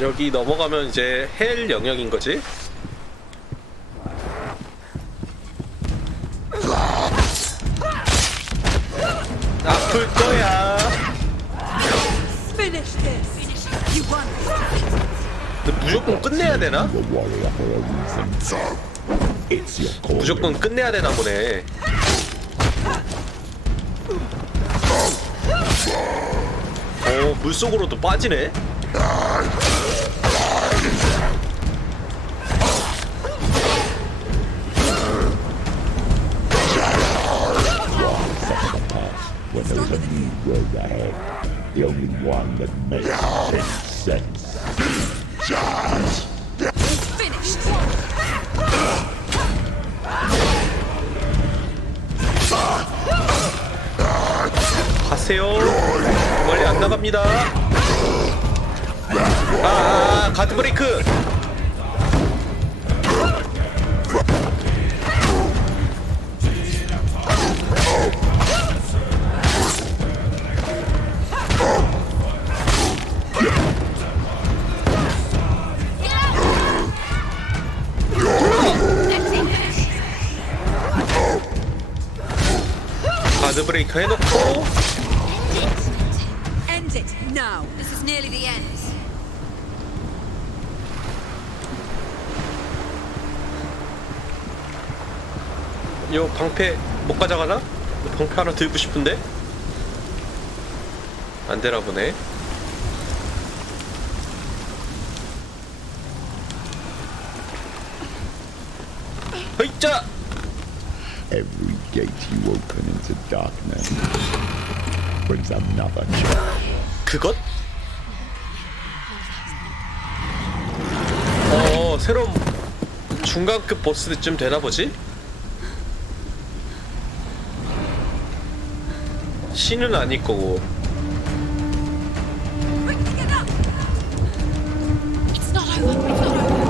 여기 넘어가면 이제 헬 영역인 거지? 아플 거야. 근데 무조건 끝내야 되나? 무조건 끝내야 되나 보네. 물속으로도 빠지네. When there's a new road ahead, the only one that makes sense. It's finished. 가세요. 멀리 안 나갑니다. 가드 브레이크. 가드 브레이크 해놓고. End it now. This is nearly the end. 요 방패 못 가져가나? 방패 하나 들고 싶은데? 안 되나 보네. 허이짜! Every gate you open into darkness brings another challenge. 그것? 새로운 중간급 보스쯤 되나보지? 신은 아닐 거고. It's not over. It's not over.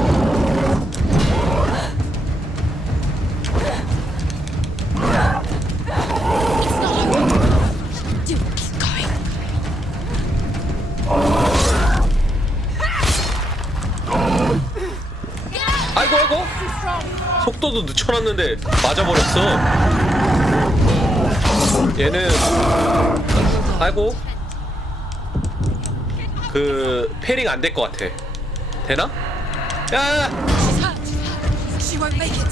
It's not over. Do keep going. 아이고 속도도 늦춰놨는데 맞아버렸어. 얘는 아이고 그 패링 안 될 것 같아. 되나? 야! She's hurt. She won't make it.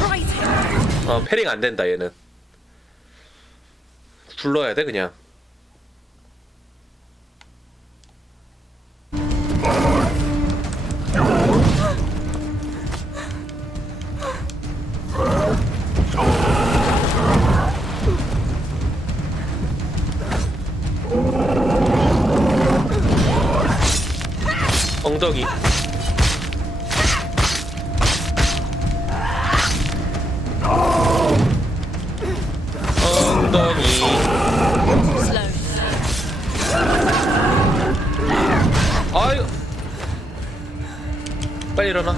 Surprise him. 패링 안 된다 얘는. 굴러야 돼 그냥. 엉덩이. 엉덩이. Slow. 아유. 빨리 일어나.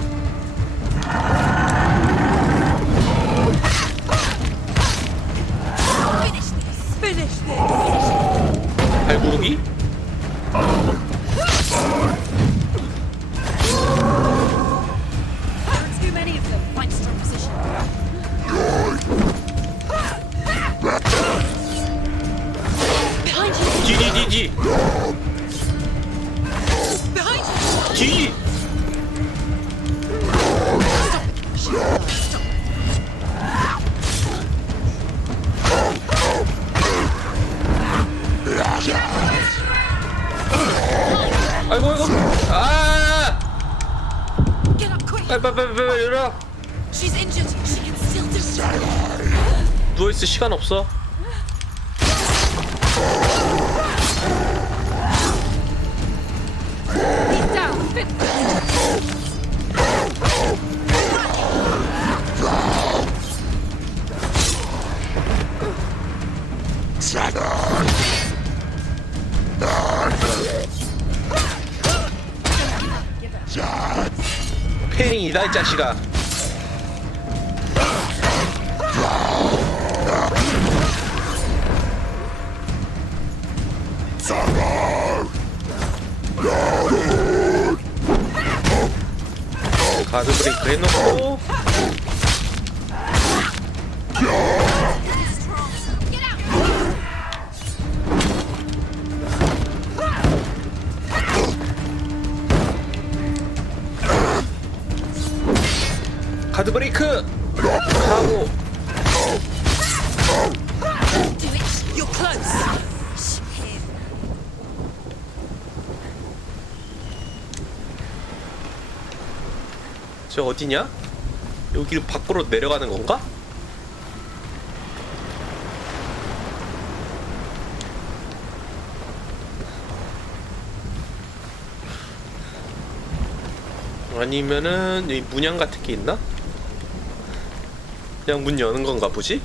Finish this. Finish this. 발구르기? Too many of them. Find strong position. Behind you. 뒤. Behind you. 뒤. Stop. 아이고. 아! Get up quick. 빨리 일어나. She's injured. She can still do it. 누워있을 시간 없어. He's down. Fit. 패링이다 이 자식아. 가드 브레이크 해놓고 가드 브레이크 하고 Do it. You're close. Here. 저 어디냐? 여기를 밖으로 내려가는 건가? 아니면은 여기 문양 같은 게 있나? 그냥 문 여는 건가 보지?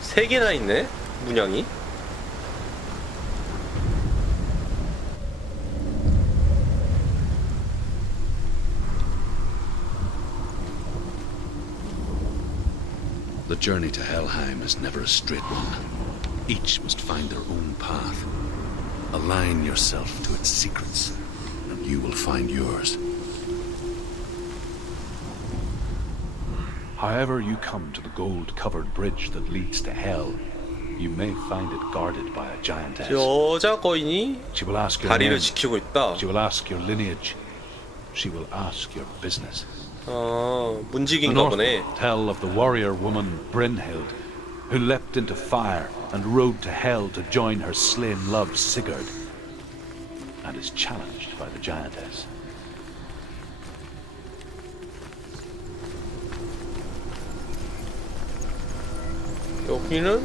세 개나 있네, 문양이. The journey to Helheim is never a straight one. Each must find their own path. Align yourself to its secrets, and you will find yours. However you come to the gold-covered bridge that leads to Hell, you may find it guarded by a giantess. 여자 거인이 She will ask your 다리를 name. 지키고 있다. She will ask your lineage. She will ask your business. 아, The 문지기인가 North 보네. tell of the warrior woman Brynhild, who leapt into fire and rode to Hell to join her slain love Sigurd, and is challenged by the giantess. 여기는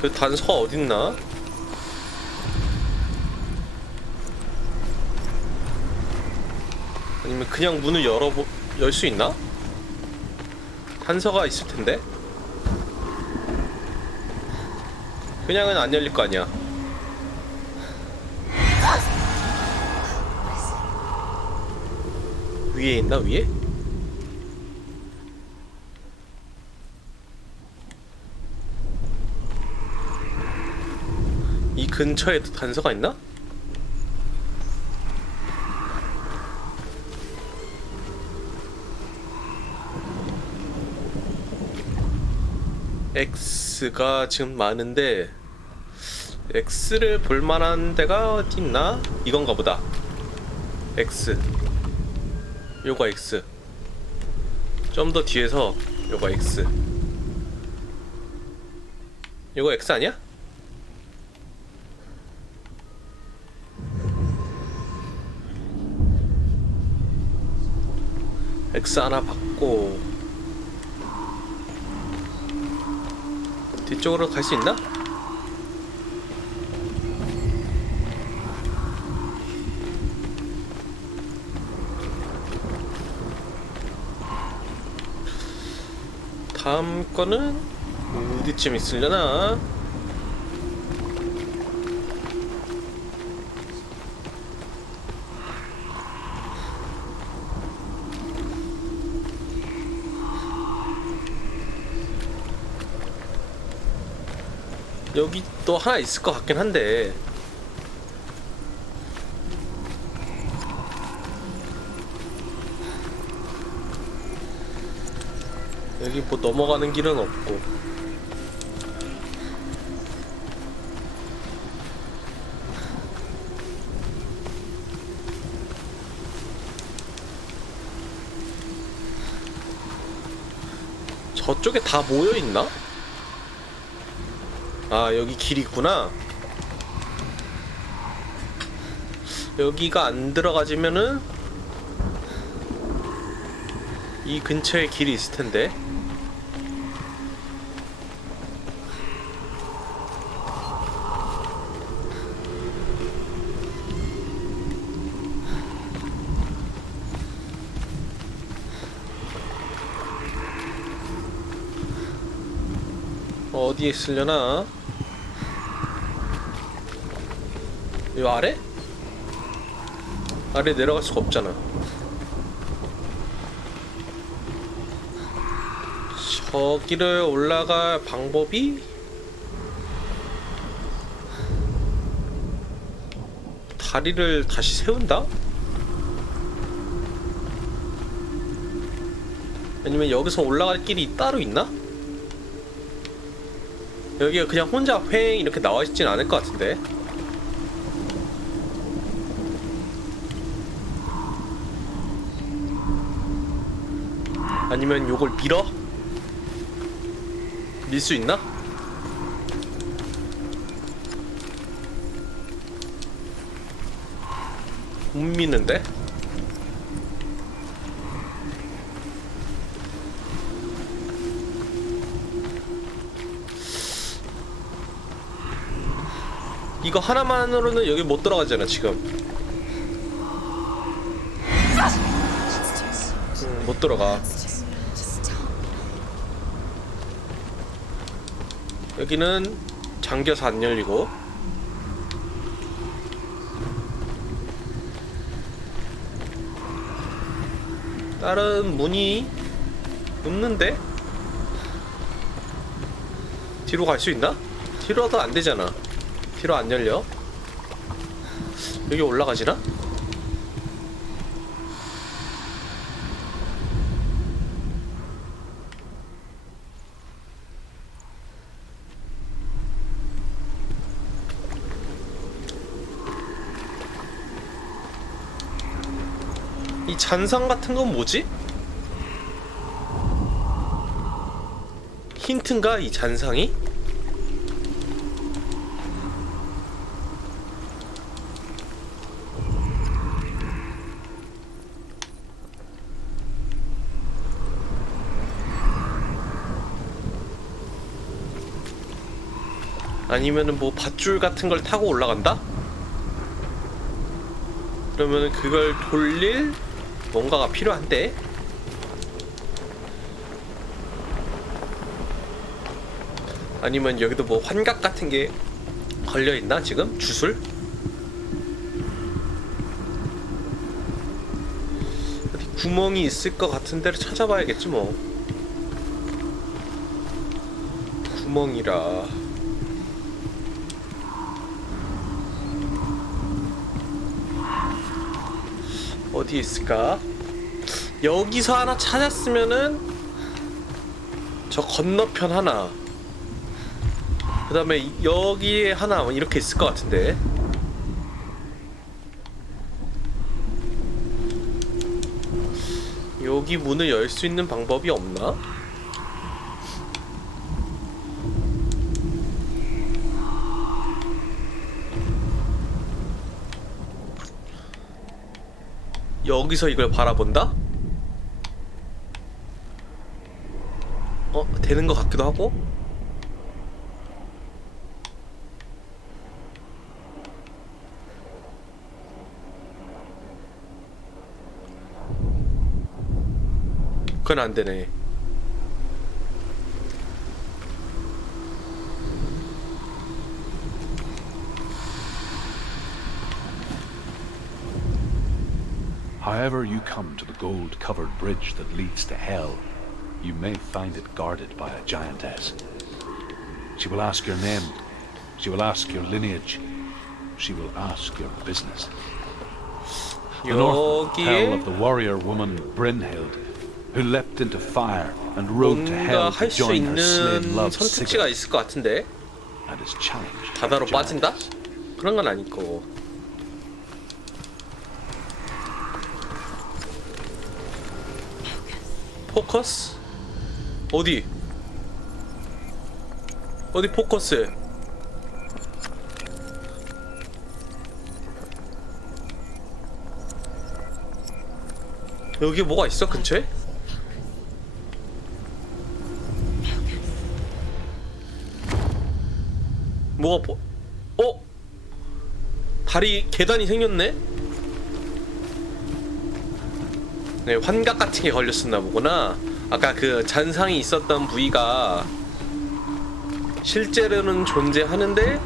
그 단서가 어딨나? 아니면 그냥 문을 열 수 있나? 단서가 있을 텐데. 그냥은 안 열릴 거 아니야. 위에 있나, 위에? 이 근처에도 단서가 있나? X가 지금 많은데 X를 볼만한 데가 어디 있나? 이건가 보다. X. 요거 X. 좀 더 뒤에서 요거 X. 요거 X 아니야? X 하나 받고 뒤쪽으로 갈 수 있나? 다음 거는 어디쯤 있으려나? 여기 또 하나 있을 것 같긴 한데 여기 뭐 넘어가는 길은 없고 저쪽에 다 모여있나? 아, 여기 길이 있구나. 여기가 안 들어가지면은 이 근처에 길이 있을 텐데. 어디에 있으려나? 이 아래? 아래 내려갈 수가 없잖아. 저기를 올라갈 방법이 다리를 다시 세운다? 아니면 여기서 올라갈 길이 따로 있나? 여기가 그냥 혼자 휑 이렇게 나와있진 않을 것 같은데. 아니면 요걸 밀어? 밀 수 있나? 못 미는데? 이거 하나만으로는 여기 못 들어가잖아 지금. 못 들어가. 여기는 잠겨서 안 열리고. 다른 문이 없는데? 뒤로 갈 수 있나? 뒤로도 안 되잖아. 뒤로 안 열려. 여기 올라가지나? 이 잔상 같은 건 뭐지? 힌트인가? 이 잔상이? 아니면은 뭐 밧줄 같은 걸 타고 올라간다? 그러면은 그걸 돌릴 뭔가가 필요한데? 아니면 여기도 뭐 환각 같은 게 걸려있나 지금? 주술? 어디 구멍이 있을 것 같은 데를 찾아봐야겠지 뭐. 구멍이라 어디 있을까? 여기서 하나 찾았으면은 저 건너편 하나, 그 다음에 여기에 하나 이렇게 있을 것 같은데. 여기 문을 열 수 있는 방법이 없나? 여기서 이걸 바라본다? 되는 것 같기도 하고? 그건 안 되네. However you come to the gold-covered bridge that leads to hell, you may find it guarded by a giantess. She will ask your name, she will ask your lineage, she will ask your business. The north hell of the warrior woman Brynhild, who leapt into fire and rode to hell to join her slain love 선택지가 있을 것 같은데. and is challenged. 바다로 빠진다? 그런 건 아닐 거고. 포커스? 어디? 어디 포커스? 여기 뭐가 있어 근처에? 뭐가 다리 계단이 생겼네? 네, 환각 같은 게 걸렸었나 보구나. 아까 그 잔상이 있었던 부위가 실제로는 존재하는데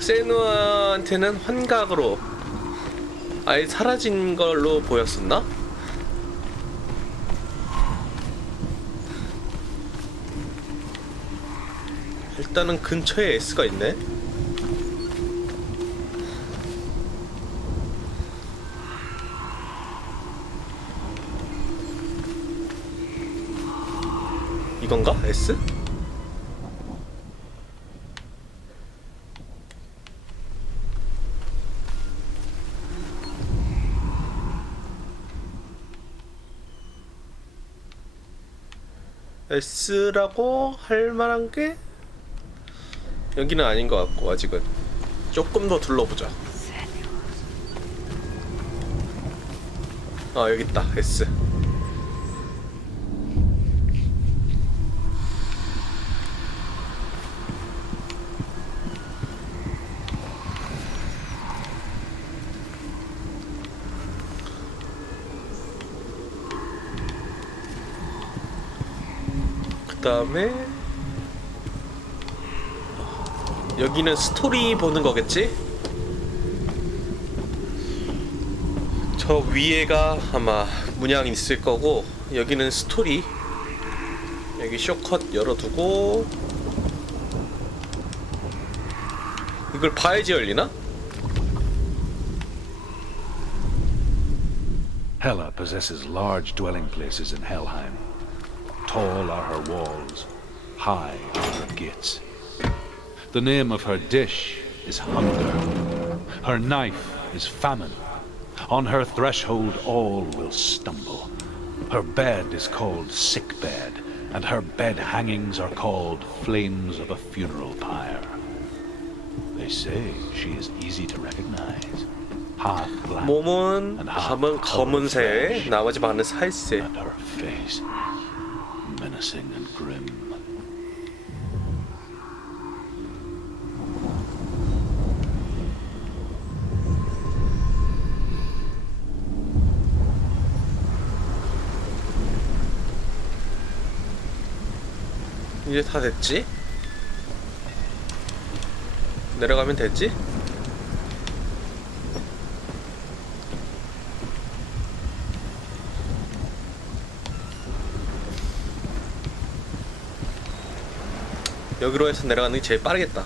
세누아한테는 환각으로 아예 사라진 걸로 보였었나? 일단은 근처에 S가 있네. 이건가? S? S라고 할 만한 게 여기는 아닌 것 같고 아직은 조금 더 둘러보자. 아 여기 있다. S. 그 다음에 여기는 스토리 보는 거겠지? 저 위에가 아마 문양이 있을 거고 여기는 스토리. 여기 쇼컷 열어두고 이걸 봐야지 열리나? Hela possesses large dwelling places in Helheim. Tall are her walls, high are her gates. The name of her dish is hunger. Her knife is famine. On her threshold all will stumble. Her bed is called sick bed, and her bed hangings are called flames of a funeral pyre. They say she is easy to recognize. Half black 몸은 and half 밤은 검은색, 나머지 반은 살색. and her face menacing and grim. 이제 다 됐지? 내려가면 됐지? 여기로 해서 내려가는 게 제일 빠르겠다.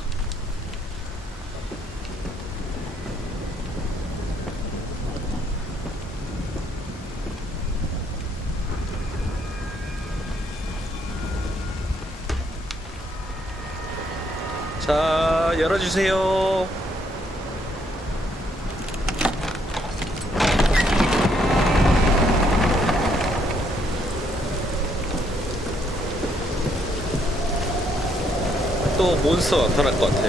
자, 열어주세요. 또 몬스터 나타날 것 같아.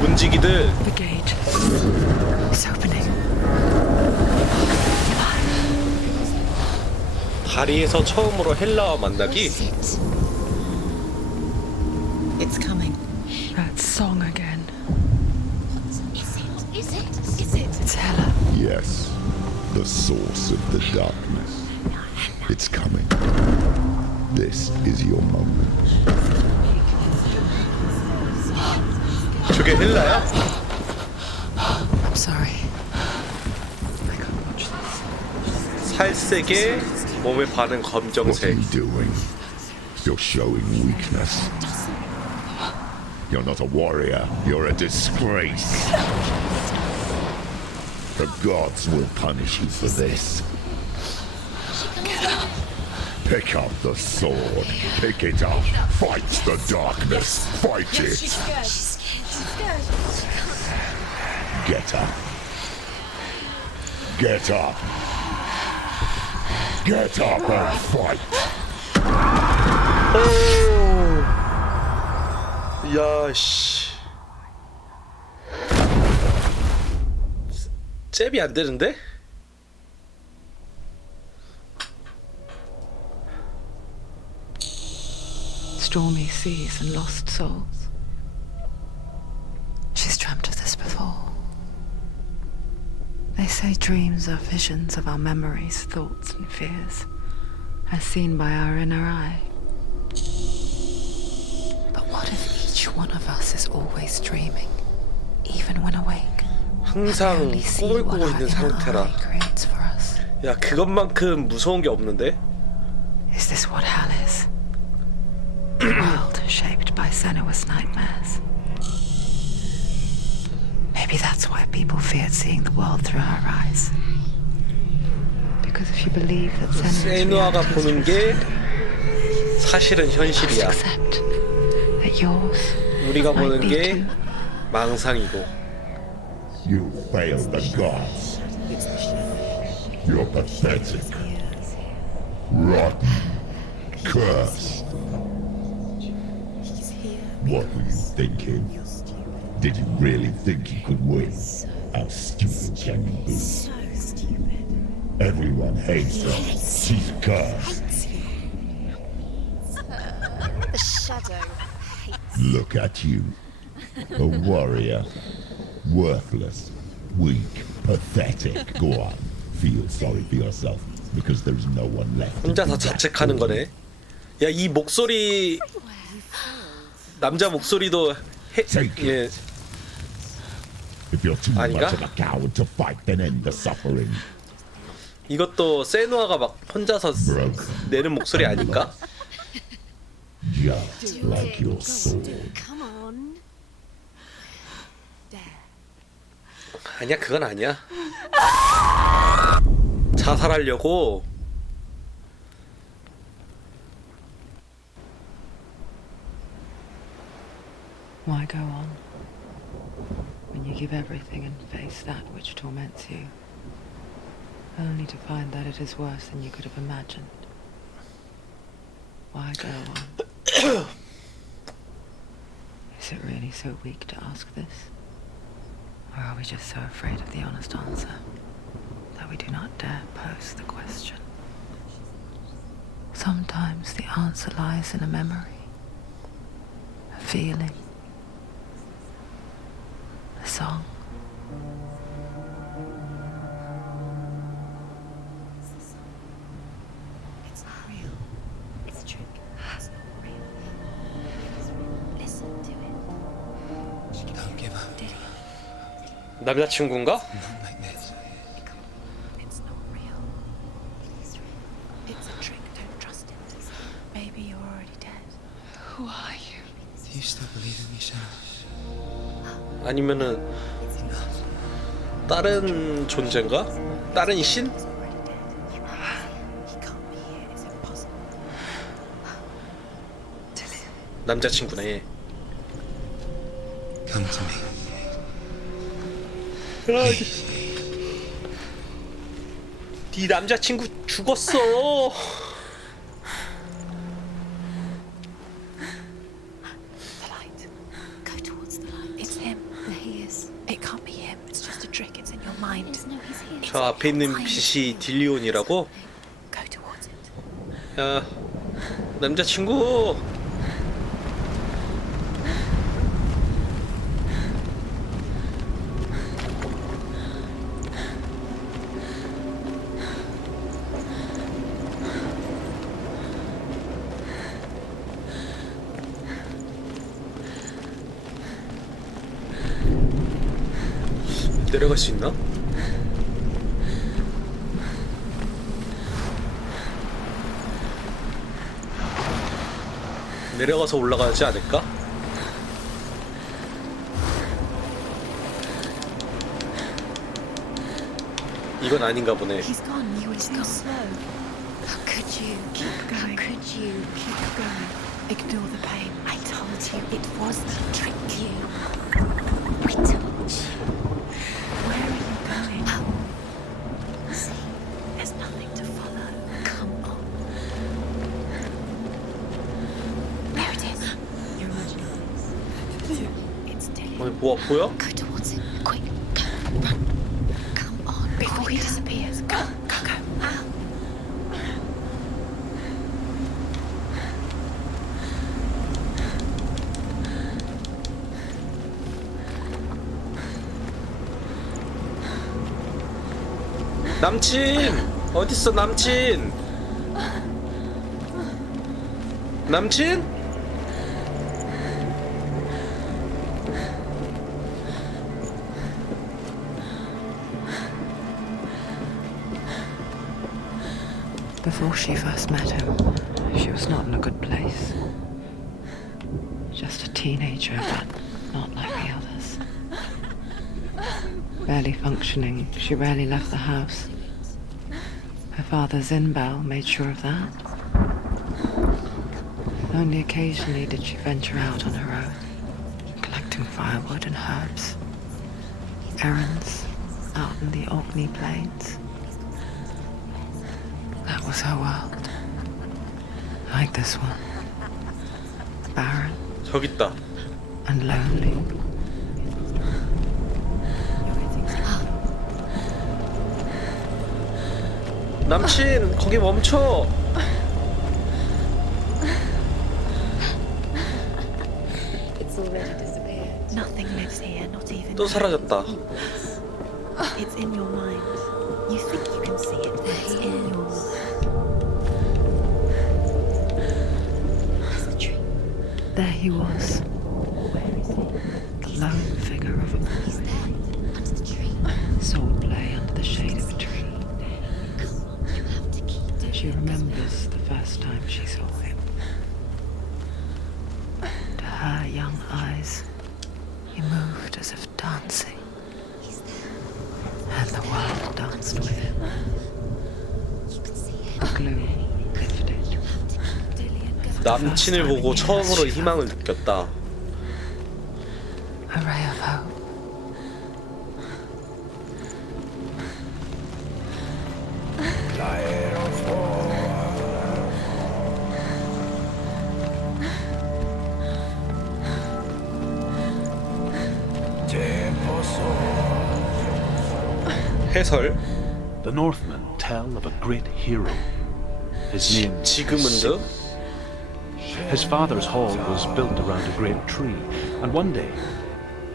문지기들. The gate is opening. 다리에서 처음으로 헬라와 만나기. It's coming. That song again. Is it? Is it? Is it? It's Hela. Yes, the source of the darkness. It's coming. This is your moment. 저게 헬라야? I'm sorry. I can't watch this. 살색에 몸의 반은 What are 검정색. you doing? You're showing weakness. You're not a warrior. You're a disgrace. The gods will punish you for this. Pick up the sword. Pick it up. Fight the darkness. Fight it. She's scared. She's scared. Get up. Get up. Get up and fight. 야, 씨. 잽이 안 되는데? Stormy seas and lost souls. She's dreamt of this before. They say dreams are visions of our memories, thoughts, and fears, as seen by our inner eye. But what if each one of us is always dreaming, even when awake? 항상 And we only see 꿈을 what 꾸고 our 있는 inner 상태라. eye creates for us. 야, 그것만큼 무서운 게 없는데? Is this what hell is? A world Senua's nightmares. Maybe that's why people feared seeing the world through her eyes. Because if you believe that 세누아가 Senua's 보는 게 사실은 must 현실이야. accept that yours 우리가 might 보는 be 게 too. 망상이고. You failed the gods. You're pathetic. Rotten. Cursed. What were you thinking? Did you really think you could win? How stupid can you be? Everyone hates her. She's cursed. The shadow hates. Look at you. A warrior. Worthless. Weak. Pathetic. Go on. Feel sorry for yourself. Because there's no one left. to 혼자 다 do that 자책하는 for you. 거네. 야, 이 목소리 남자 목소리도 Take 예, it. If you're too 아닌가? much of a coward to fight, then end the suffering. 이것도 세누아가 막 혼자서 Broken. 내는 목소리 아닐까? Just like your sword. Come on. There. 아니야, 그건 아니야. 자살하려고. Why go on when you give everything and face that which torments you, only to find that it is worse than you could have imagined? Why go on? Is it really so weak to ask this? Or are we just so afraid of the honest answer that we do not dare pose the question? Sometimes the answer lies in a memory, a feeling, a song. It's not real. It's a trick. It's not real. Listen to it. Don't give up. Did he? 남자친구인가? Not like this. It's not real. It is real. It's a trick. Don't trust it. Maybe you're already dead. Who are you? Do you still believe in me, Shadow? 아니면은 다른 존재인가? 다른 신? He's already dead. He can't be here. It's impossible. To live. 남자친구네. Come to me. 네 남자친구 죽었어. The light. Go towards the light. It's him. There he is. It can't be him. It's just a trick. It's in your mind. No, he's here. 저 앞에 있는 빛이 딜리온이라고? Go towards it. 야, 남자친구. 내려갈 수 있나? 내려가서 올라가지 않을까? 이건 아닌가 보네. He's gone. You were too slow. How could you? Keep going. How could you? Keep going. Ignore the pain. I told you it was to trick you. We told you. Where are you going? See, there's nothing to follow. Come on. There it is. You're imagining. It's Dilly. 뭐 보여? Go towards it. Quick. Go. Run. Come on. Before he disappears. Go. Go. Go. Ow. 남친! 어딨어 남친? 남친? Before she first met him, she was not in a good place. Just a teenager, but not like the others. Barely functioning, she rarely left the house. Her father, Zinbal, made sure of that. Only occasionally did she venture out on her own, collecting firewood and herbs. Errands out in the Orkney Plains. That was her world. Like this one. Barren 저기 있다. and lonely. 남친 거기 멈춰. It's already disappeared. Nothing lives here, not even. 또 사라졌다. It's in your mind. You think you can see it, but it's in your mind. There's the tree. There he was, Where is he? the lone figure of a He's boy. there, under the tree. Swordplay under the shade of a tree. Come on, you have to keep doing She it. remembers the first time she saw him. To her young eyes, he moved as if dancing, He's there. and the world danced with him. You can see The it. gloom lifted. You have to keep doing it. 남친을 보고 처음으로 희망을 느꼈다. A ray of hope. 해설. The Northmen tell of a great hero. His name is 지금은드. His father's hall was built around a great tree, and one day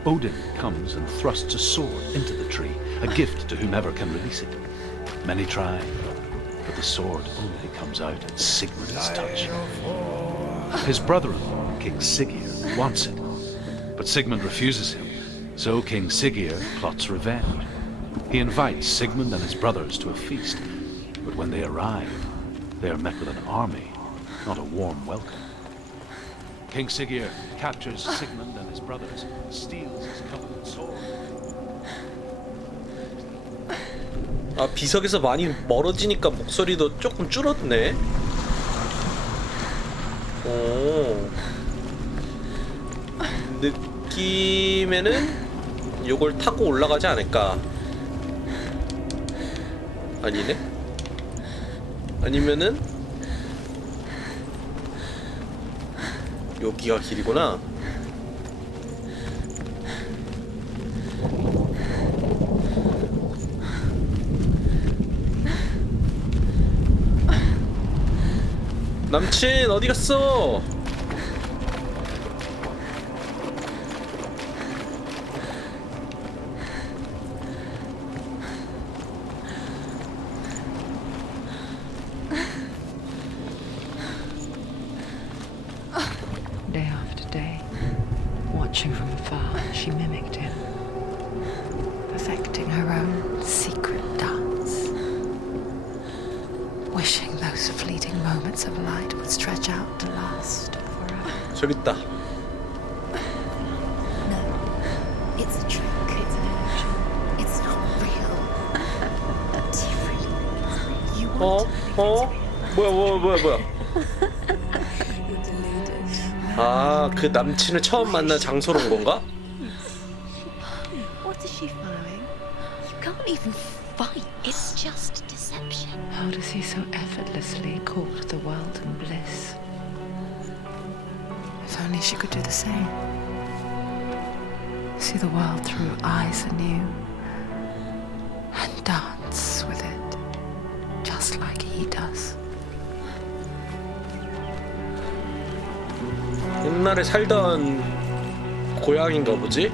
Odin comes and thrusts a sword into the tree, a gift to whomever can release it. Many try, but the sword only comes out at Sigmund's touch. His brother-in-law, King Siggeir, wants it, but Sigmund refuses him, so King Siggeir plots revenge. He invites Sigmund and his brothers to a feast, but when they arrive, they are met with an army, not a warm welcome. King Siggeir captures Sigmund and his brothers, steals his covenant sword. 아, 비석에서 많이 멀어지니까 목소리도 조금 줄었네. 오. 느낌에는 요걸 타고 올라가지 않을까? 아니네? 아니면은 여기가 길이구나. 남친 어디 갔어? Day after day, watching from afar, she mimicked him, perfecting her own secret dance, wishing those fleeting moments of light would stretch out to last forever. 저기 있다. No, it's a trick. It's an illusion. It's not real. Do you really? You want to believe it's real? 뭐야. You're deluded. 아, 그 남친을 처음 만난 장소로 온 건가? What is she following? You can't even fight. It's just deception. How does he so effortlessly court the world and bliss? If only she could do the same. See the world through eyes anew and dance with it, just like he does. 옛날에 살던 고향인가 보지?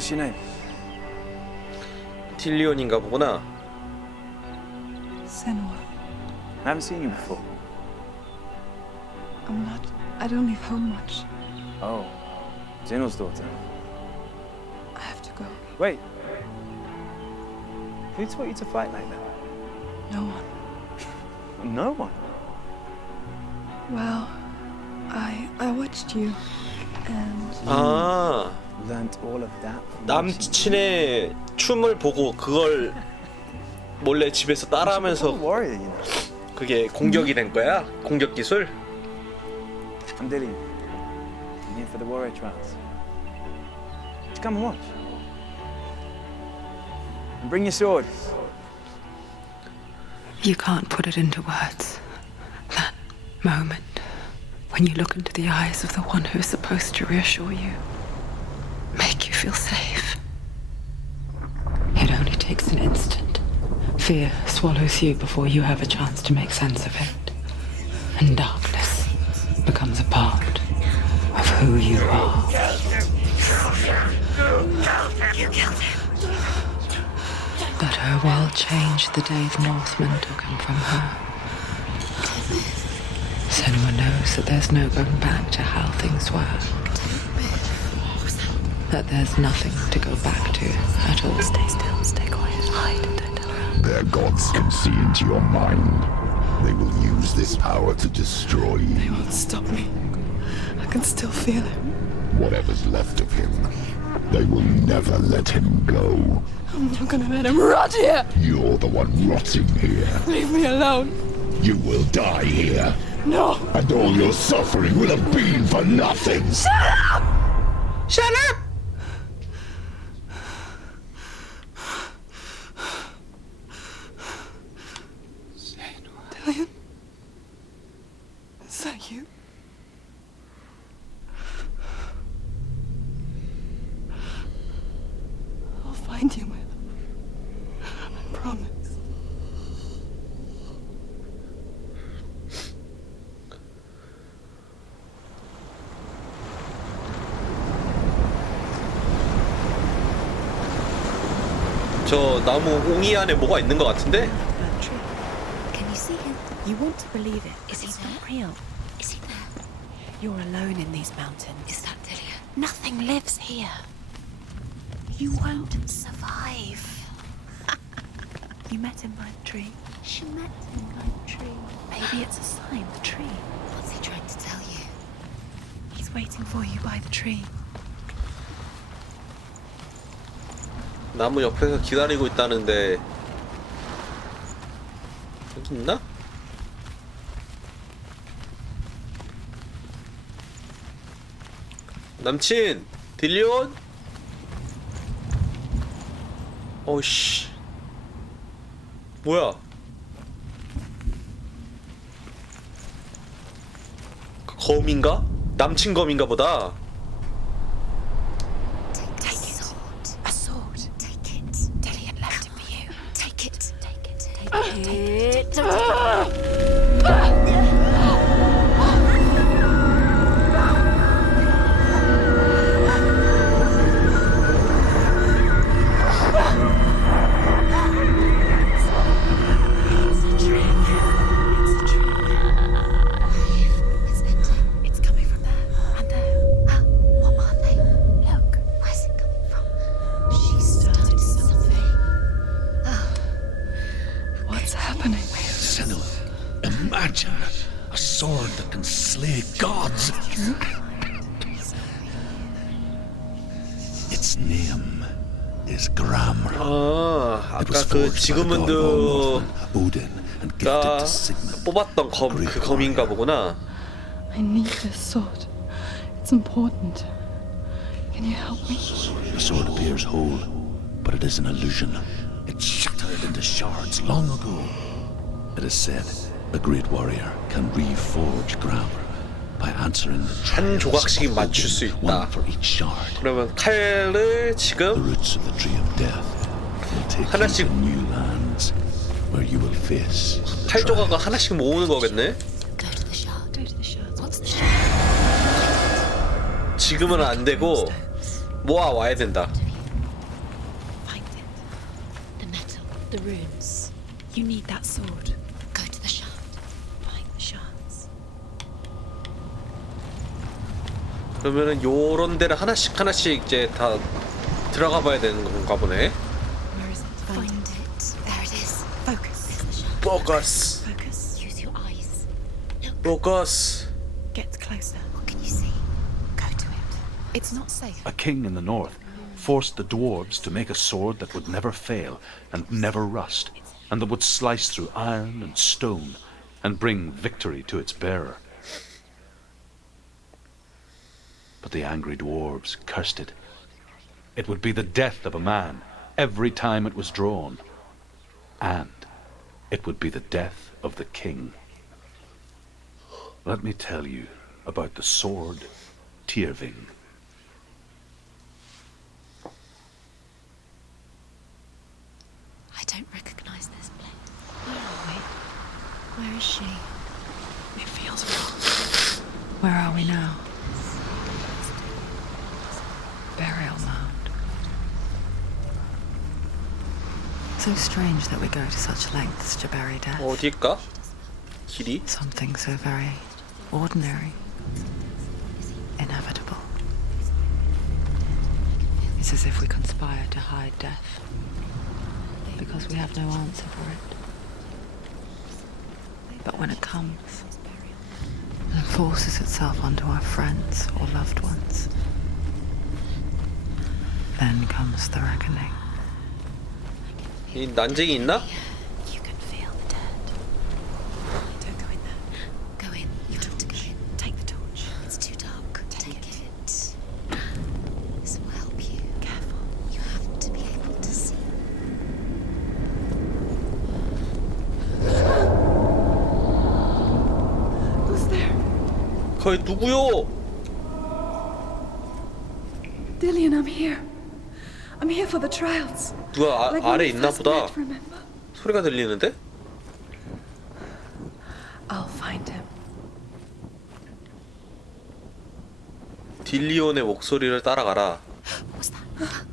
What's your name? 딜리온인가 보구나. Senua. I haven't seen you before. I'm not. I don't leave home much. Oh, Zeno's daughter. I have to go. Wait. Who taught you to fight like that? No one. No one. Well, I watched you, and 아, Learned all of that. from watching 남친의 춤을 보고 그걸 몰래 집에서 you. Become a 따라하면서 warrior, you know. 그게 공격이 된 거야? 공격 기술? I'm Dillian. I'm here for the warrior trials. Just come and watch. And bring your sword. You can't put it into words. That moment when you look into the eyes of the one who is supposed to reassure you, make you feel safe. It only takes an instant. Fear swallows you before you have a chance to make sense of it. And darkness becomes a part of who you are. you killed him. But her world changed the day the Northmen took him from her. Senua knows that there's no going back to how things were. That there's nothing to go back to at all. Stay still. Stay quiet. Hide. Don't tell her. Their gods can see into your mind. They will use this power to destroy you. They won't stop me. I can still feel it. Whatever's left of him, they will never let him go. I'm not gonna let him rot here. You're the one rotting here. Leave me alone. You will die here. No. And all your suffering will have been for nothing. Shut up! Dillian? Is that you? I'll find you, Will. I promise. 저 나무 옹이 안에 뭐가 있는 것 같은데? Can you see him? You want to believe it. Is he not real? Is he there? You're alone in these mountains. Is that Dillian? Nothing lives here. You won't survive. You met him by the tree. She met him by the tree. Maybe it's a sign, the tree. What's he trying to tell you? He's waiting for you by the tree. 나무 옆에서 기다리고 있다는데 여기 있나? 남친! 딜리온? 어이씨 뭐야 그 검인가? 남친 검인가 보다. Take it. A sword. Take it. Dillian left it for you. Take it. Take it. Take it. Take it. Imagine a sword that can slay gods. Its name is Gramr. 아, It was 아까 그 forged by the god of all 지금은드가 Northmen, Odin, and gifted to Sigmund. 뽑았던 검, 그 검인가 보구나. I need this sword. It's important. Can you help me? The sword appears whole, but it is an illusion. It shattered into shards long ago. It is said a great warrior can reforge Gramr by answering the 한 trials 조각씩 of 맞출 수 Odin, 있다. one for each shard. 그러면 칼을 The 지금 roots of the tree of death will take 하나씩- you to new lands where you will face the 칼 조각을 trials. 하나씩 모으는 거겠네? Go to the shard. Go to the shard. What's the shard? 지금은 안 되고 모아 와야 된다. the runes. You need that sword. Go to the shaft. Find the shards. 그러면은 요런 데를 하나씩 이제 다 들어가 봐야 되는 건가 보네. Where is it? Find it. There it is. Focus. It's the shaft. 포커스. Focus. Use your eyes. Look. 포커스. Get closer. What can you see? Go to it. It's not safe. A king in the north forced the dwarves to make a sword that would never fail and never rust, and that would slice through iron and stone and bring victory to its bearer. But the angry dwarves cursed it. It would be the death of a man every time it was drawn, and it would be the death of the king. Let me tell you about the sword Tyrving. I don't recognize this place. Where are we? Where is she? It feels wrong. Where are we now? Burial mound. So strange that we go to such lengths to bury death. 어디일까? 길이? Something so very ordinary, inevitable. It's as if we conspire to hide death because we have no answer for it. But when it comes and forces itself onto our friends or loved ones, then comes the reckoning. 이 난쟁이 있나? You can feel the dead. Don't go in there. Go in. You have to go in. Take the torch. It's too dark. Take it. This will help you. Careful. You have to be able to see. Who's there? 거기 누구요? Dillian, I'm here. I'm here for the trials. 누가 Like when 아래 we 있나 first 보다. met, remember? 소리가 들리는데? I'll find him. 딜리온의 목소리를 따라가라. What was that?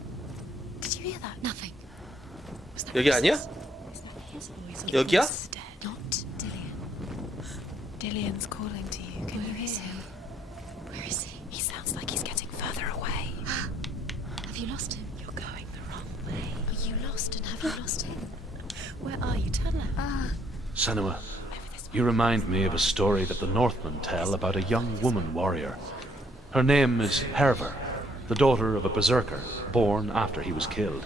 Did you hear that? Nothing. Was that 여기 아니야? Is that his voice? 여기야? Voice is dead. Not Dillian. Dillian's calling to you. Can you hear him? Where is he? He sounds like he's getting further away. Have you lost him? You're going the wrong way. Are you lost and have you lost him? Where are you? Turn left. Senua, you remind me of a story that the Northmen tell about a young woman warrior. Her name is Herver, the daughter of a berserker born after he was killed.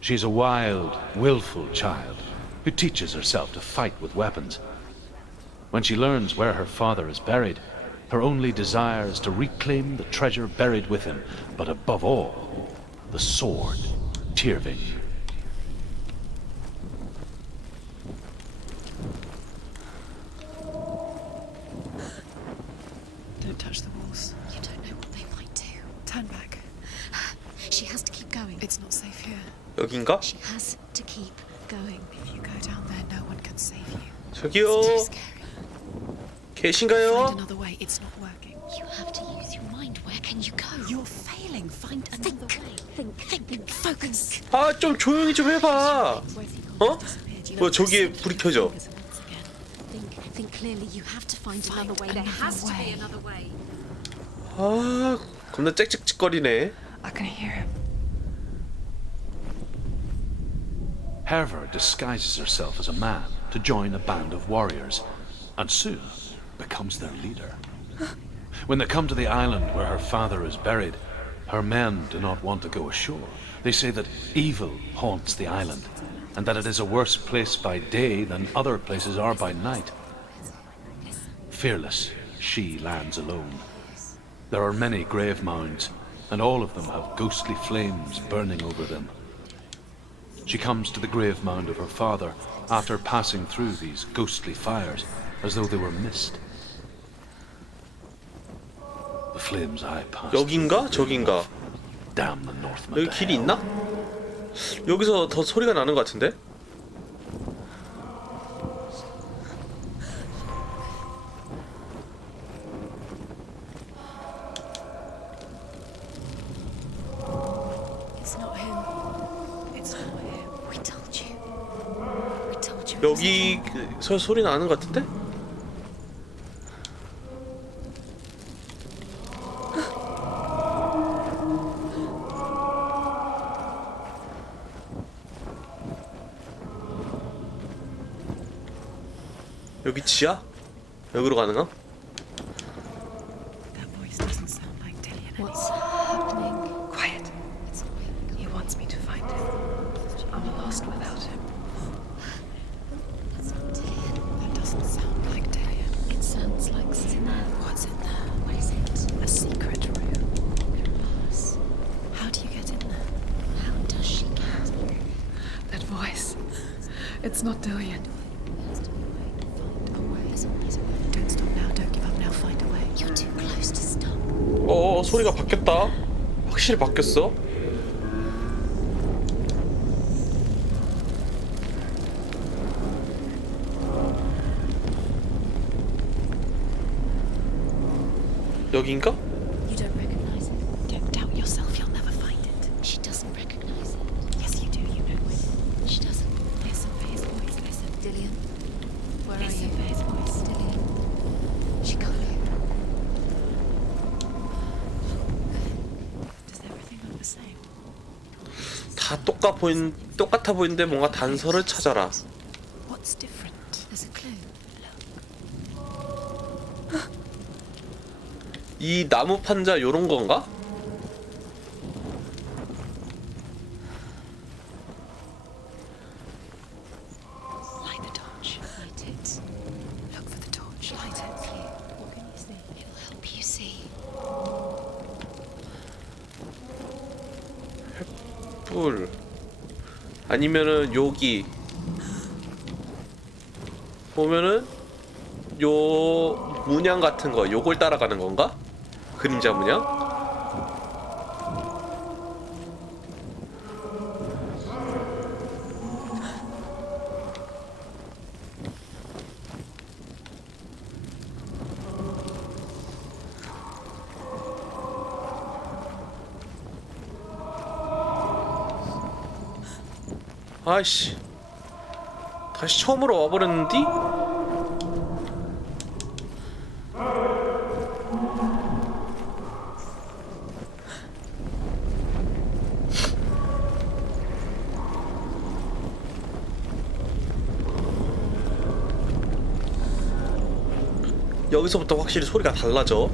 She's a wild, willful child who teaches herself to fight with weapons. When she learns where her father is buried, her only desire is to reclaim the treasure buried with him, but above all, the sword, Tyrving. Don't touch the walls. You don't know what they might do. Turn back. She has to keep going. It's not safe here. 여긴가? She has to keep going. If you go down there, no one can save you. 저기요. It's too scary. Find 계신가요? another way. It's not working. You have to use your mind. Where can you go? You're failing. Find another way. Think. Focus. 아, 좀 조용히 좀 해봐. Where's he gone? 어? 뭐 저기에 불이 켜져. Think clearly. You have to find another way. There has to be another way. 아, 겁나 짹짹짹거리네. I can hear him. Herver disguises herself as a man to join a band of warriors, and soon becomes their leader. When they come to the island where her father is buried, her men do not want to go ashore. They say that evil haunts the island, and that it is a worse place by day than other places are by night. Fearless, she lands alone. There are many grave mounds, and all of them have ghostly flames burning over them. She comes to the grave mound of her father after passing through these ghostly fires, as though they were mist. The flames I passed 여긴가? 저긴가? damn the Northmen. 여기 길이 있나? 여기서 더 소리가 나는 것 같은데? It's not him. It's not him. We told you. 여기 소리 나는 것 같은데? 여기 지하? 여기로 가는 거? That voice doesn't sound like Dillian. What's happening? Quiet. He wants me to find him. I'm lost without him. That's not Dillian. That doesn't sound like Dillian. It sounds like what's in there. What's in there? What is it? A secret room. Glass. How do you get in there? How does she get? That voice. It's not Dillian. Don't stop now. Don't give up now. Find a way. You're too close to stop. 소리가 바뀌었다. 확실히 바뀌었어. 여긴가? You don't recognize it. Don't doubt yourself. You'll never find it. She doesn't recognize it. Yes, you do. You know it. She doesn't. Listen for his voice. Listen. Dillian, where are Listen you? for his voice. Dillian. She can't hear. Does everything look the same? 다 똑같아 보이는데 뭔가 단서를 찾아라. What's different? There's a clue. 이 나무 판자 요런 건가? Light the torch. Light it. Look for the torch. Light it. What can you see? It'll help you see. 불. 아니면은 여기 보면은 요 문양 같은 거 요걸 따라가는 건가? 그림자 문양? 아이씨 다시 처음으로 와버렸는디? 여기서부터 확실히 소리가 달라져.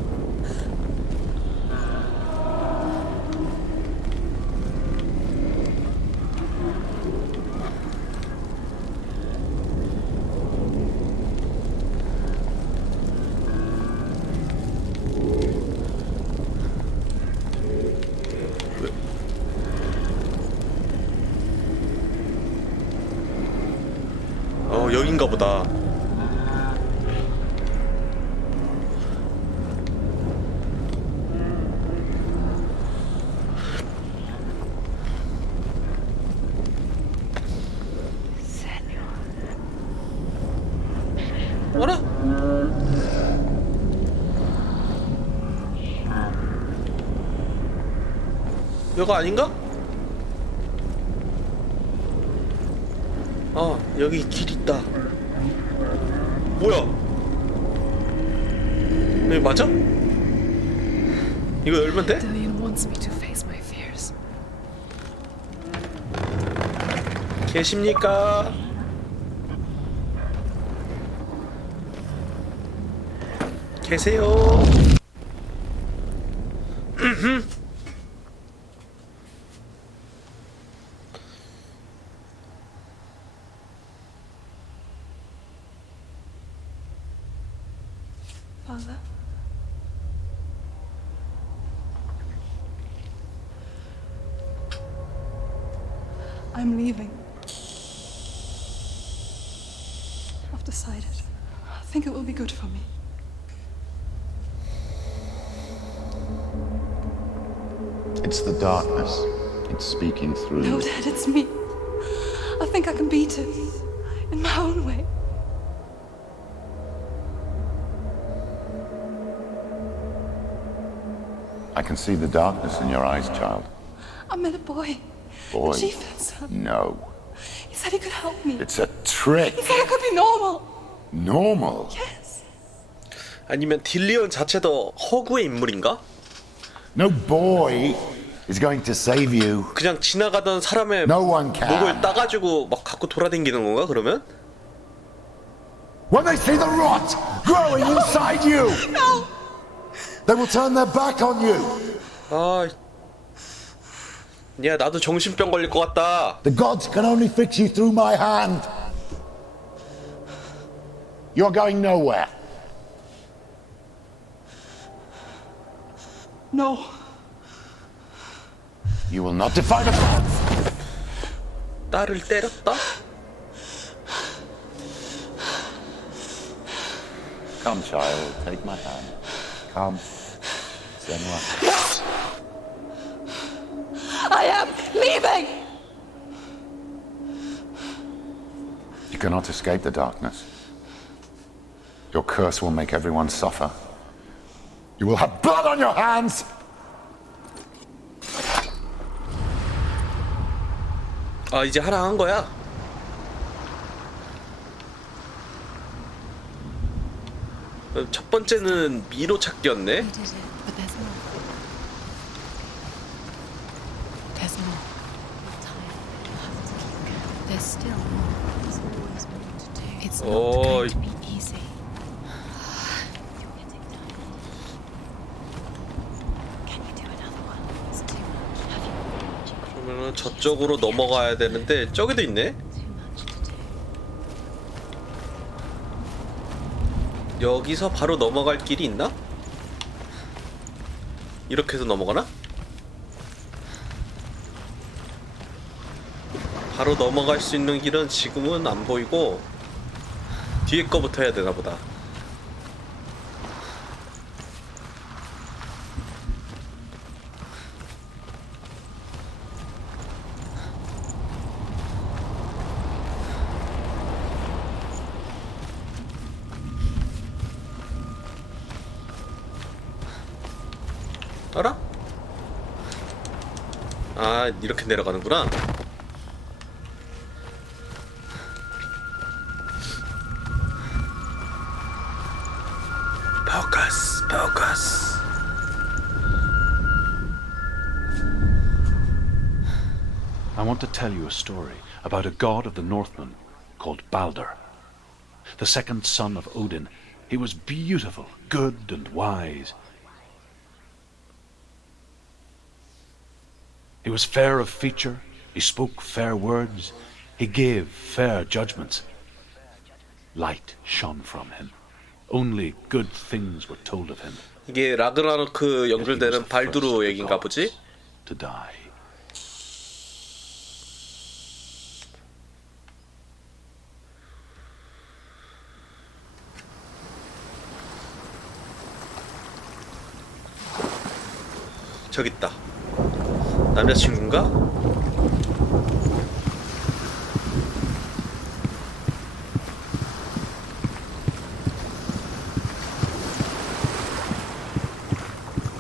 여긴가 보다. 어라? 여가 아닌가? 아, 여기 길 있다. 뭐야? 여기 맞아? 이거 열면 돼? Dillian wants me to face my fears. 계십니까? 계세요. Father? I'm leaving. I've decided. I think it will be good for me. It's the darkness. It's speaking through No, you. Dad, it's me. I think I can beat it. In my own way. I can see the darkness in your eyes, child. I met a boy. Boy. A chieftain's son. No. He said he could help me. It's a trick. He said I could be normal. Normal? Yes. 아니면 딜리언 자체도 허구의 인물인가? No boy is going to save you. 그냥 지나가던 사람의 No one can. 목을 따가지고 막 갖고 돌아다니는 건가 그러면? When they see the rot growing inside you, No. they will turn their back on you. 아, 야 나도 정신병 걸릴 것 같다. The gods can only fix you through my hand. You're going nowhere. No. You will not defy the gods. 딸을 때렸다? Come, child, take my hand. Come. Senua. I am leaving. You cannot escape the darkness. Your curse will make everyone suffer. You will have blood on your hands! 아 이제 하나 한 거야? 첫 번째는 미로 찾기였네? You did it, but there's more. There's more. You're tired. You have to keep going. There's still more. There's always more to do. It's not Oh. going to be easy. You're getting tired. Can you do another one? It's too much. Have you? 그러면은 저쪽으로 넘어가야 되는데 저기도 있네? Too much to do. 여기서 바로 넘어갈 길이 있나? 이렇게 해서 넘어가나? 바로 넘어갈 수 있는 길은 지금은 안 보이고 뒤에 거부터 해야 되나 보다. 알아? 아 이렇게 내려가는구나. 포커스 포커스. I want to tell you a story about a god of the Northmen called Balder. The second son of Odin. He was beautiful, good and wise. He was fair of feature, he spoke fair words, he gave fair judgments. Light shone from him. Only good things were told of him. 이게 라그나로크 연결되는 발두르 얘기인가 보지? To die. 저기 있다. 남자친구인가?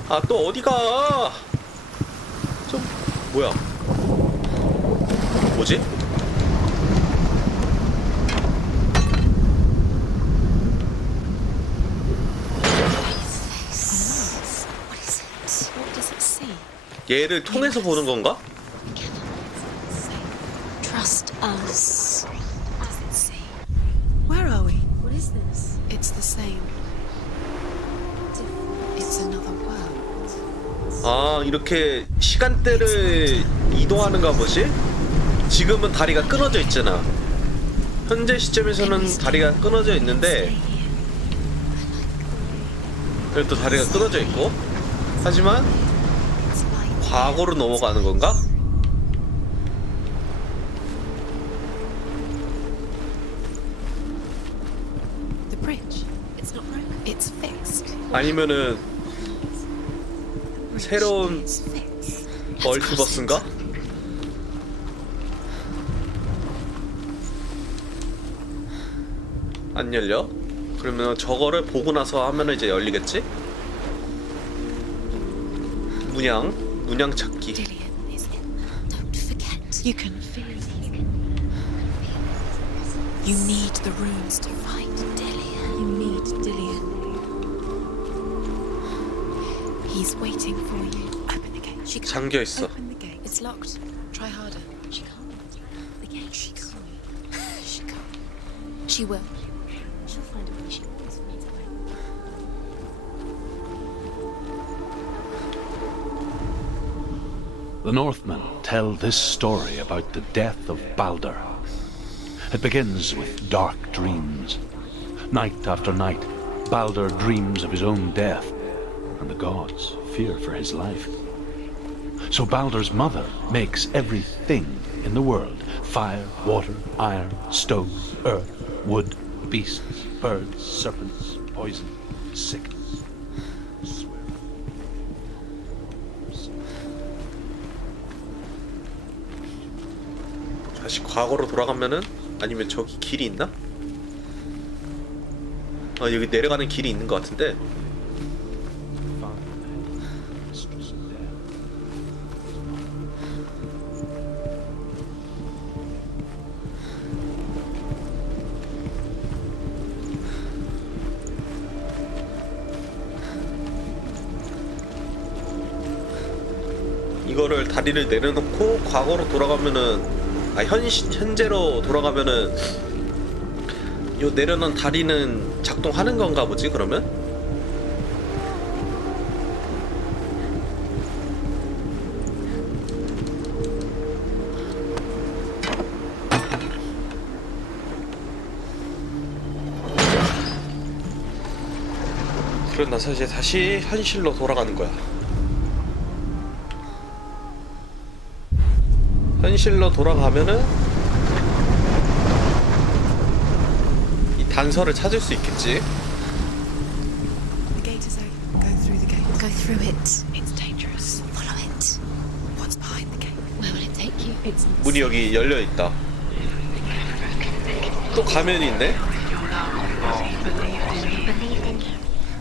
아 또 어디가? 좀 뭐야? 뭐지? What does it see? 얘를 통해서 보는 건가? Trust us. What does it see? Where are we? What is this? It's the same. It's another world. 아 이렇게 시간대를 이동하는가 보지? 지금은 다리가 끊어져 있잖아. 현재 시점에서는 다리가 끊어져 있는데 그래도 다리가 끊어져 있고 하지만 과거로 넘어가는 건가? The bridge. It's not broken. It's fixed. 아니면은 새로운 It's fixed. 멀티버스인가? 안 열려? 그러면 저거를 보고 나서 하면 이제 열리겠지? 문양 찾기. Dillian is in. Don't forget. You can feel it. You need the runes to fight Dillian. You need Dillian. He's waiting for you. Open the gate. She can't. 잠겨 있어. Open the gate. It's locked. Try harder. She can't. The gate. She can't. She can't. She will. She'll find a way. She always finds a way. The Northmen tell this story about the death of Balder. It begins with dark dreams. Night after night, Balder dreams of his own death, and the gods fear for his life. So Balder's mother makes everything in the world: fire, water, iron, stone, earth, wood, beasts, birds, serpents, poison, sickness. 다시 과거로 돌아가면은, 아니면 저기 길이 있나? 여기 내려가는 길이 있는 것 같은데. 이거를 다리를 내려놓고 과거로 돌아가면은, 현재로 돌아가면은 요 내려놓은 다리는 작동하는 건가 보지, 그러면? 그러고 나서 이제 다시 현실로 돌아가는 거야. 현실로 돌아가면은 이 단서를 찾을 수 있겠지. The gate is open. Go through the gate. Go through it. It's dangerous. Follow it. What's behind the gate? Where will it take you? It's 문이 여기 열려 있다. 또 가면이 있네.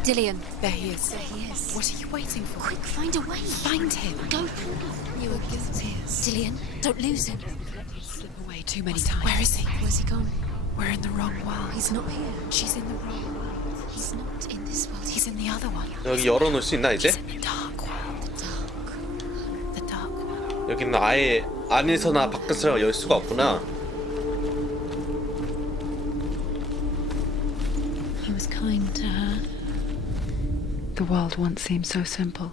Dillian. There he is. There he is. What are you waiting for? Quick, find a way. Find him. Go. You are guilty. Dillian, don't lose him. Slip away too many times. Where is he? Where's he gone? We're in the wrong world. He's not here. She's in the wrong world. He's not in this world. He's in the other one. 여기 열어놓을 수 있나 이제? He's in the dark world. The dark. The dark world. 여기는 아예 안에서나 밖에서 열 수가 없구나. He was kind to her. The world once seemed so simple.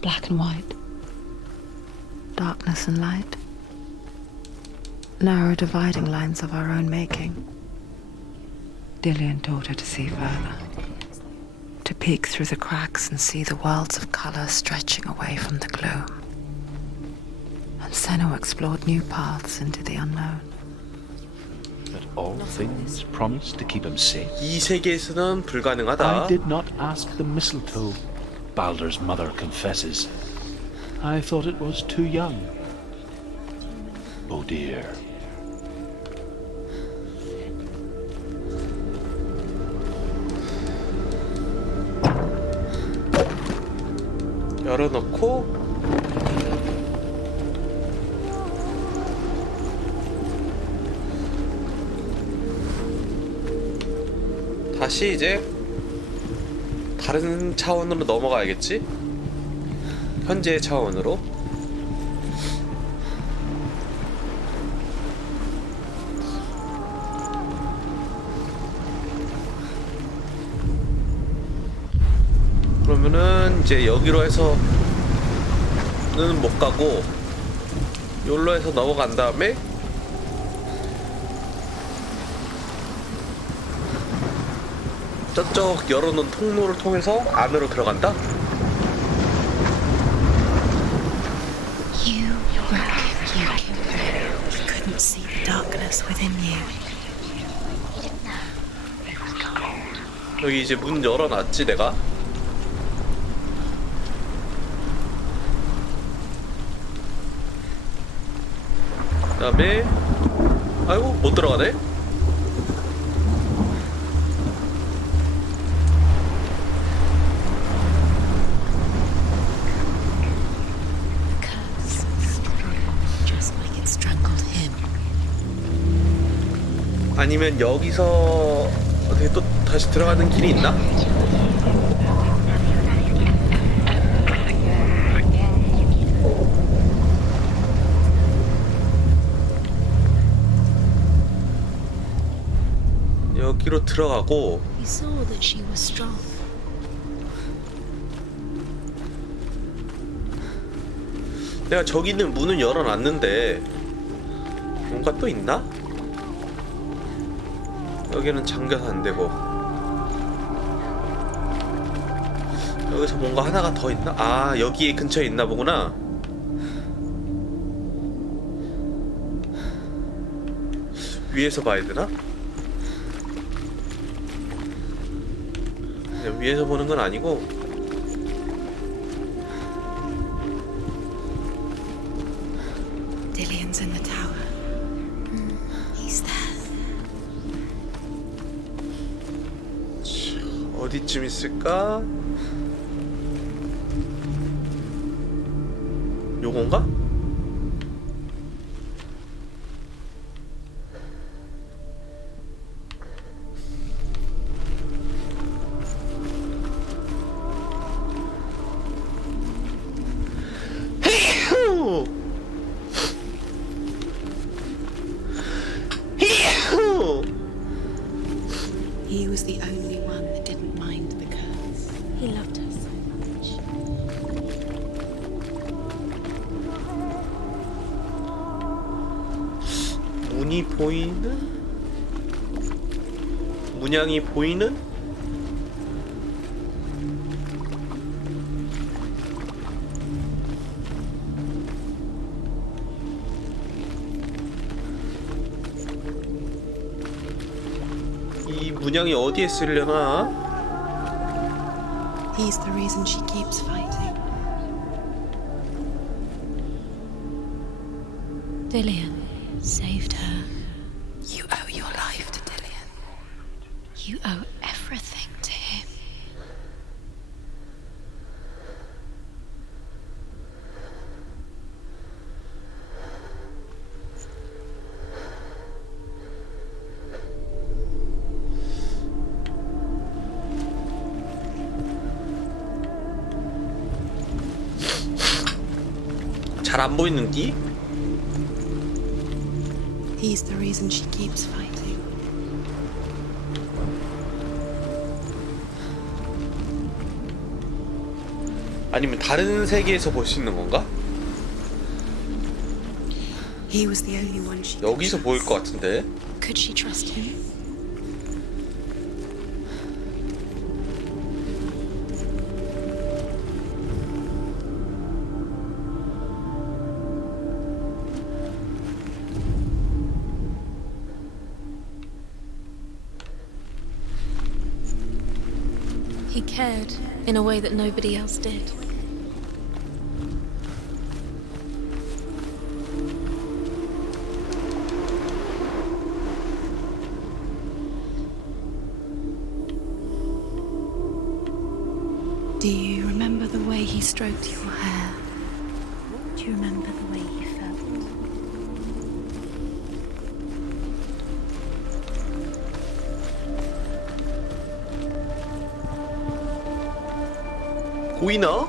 Black and white. Darkness and light. Narrow dividing lines of our own making. Dillian taught her to see further. To peek through the cracks and see the worlds of color stretching away from the gloom. And Senna explored new paths into the unknown. But all things promised to keep him safe. 이 세계에서는 불가능하다. I did not ask the mistletoe, Balder's mother confesses. I thought it was too young. Oh dear. 열어놓고 다시 이제 다른 차원으로 넘어가야겠지? 현재의 차원으로. 그러면은 이제 여기로 해서는 못 가고 여기로 해서 넘어간 다음에 저쪽 열어놓은 통로를 통해서 안으로 들어간다? You were you. You couldn't see the darkness within you. 여기 이제 문 열어놨지 내가? 그 다음에 아이고 못 들어가네? Curse, just like it strangled him. 아니면 여기서 어떻게 또 다시 들어가는 길이 있나? 여기로 들어가고 He saw that she was strong. 내가 저기 있는 문은 열어놨는데 뭔가 또 있나? 여기는 잠겨서 안되고 여기서 뭔가 하나가 더 있나? 아 여기 근처에 있나 보구나. 위에서 봐야 되나? 그냥 위에서 보는 건 아니고 Dillian's in the tower. He's there. 어디쯤 있을까? 요건가? He was the only one that didn't mind the curse. He loved her so much. 문이 보이는? 문양이 보이는? 이 문양이 어디에 쓰려나? He's the reason she keeps fighting. Dillian saved her. You owe your life to Dillian. You owe everything to him. 잘 안 보이는 띠? He's the reason she keeps fighting. 아니면 다른 세계에서 볼 수 있는 건가? He was the only one she 여기서 보일 것 같은데. Could she trust him? He cared in a way that nobody else did. Do you remember the way he stroked your hair? Do you remember the way he felt? 보이나?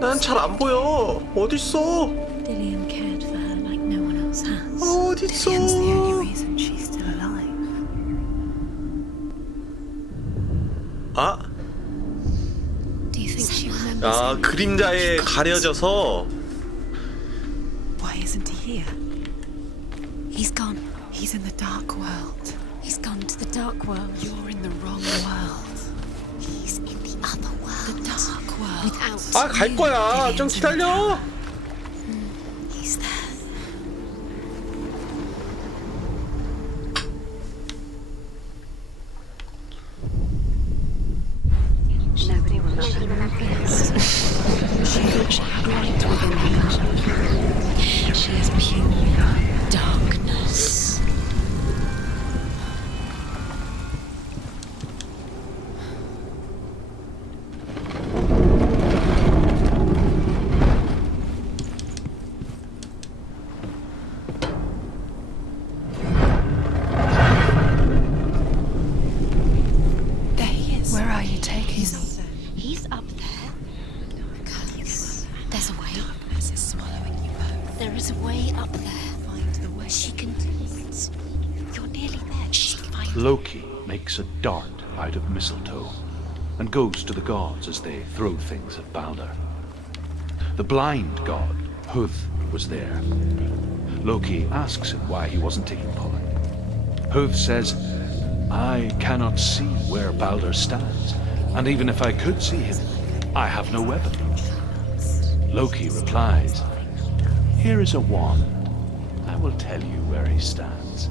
난 잘 안 보여. 어딨어? Dillian cared for her like no one else has. 어딨어? Dillian's the only reason she's still alive. 아, Do you think she remembers 아 him? 그림자에 가려져서. Why isn't he here? He's gone. He's in the dark world. He's gone to the dark world. You're in the wrong world. He's in the other world. The dark world. Without 아, 갈 거야. 좀 기다려. He's there. Nobody will know her. She thought she had light within her. She is pure darkness. Loki makes a dart out of mistletoe and goes to the gods as they throw things at Balder. The blind god, Huth, was there. Loki asks him why he wasn't taking part. Huth says, I cannot see where Balder stands, and even if I could see him, I have no weapon. Loki replies, here is a wand. I will tell you where he stands.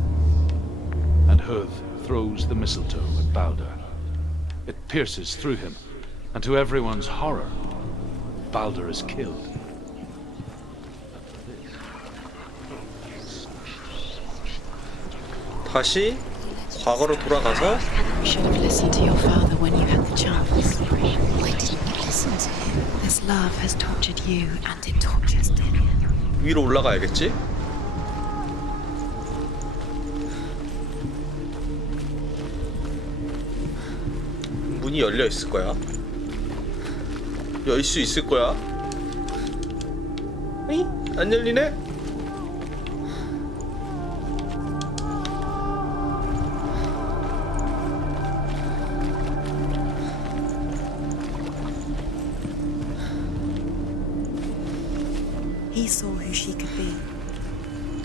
And Huth throws the mistletoe at Balder. It pierces through him, and to everyone's horror, Balder is killed. 다시 과거로 돌아가서 You should have listened to your father when you had the chance. Why didn't you listen to him? This love has tortured you, and it tortures Dillian. 위로 올라가야겠지? 문이 열려 있을 거야. 열 수 있을 거야. 에이? 안 열리네? He saw who she could be.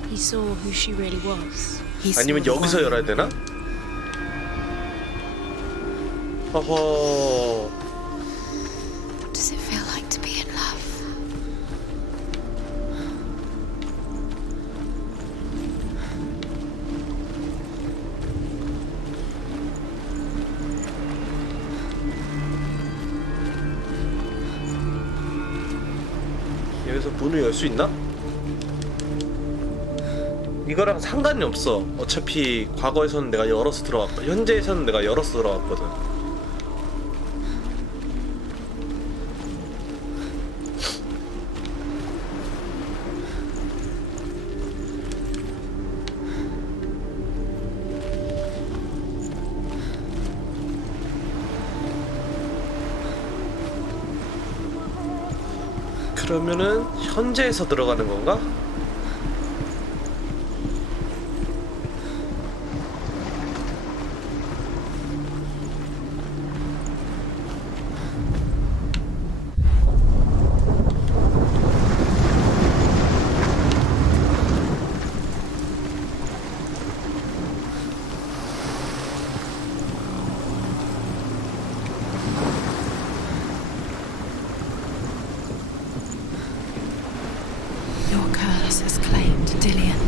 He saw who she really was. He saw 아니면 the 여기서 one- 열어야 되나? 허허. What does it feel like to be in love? 여기서 문을 열 수 있나? 이거랑 상관이 없어. 어차피 과거에서는 내가 열어서 들어갔고 현재에서는 내가 열어서 들어갔거든. 그러면은 현재에서 들어가는 건가? Your curse has claimed Dillian.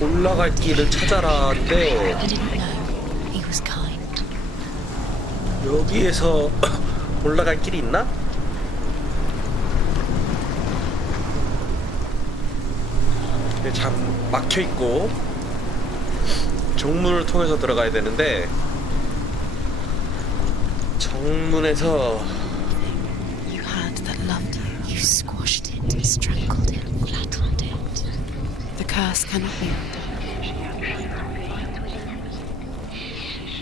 올라갈 길을 찾아라인데 I didn't know. He was kind. 여기에서 올라갈 길이 있나? 근데 참 막혀 있고 정문을 통해서 들어가야 되는데 정문에서 You had that loved you. You squashed it, strangled it, flattened it. The curse cannot be undone.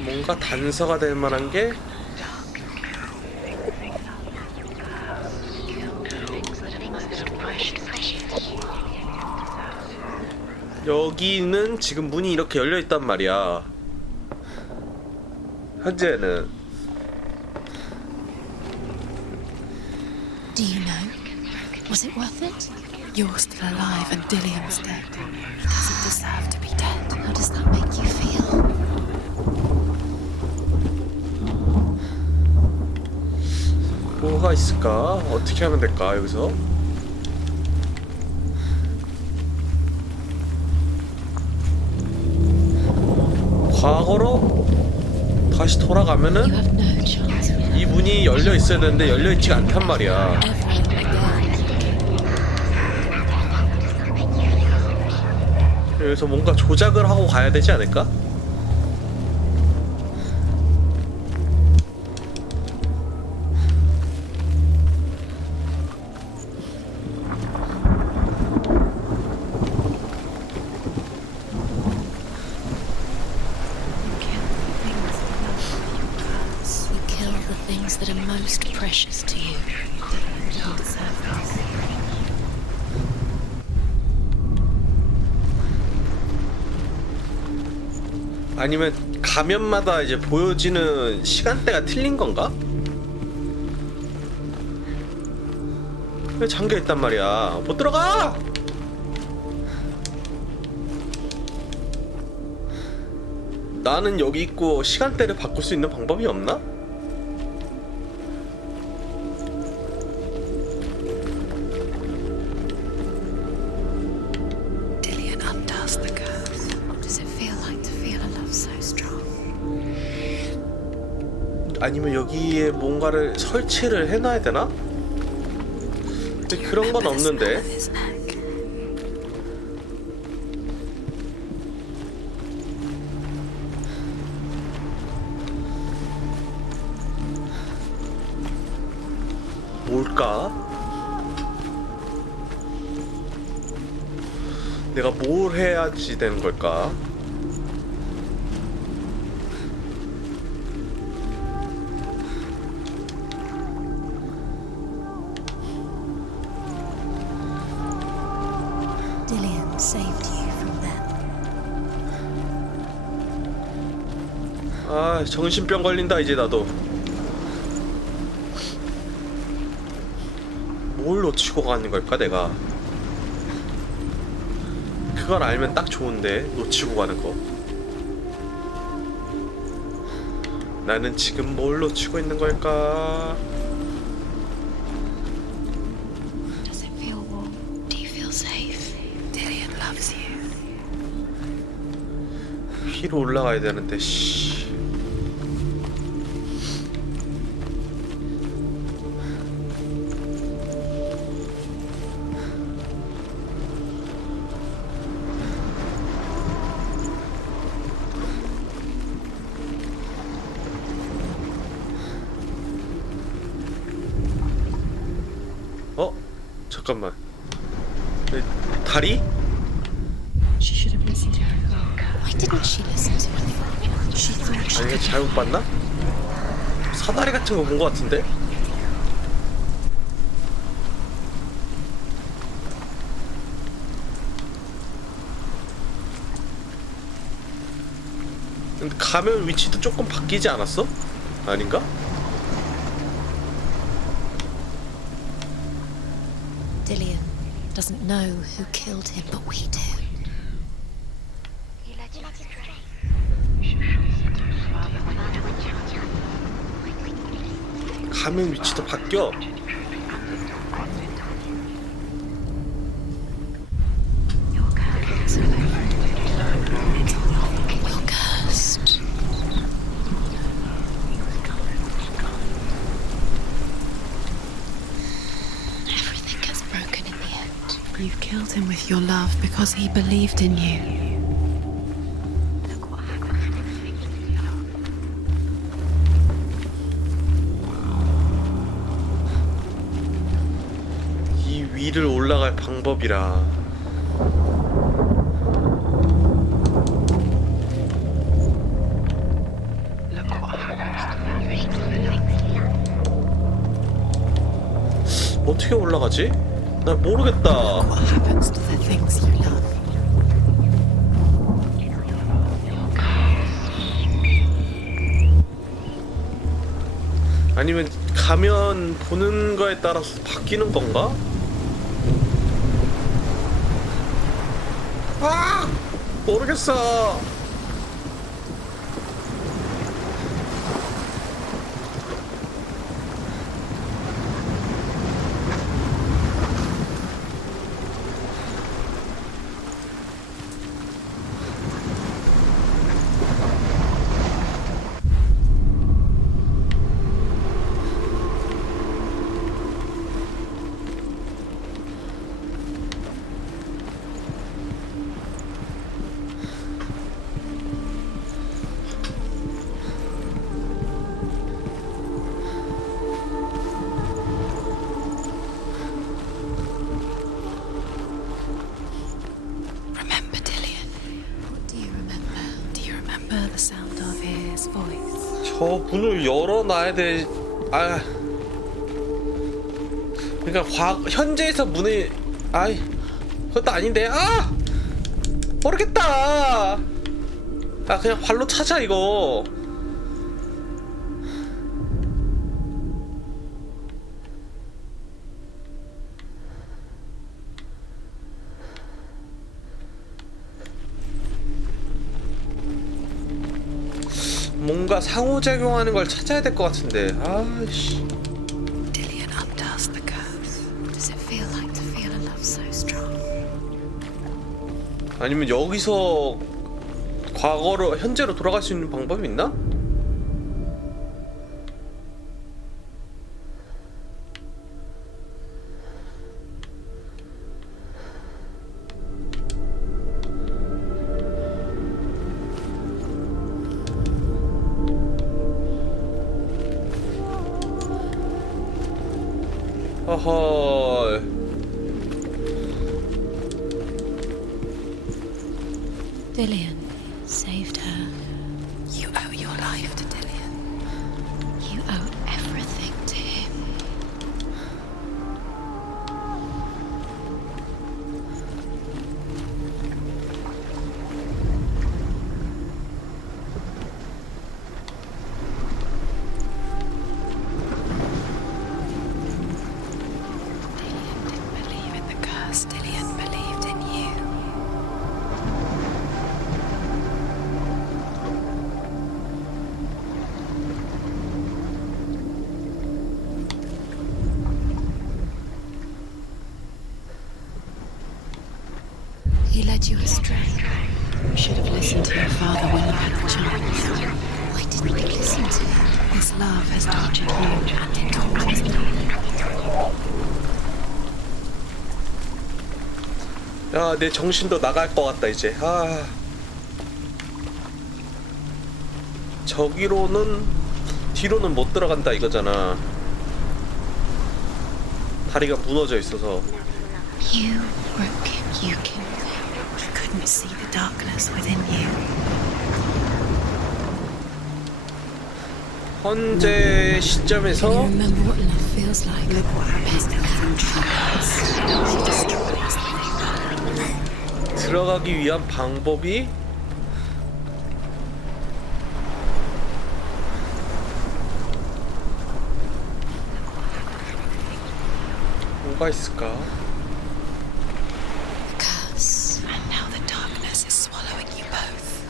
뭔가 단서가 될 만한 게 여기는 지금 문이 이렇게 열려 있단 말이야. 현재는 Do you know? Was it worth it? You're still alive and Dillian's dead. He doesn't deserve to be dead. How does that make you feel? 뭐가 있을까? 어떻게 하면 될까 여기서? 과거로 다시 You 돌아가면은 have no chance of 이 문이 열려 있어야 되는데 열려 있지가 않단 말이야. ever again. 여기서 뭔가 조작을 하고 가야 되지 않을까? You kill the things that are most precious to you. You deserve this. 아니면 가면마다 이제 보여지는 시간대가 틀린 건가? 왜 잠겨 있단 말이야? 못 들어가! 나는 여기 있고 시간대를 바꿀 수 있는 방법이 없나? Dillian undoes the curse. What does it feel like to feel a love so strong? 아니면 여기에 뭔가를 설치를 해놔야 되나? 근데 그런 건 없는데. His neck. 뭘까? 내가 뭘 해야지 되는 걸까? Dillian saved you from them. 아, 정신병 걸린다 이제 나도. 뭘 놓치고 가는 걸까 내가? 그걸 알면 딱 좋은데 놓치고 가는 거. 나는 지금 뭘 놓치고 있는 걸까? Does it feel warm? Do you feel safe? Dillian loves you. 위로 올라가야 되는데 씨. 잠깐만. 다리? She should have listened to her. Why didn't she listen to her? She thought she 아니 잘못 봤나? 사다리 같은 거 본 거 같은데? 근데 가면 위치도 조금 바뀌지 않았어? 아닌가? Dillian doesn't know who killed him, but we do. 가면 위치도 바뀌어. You're cursed. Everything gets broken in the end. You killed him with your love because he believed in you. Look what happened. 이 위를 올라갈 방법이라. 어떻게 올라가지? 나 모르겠다. What happens to the things you love? 아니면 가면 보는 거에 따라서 바뀌는 건가? 아! 모르겠어. Remember, Dillian. What do you remember? Do you remember the sound of his voice? 저 문을 열어놔야 돼. 아. 그러니까 현재에서 문을 아이 그것도 아닌데. 아! 모르겠다. 아 그냥 발로 찾아 이거. 뭔가 상호작용하는 걸 찾아야 될 것 같은데. 아씨. Dillian undoes the curse. Does it feel like to feel a love so strong? 아니면 여기서 과거로 현재로 돌아갈 수 있는 방법이 있나? 어허. Dillian saved her. You owe your life to Dillian. You owe everything to him. Dillian didn't believe in the curse. Dillian believed in you. He led you astray. You should have listened to your father when you had the chance. Why didn't you listen to him? His love has tortured you, and it tortures me. 야, 내 정신도 나갈 것 같다 이제. 아. 저기로는 뒤로는 못 들어간다 이거잖아. 다리가 무너져 있어서. You broke him. You killed him. I couldn't see the darkness within you. 현재 시점에서 You remember what love feels like? Look what happens to everything tries. She destroys the 들어가기 위한 방법이 뭐가 있을까? The curse. And now the darkness is swallowing you both.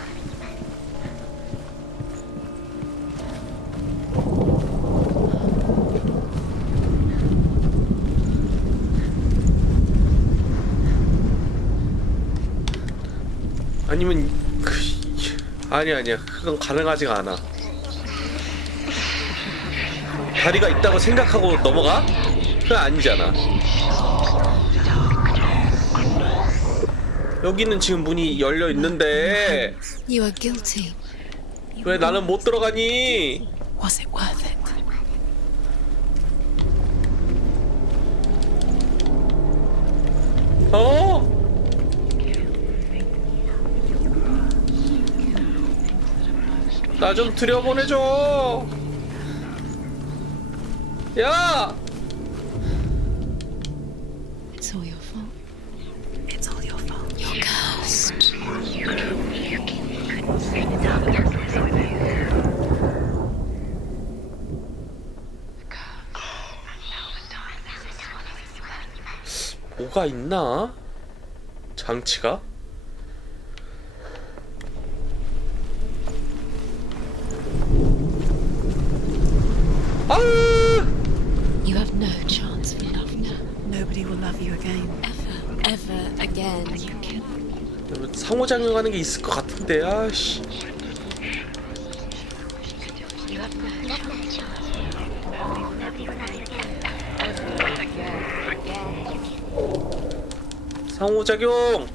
아니면 아니야 그건 가능하지가 않아. 다리가 있다고 생각하고 넘어가? 그건 아니잖아. 여기는 지금 문이 열려 있는데 You are guilty. 왜 나는 못 들어가니? Was it worth it? 어? 나 좀 들여보내줘. 야! It's all your fault. It's all your fault. You're cursed. 뭐가 있나? 장치가? 아! You have no chance for love now. Nobody will love you again. Ever again. 상호작용하는 게 있을 것 같은데, 아씨. 상호작용.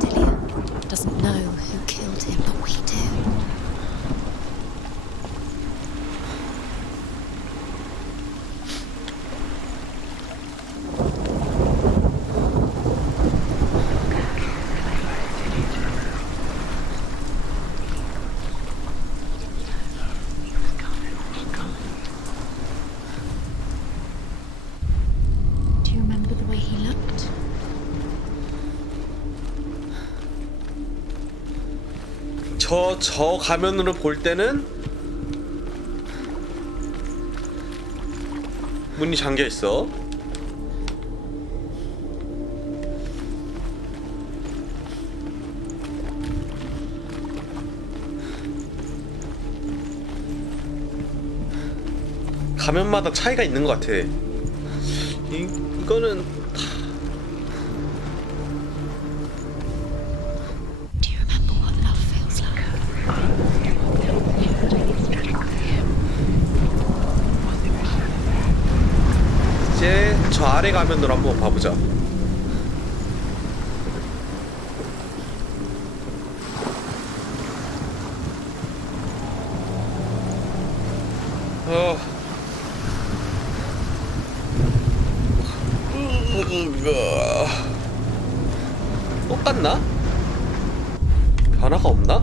Dillian doesn't know who killed him, but we do. Do you remember the way he looked? 저 가면으로 볼 때는 문이 잠겨 있어. 가면마다 차이가 있는 것 같아. 이거는 Do you remember what love feels like? 이제 저 아래 가면으로 한번 봐보자. 똑같나? 변화가 없나?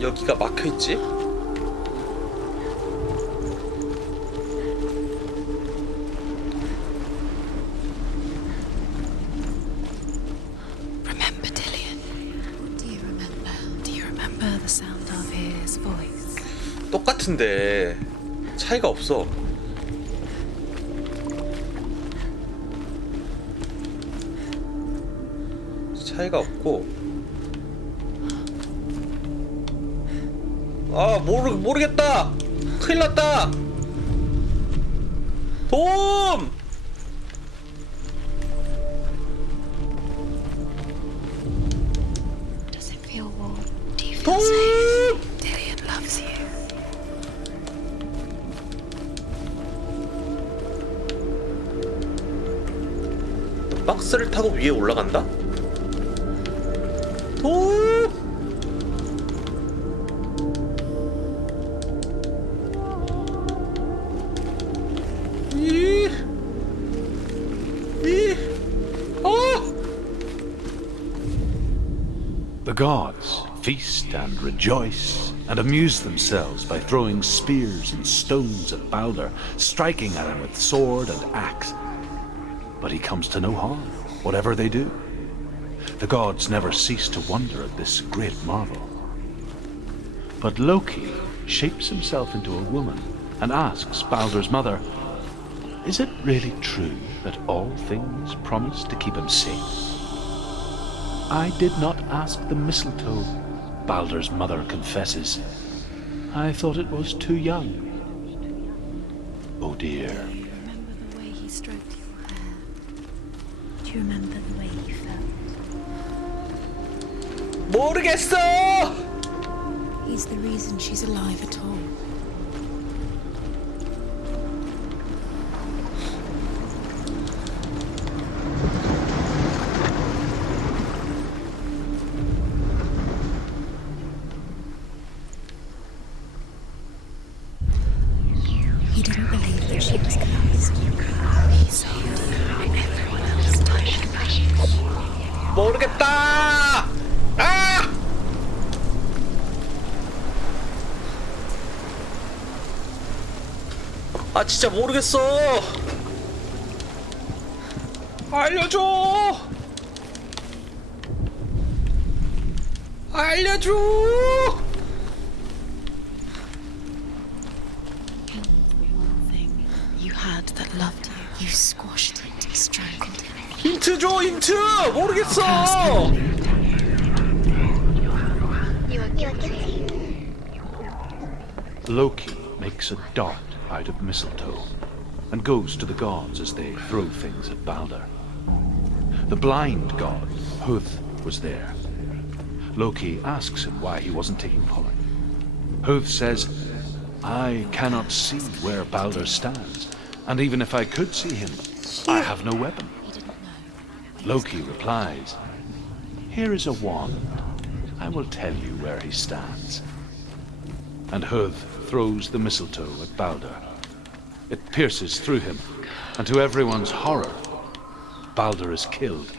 여기가 막혀있지? Remember, Dillian? Do you remember? Do you remember the sound of his voice? 똑같은데 차이가 없어. 차이가 없고. 아 모르겠다. 큰일 났다. 도움! Does it feel warm? Do you feel 도움! safe? Dillian loves you. 박스를 타고 위에 올라간다? 도움! The gods feast and rejoice and amuse themselves by throwing spears and stones at Balder, striking at him with sword and axe. But he comes to no harm, whatever they do. The gods never cease to wonder at this great marvel. But Loki shapes himself into a woman and asks Balder's mother, "Is it really true that all things promise to keep him safe?" "I did not ask the mistletoe," Balder's mother confesses. "I thought it was too young." Oh dear. Do you remember the way he stroked your hair? Do you remember the way he felt? 모르겠어! He's the reason she's alive at all. He didn't believe that she was cursed. He saved her and everyone else died. 모르겠다! 아! 아 진짜 모르겠어. 알려줘. 알려줘. One thing you had that loved you, you squashed it, strangled it. 힌트 줘 힌트. 모르겠어. Loki makes a dart out of mistletoe and goes to the gods as they throw things at Balder. The blind god, Huth, was there. Loki asks him why he wasn't taking part. Huth says, "I cannot see where Balder stands, and even if I could see him, I have no weapon." Loki replies, "Here is a wand. I will tell you where he stands." And Huth throws the mistletoe at Balder. It pierces through him, and to everyone's horror, Balder is killed.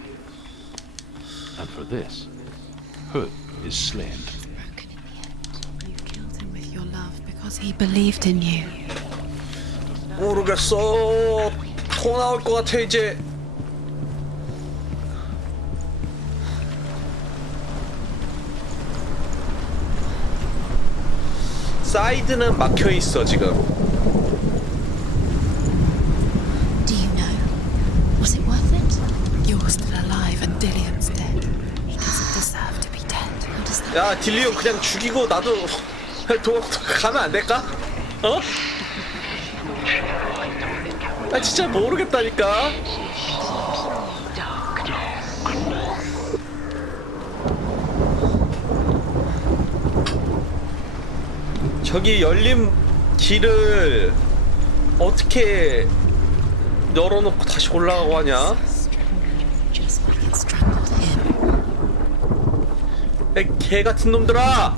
And for this, Huth is slain. Broken in the end. You killed him with your love because he believed in you. 모르겠어. 토 나올 것 같아 이제. 사이드는 막혀 있어 지금. Do you know? Was it worth it? You're still alive and Dillian's dead. He doesn't deserve to be dead. How does that? 야 딜리온 그냥 죽이고 나도 가면 안 될까? 어? 아 진짜 모르겠다니까. 저기 열린 길을 어떻게 열어놓고 다시 올라가고 하냐? Just like it strangled him. 에, 개 같은 놈들아!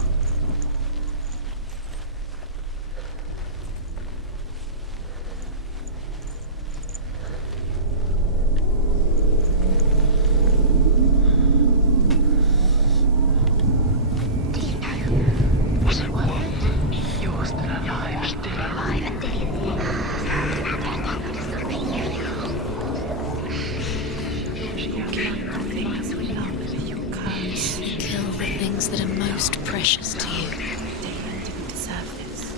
Kill the things that are most precious to you. Dillian didn't deserve this.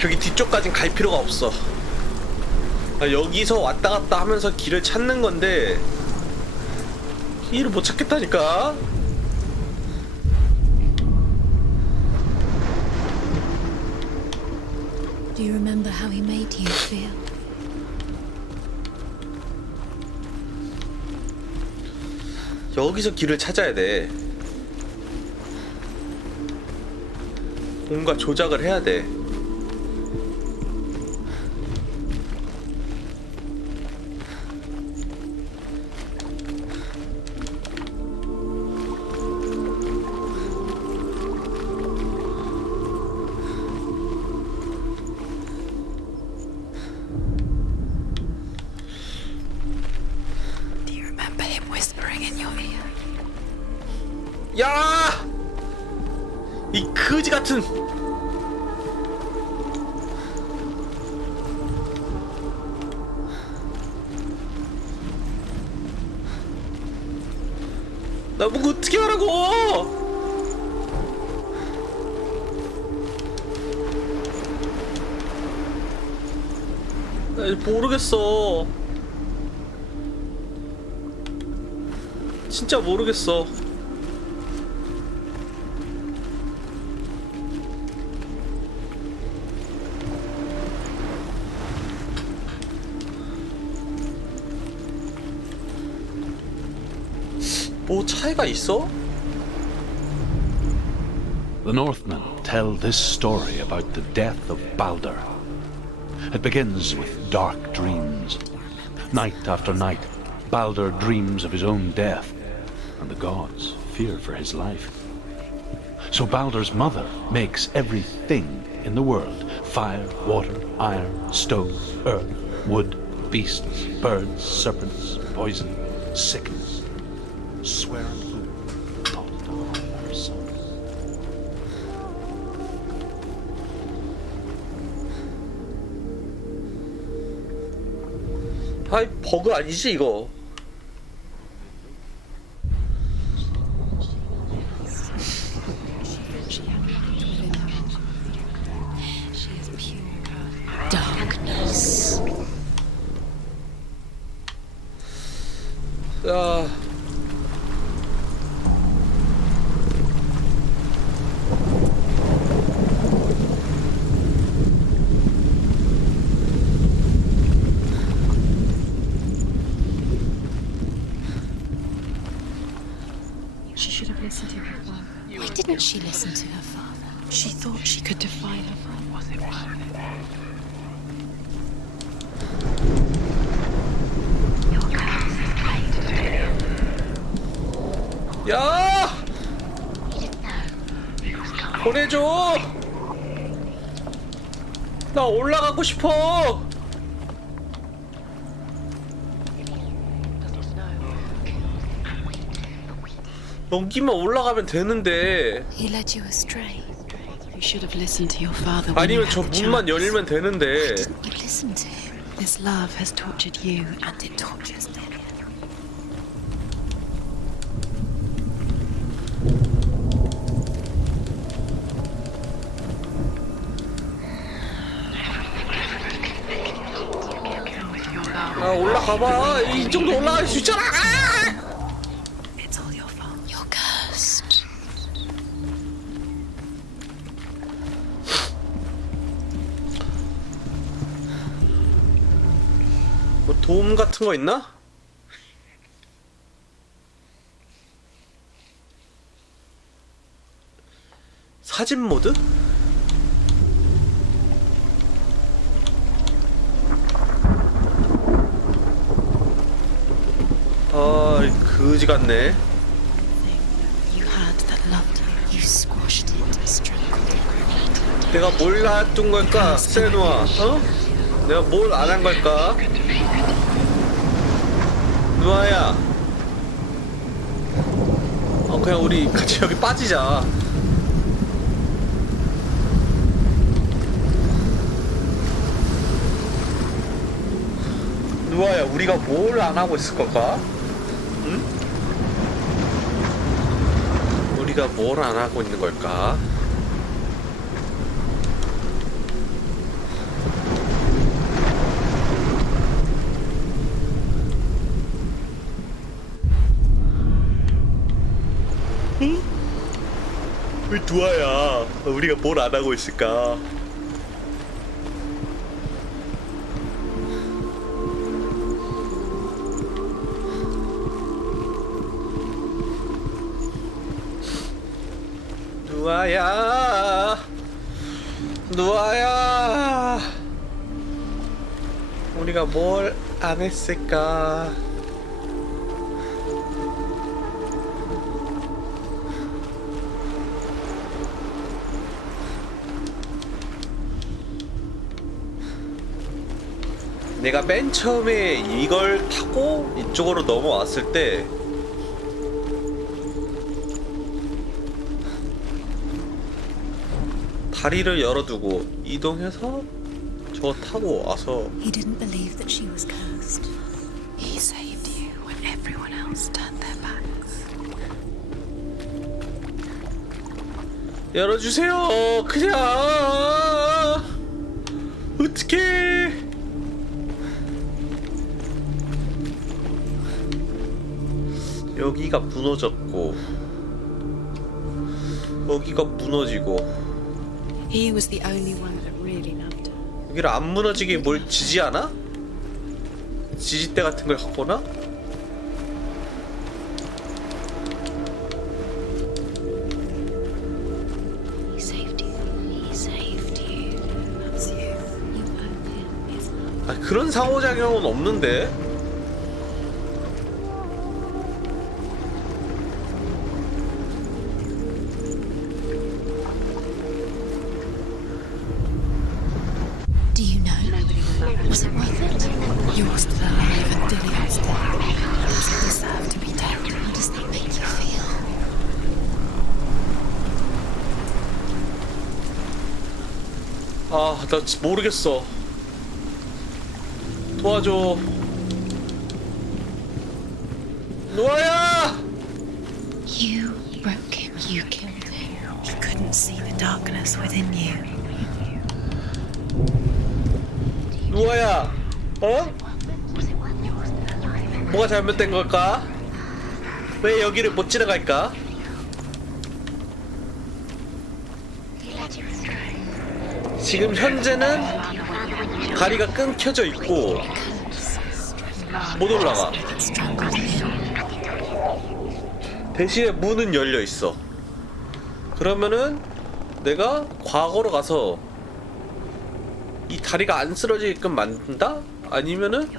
저기 뒤쪽까진 갈 필요가 없어. 아, 여기서 왔다 갔다 하면서 길을 찾는 건데 길을 못 찾겠다니까. Do you remember how he made you feel? 여기서 길을 찾아야 돼. 뭔가 조작을 해야 돼. Do you remember him whispering in your ear? 야! 이 거지 같은. 나보고 어떻게 하라고? 나 이제 모르겠어. 진짜 모르겠어. 뭐 차이가 있어? The Northmen tell this story about the death of Balder. It begins with dark dreams. Night after night, Balder dreams of his own death, and the gods fear for his life. So Balder's mother makes everything in the world: fire, water, iron, stone, earth, wood, beasts, birds, serpents, poison, sickness. Swear an oath not to harm her son. 아이 버그 아니지 이거? She is pure darkness. 야. She should have listened to her father. Why didn't she listen to her father? She thought she could defy her father. Was it worth it? 야! 보내줘! 나 올라가고 싶어! 여기만 올라가면 되는데. He led you astray. You should have listened to your father. when you 아니면 저 had the 문만 chance. 열면 되는데. Didn't you listen to him? This love has tortured you, and it tortures them. 아, 올라가봐. 이 정도 올라갈 수 있잖아. It's all your fault. You're cursed. 뭐 도움 같은 거 있나? 사진 모드? 아, 그지 같네. You had that loved you. You squashed it, strangled it. 내가 뭘 놔둔 걸까, 세누아? 어? 내가 뭘 안 한 걸까? 누아야. 그냥 우리 같이 여기 빠지자. 누아야, 우리가 뭘 안 하고 있을 걸까? 응? 우리가 뭘 안 하고 있는 걸까? 응? 왜 두아야? 우리가 뭘 안 하고 있을까? 누아야, 누아야, 우리가 뭘 안 했을까? 내가 맨 처음에 이걸 타고 이쪽으로 넘어왔을 때 다리를 열어두고 이동해서 저거 타고 와서 He didn't believe that she was cursed. He saved you when everyone else turned their backs. 열어주세요. 그냥 어떡해. 여기가 무너졌고 여기가 무너지고 He was the only one that really loved her. 여기를 안 무너지게 뭘 지지하나? 지지대 같은 걸 갖고 오나? He saved you. He saved you. Loves you. You owe him his love. 아, 그런 상호작용은 없는데? Do you know? Was it worth it? You're still alive and Dillian's dead. You deserve to be dead. How does that make you feel? 아, 나 모르겠어. 도와줘. 노아야! You broke him. You killed him. He couldn't see the darkness within you. 노아야, 어? 뭐가 잘못된 걸까? 왜 여기를 못 지나갈까? 지금 현재는 다리가 끊겨져 있고 못 올라가. 대신에 문은 열려 있어. 그러면은 내가 과거로 가서 이 다리가 안 쓰러지게끔 만든다? 아니면은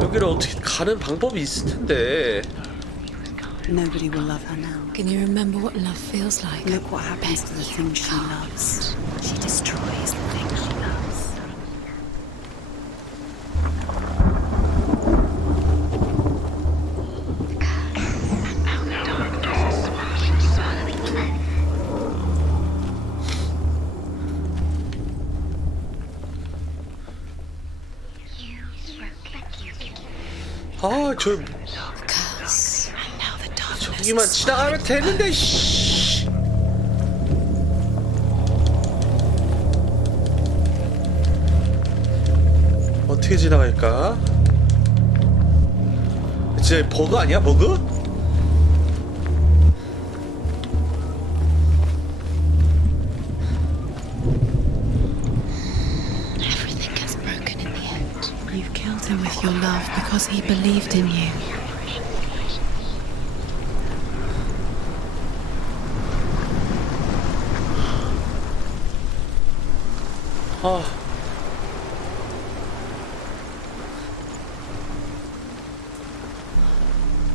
여기를 어떻게 가는 방법이 있을 텐데. Nobody will love her now. Can you remember what love feels like? Look what happens to the things she loves. She destroys the things she loves. 아, 저 Curse. And now the darkness. 저기만 지나가면 되는데. 씨. 어떻게 지나갈까? 진짜 버그 아니야, 버그? Everything gets broken in the end. You killed him with your love because he believed in you. 아.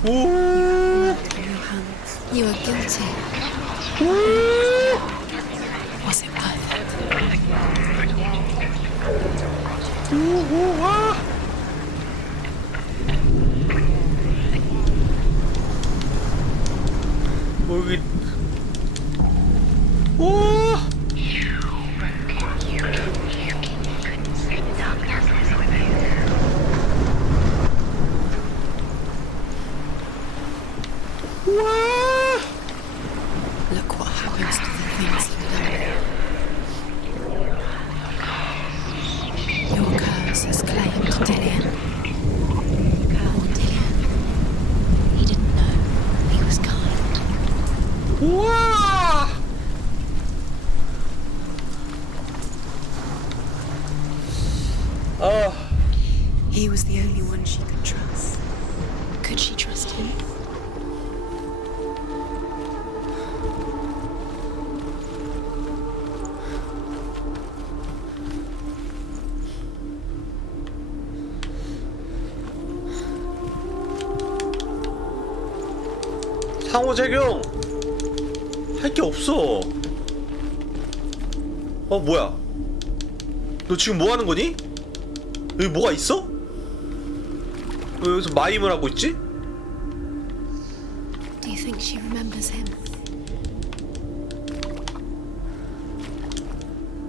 오. You are guilty. Was it worth it? 우와. 여기. 우와. 우와. Look what happens to the things you love. Your curse has claimed Dillian. Oh, Dillian. He didn't know. He was kind. 우와. 아. He was the only one she could trust. Could she trust him? 상호작용 할 게 없어. 어, 뭐야? 너 지금 뭐 하는 거니? 여기 뭐가 있어? 왜 여기서 마임을 하고 있지? Do you think she remembers him?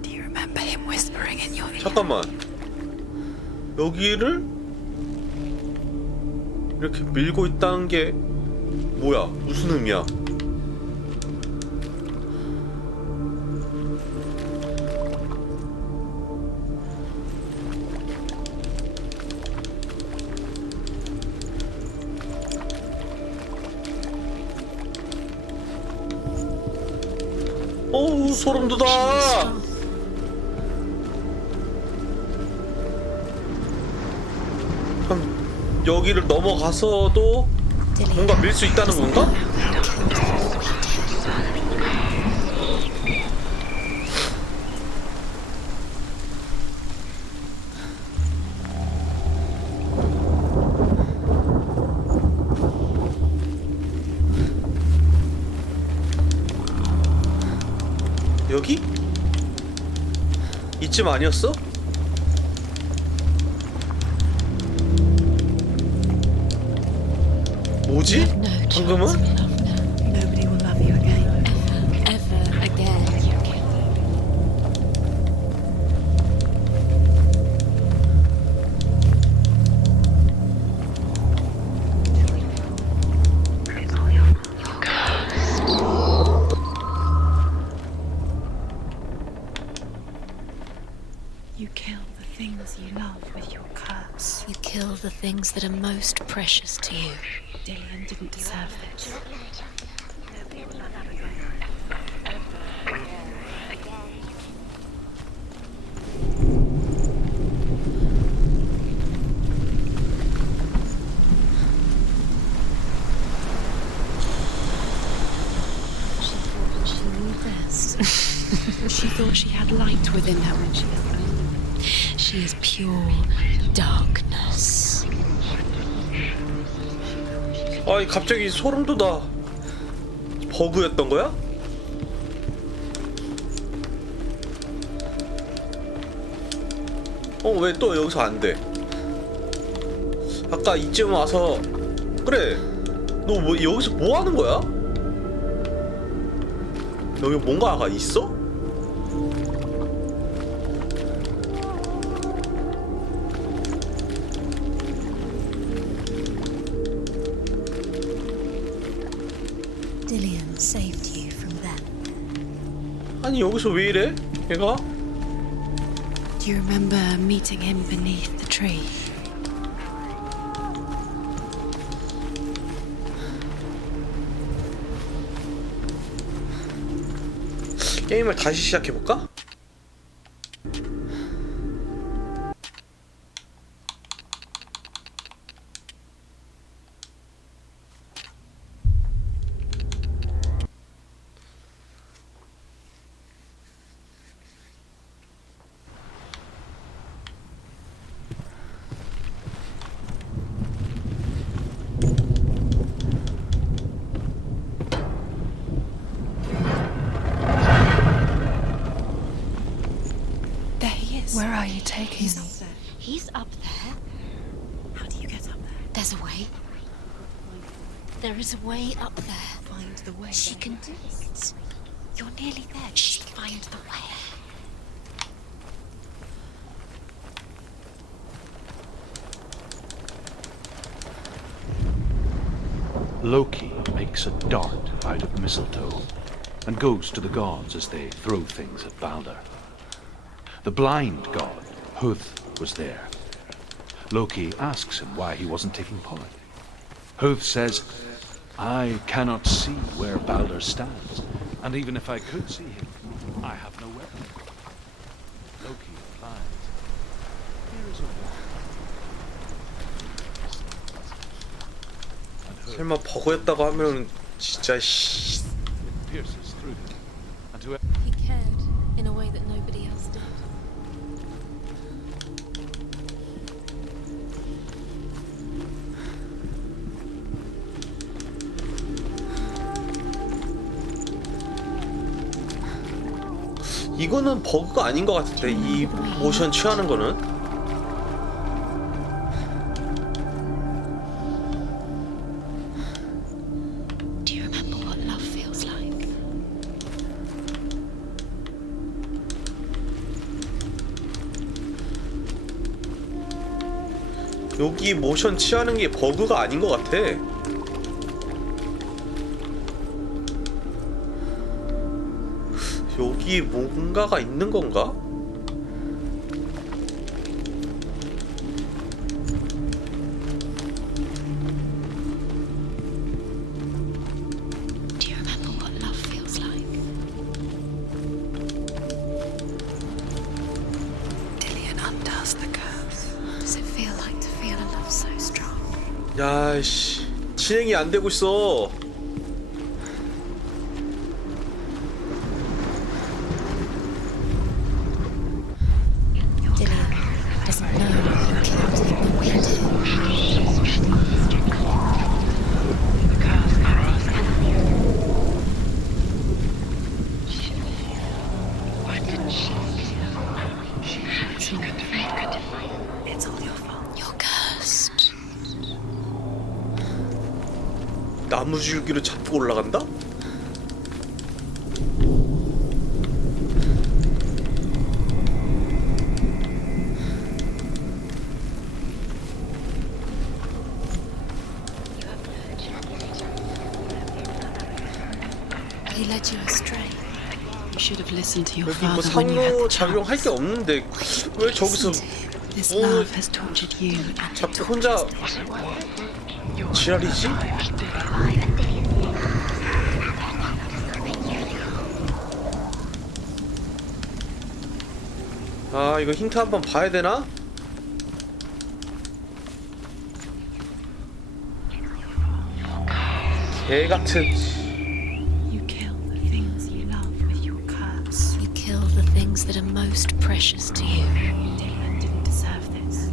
Do you remember him whispering in your ear? 잠깐만. 여기를 이렇게 밀고 있다는 게 뭐야? 무슨 의미야? 어우, 소름 돋아. 그럼 여기를 넘어가서도 뭔가 밀 수 있다는 건가? 여기? 이쯤 아니었어? 뭐지? 방금은? Nobody will love you again. Ever again. You kill the things you love with your curse. You kill the things that are most precious to you. Dillian didn't deserve this. She thought she knew best. She thought she had light within her when she was born. She is pure darkness. 아니, 갑자기 소름 돋아. 버그였던 거야? 왜 또 여기서 안 돼? 아까 이쯤 와서 그래. 너 뭐 여기서 뭐 하는 거야? 여기 뭔가가 있어? saved you from them. 아니 여기서 왜 이래? 얘가? Do you remember meeting him beneath the tree? 게임을 다시 시작해볼까? Where are you taking me? He's up there. How do you get up there? There's a way. There is a way up there. Find the way. She can do it. You're nearly there. She'll find the way. Loki makes a dart out of mistletoe and goes to the gods as they throw things at Balder. The blind god, Huth, was there. Loki asks him why he wasn't taking part. Huth says, I cannot see where Balder stands, and even if I could see him, I have no weapon. Loki replies, here is a wall. 설마 버그였다고 하면 진짜 씨. Pierces through him, and whoever He cared in a way that nobody else did. 이거는 버그가 아닌 것 같은데 이 모션 취하는 거는. Do you remember what love feels like? 여기 모션 취하는 게 버그가 아닌 것 같아. 여기 뭔가가 있는 건가? Do you remember what love feels like? Dillian undoes the curse. Does it feel like to feel a love so strong? 야씨 진행이 안 되고 있어. Dillian doesn't know who killed him, but we do. It's all your fault. You're cursed. 나무줄기로 잡고 올라간다? He led you astray. You should have listened to your 여기 뭐 father when you had 상호 the 작용할 게 chance. 없는데 왜 저기서 This 뭐 love has tortured you and 자꾸 혼자 지랄이지? 아 이거 힌트 한번 봐야 되나? 개 같은. you kill the things you love with your curse. You kill the things that are most precious to you. Dillian didn't deserve this.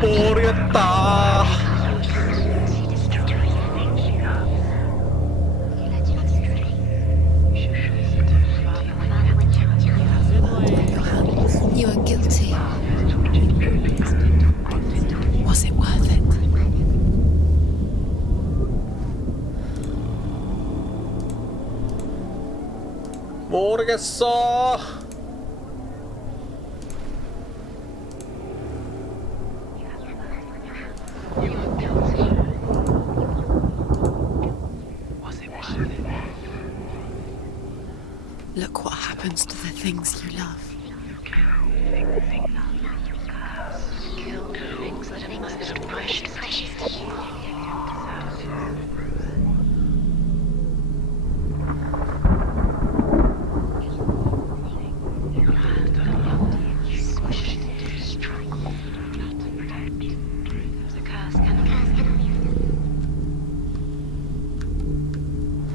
모르겠다. You are guilty. Was it worth it? 모르겠어. Look what happens to the things you love.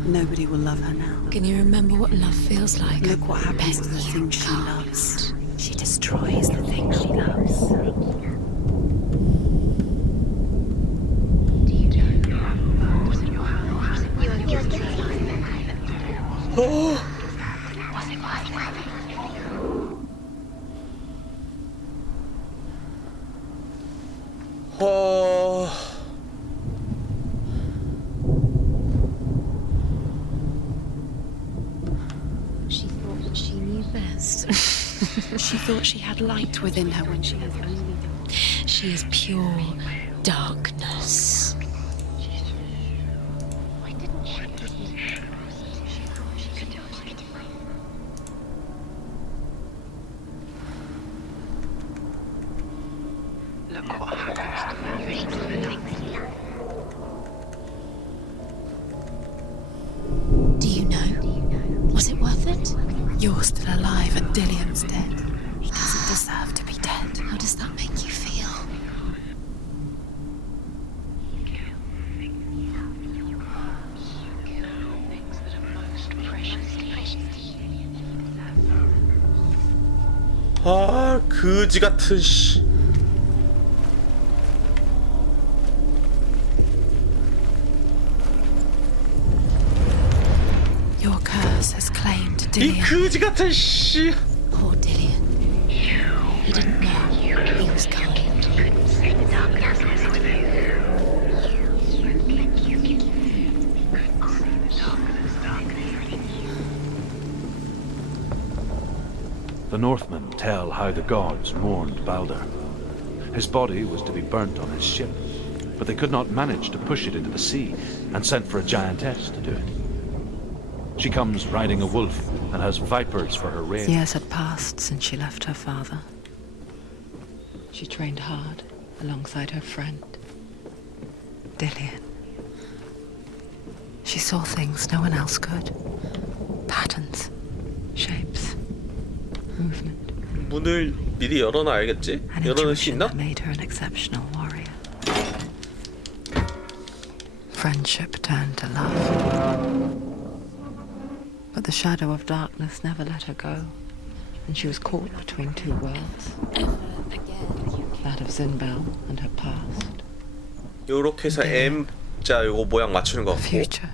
Nobody will love her now. Can you remember what love feels like? Look what happens to the things she loves. She destroys the things she loves. She thought she knew best. She thought she had light within her when she has only dark. She is pure darkness. Look what happens to the things you love. Do you know? Was it worth it? You're still alive and Dillian's dead. He doesn't deserve to be dead. How does that make you feel? 아, 그지 같은 씨. Your curse has claimed 이 Dillian. 그지 같은 씨. Poor Dillian. He didn't know he was kind. The Northmen tell how the gods mourned Balder. His body was to be burnt on his ship, but they could not manage to push it into the sea and sent for a giantess to do it. She comes riding a wolf and has vipers for her rein. Years had passed since she left her father. She trained hard alongside her friend, Dillian. She saw things no one else could. Patterns, shapes, movement. 문을 미리 열어놔야겠지? An 열어놓을 수 intuition 있나? that made her an exceptional warrior. Friendship turned to love. But the shadow of darkness never let her go, and she was caught between two worlds. That of Zinbel and her past. 요렇게 해서 M자 요거 모양 맞추는 거 같고. Future.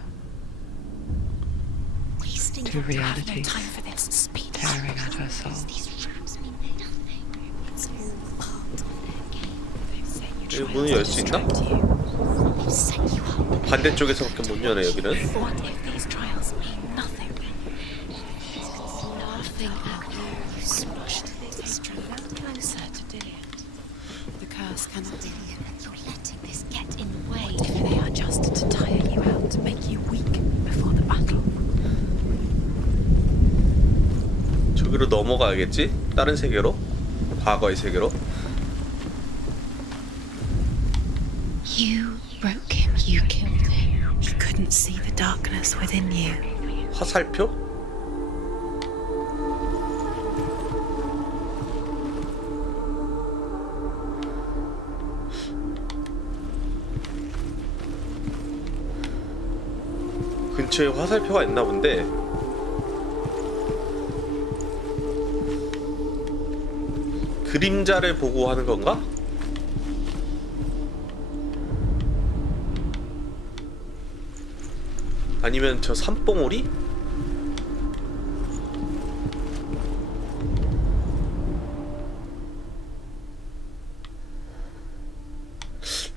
Wasting Two your time, no realities time for this. Speed. tearing at her soul. These traps mean nothing. It's all part of their game. 여기 문을 열 수 있나? They've set you up. 반대쪽에서밖에 못 여네 여기는. What if these trials mean nothing? Laughing at you, you smashed this trap closer to Dillian. The curse cannot be. Dillian, and you're letting this get in the way. If they are just to tire you out, to make you weak before the battle. 저기로 넘어가야겠지? 다른 세계로? 과거의 세계로? You broke him, you killed him. He couldn't see the darkness within you. 화살표? 근처에 화살표가 있나 본데. 그림자를 보고 하는 건가? 아니면 저 산봉우리?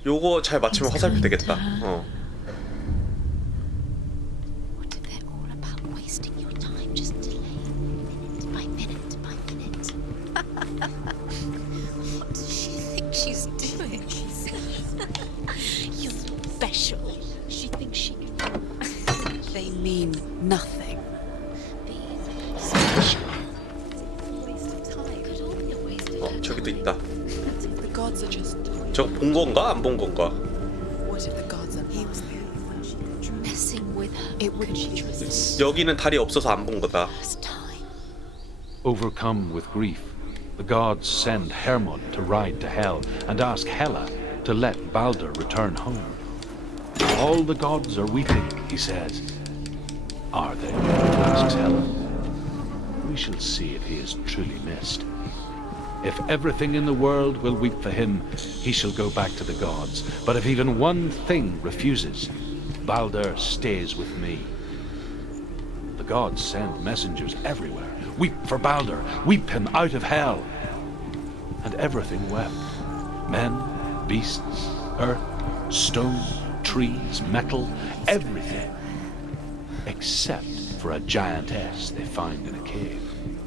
요거 잘 맞추면 화살표 되겠다. 어. What if they're all about wasting your time, just delaying minute by minute by minute? What does she think she's doing? You're special. She thinks she can. They mean nothing. 저거 본 건가? 안 본 건가? What if the gods are he was the only one she could trust? Messing with her. It wouldn't she trust 여기는 달이 없어서 안 본 거다. first time. Overcome with grief, the gods send Hermod to ride to Hell and ask Hela to let Balder return home. All the gods are weeping, he says. Are they? Asks Hela. We shall see if he is truly missed. If everything in the world will weep for him, he shall go back to the gods. But if even one thing refuses, Balder stays with me. The gods send messengers everywhere. Weep for Balder, weep him out of Hell. And everything wept. Men, beasts, earth, stone, trees, metal, everything. Except for a giantess they find in a cave.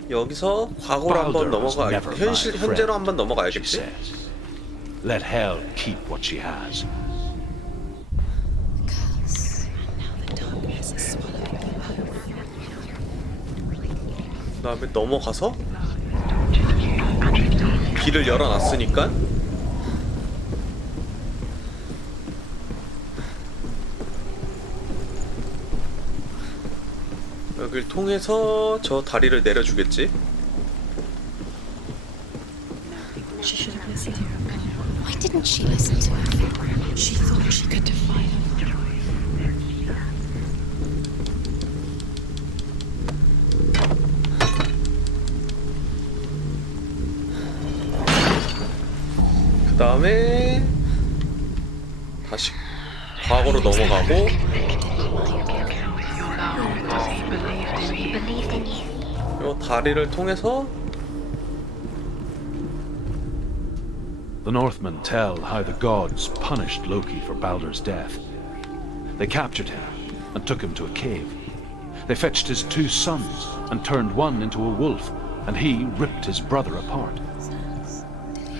여기서 과거로 한번 넘어가. 현재로 한번 넘어가야겠지. Let Hell keep what she has. Curse. Now the darkness is swallowing them whole. 그다음에 넘어가서 길을 열어놨으니까 여길 통해서 저 다리를 내려주겠지. She should have listened to her. Why didn't she listen to her? She thought she could defy them. 그 다음에 다시 과거로 넘어가고 이 다리를 통해서 The Northmen tell how the gods punished Loki for Balder's death. They captured him and took him to a cave. They fetched his 2 sons and turned one into a wolf, and he ripped his brother apart.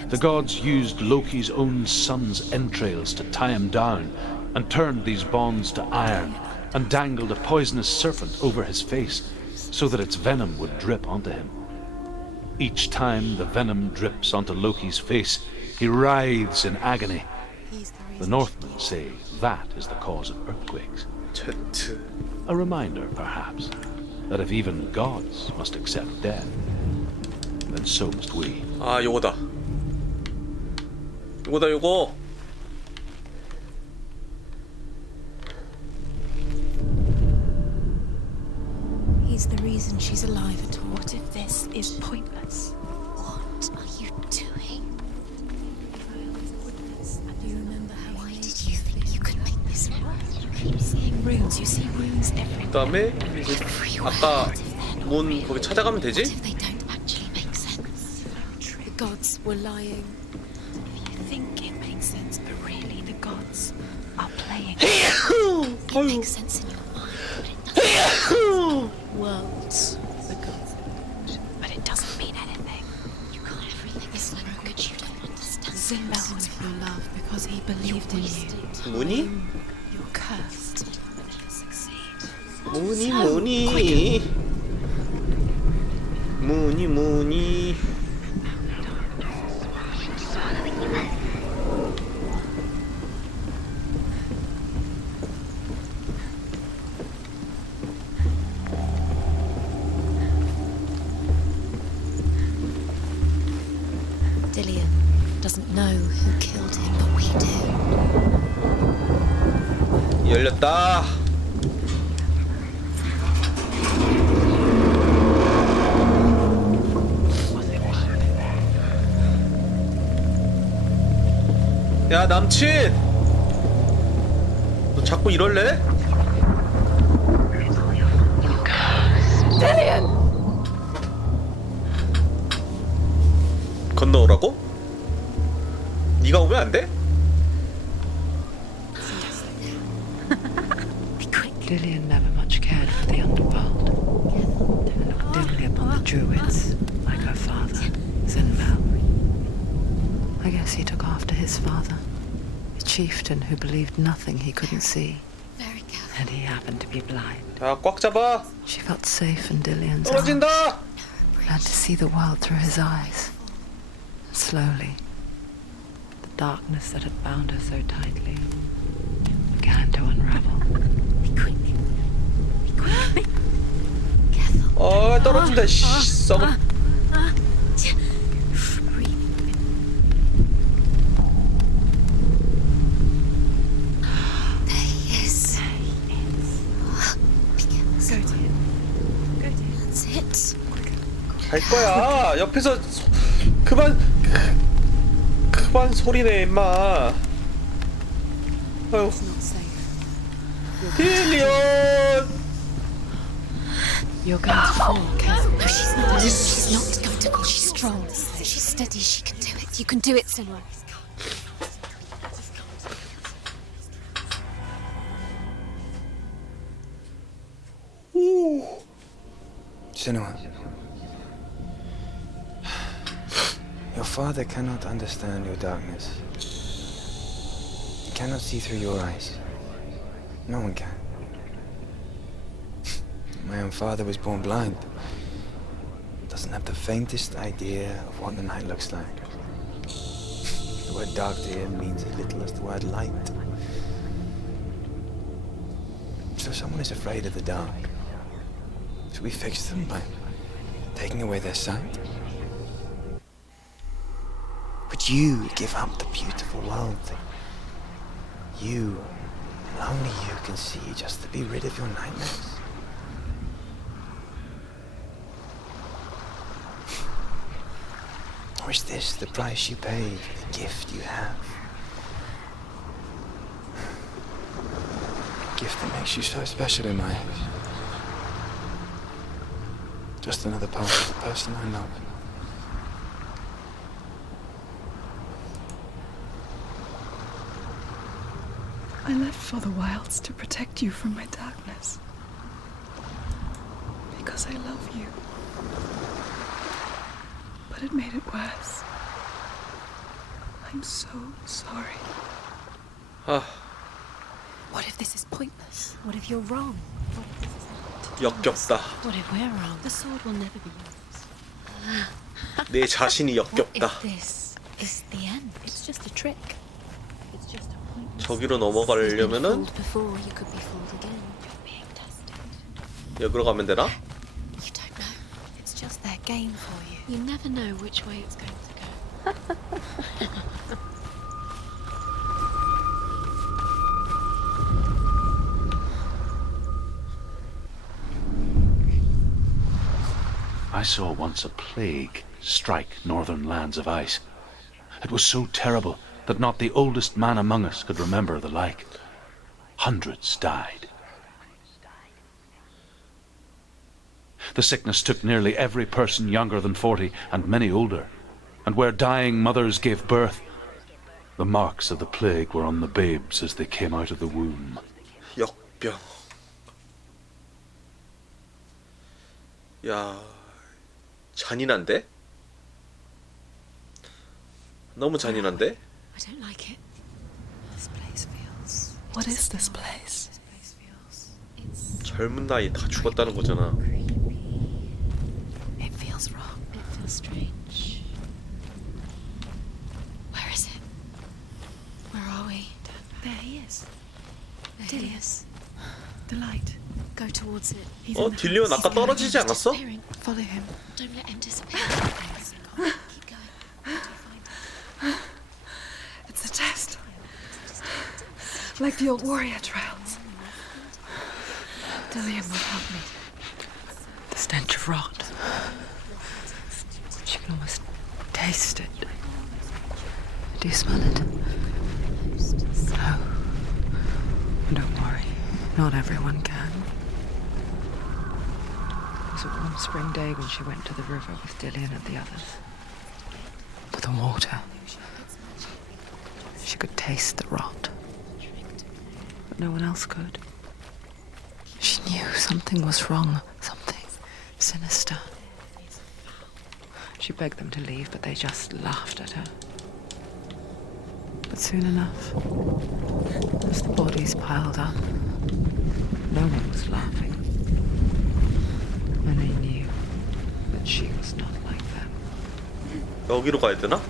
The gods used Loki's own son's entrails to tie him down and turned these bonds to iron and dangled a poisonous serpent over his face so that its venom would drip onto him. Each time the venom drips onto Loki's face, he writhes in agony. The Northmen say that is the cause of earthquakes. Z. A reminder, perhaps, that if even gods must accept death, then so must we. 아, 요거다. 요거. He's the reason she's alive at all. What if this is pointless? What are you doing? Do you remember how? Why did you think you could make this work? You keep seeing runes. You see runes everywhere. 그다음에 아까 문 거기 찾아가면 What 되지? if they don't actually make sense? The gods were lying. If you think it makes sense, but really the gods are playing. It makes sense in your mind, but it doesn't. Worlds, the gods, but it doesn't mean anything. You got everything. This language you don't understand. Zimba was your love because he believed in you. 문이? You're cursed. But he'll succeed. 문이. Dillian doesn't know who killed him, but we do. 열렸다. 야, 남친! 너 자꾸 이럴래? 건너오라고? 네가 오면 안 돼? Lillian never much cared for the underworld. Looked dimly upon the druids, like her father, Zinval. I guess he took after his father, a chieftain who believed nothing he couldn't see. Very careful. And he happened to be blind. 자, 꽉 잡아. She felt safe in Dillian's arms, 떨어진다. glad to see the world through his eyes. Slowly, the darkness that had bound her so tightly began to unravel. Be quick. Be quick. Be careful. 떨어진다. 씨, 썩은. Breathe. There he is. Be careful. Go to him. Go to him. That's it. 갈 거야. 옆에서 그만 소리내 임마. 아유. It's not safe. 딜리언. You're going to fall, careful. No, she's not. She's not going to fall. She's strong. She's steady. She can do it. You can do it, Senua. Senua. Your father cannot understand your darkness. He cannot see through your eyes. No one can. My own father was born blind. Doesn't have the faintest idea of what the night looks like. The word dark to him means as little as the word light. So someone is afraid of the dark. Should we fix them by taking away their sight? Would you give up the beautiful world that you, and only you, can see just to be rid of your nightmares? Or is this the price you pay for the gift you have? A gift that makes you so special in my eyes. Just another part of the person I love. I left for the wilds to protect you from my darkness. Because I love you. But it made it worse. I'm so sorry. What if this is pointless? What if you're wrong? What if this is 역겹다. What if we're wrong? The sword will never be yours. 내 자신이 What 역겹다. if this is the end? It's just a trick. It's just a pointless. 저기로 You've been 넘어가려면은 fooled before, you could be fooled again. You're being tested. 여기로 가면 되나? You don't know. It's just their game for you. You never know which way it's going to go. I saw once a plague strike northern lands of ice. It was so terrible that not the oldest man among us could remember the like. Hundreds died. The sickness took nearly every person younger than 40 and many older. And where dying mothers gave birth, the marks of the plague were on the babes as they came out of the womb. 역병. 야, 잔인한데? 너무 잔인한데? I don't like it. This place feels. What is this place? This place feels. It's 젊은 나이 다 죽었다는 거잖아. creepy. It feels wrong. It feels strange. Where is it? Where are we? There he is. There he is. The light. Go towards it. 딜리언 아까 떨어지지 않았어? Disappearing. Follow him. Don't let him disappear. Keep going. Until you find him. It's a test. Like the old warrior trials. Dillian will help me. The stench of rot. She can almost taste it. Do you smell it? No. Don't worry. Not everyone can. It was a warm spring day when she went to the river with Dillian and the others. But the water. She could taste the rot. But no one else could. She knew something was wrong, something sinister. She begged them to leave, but they just laughed at her. But soon enough, as the bodies piled up, no one was laughing. And they knew that she was not like them. 여기로 가야 되나?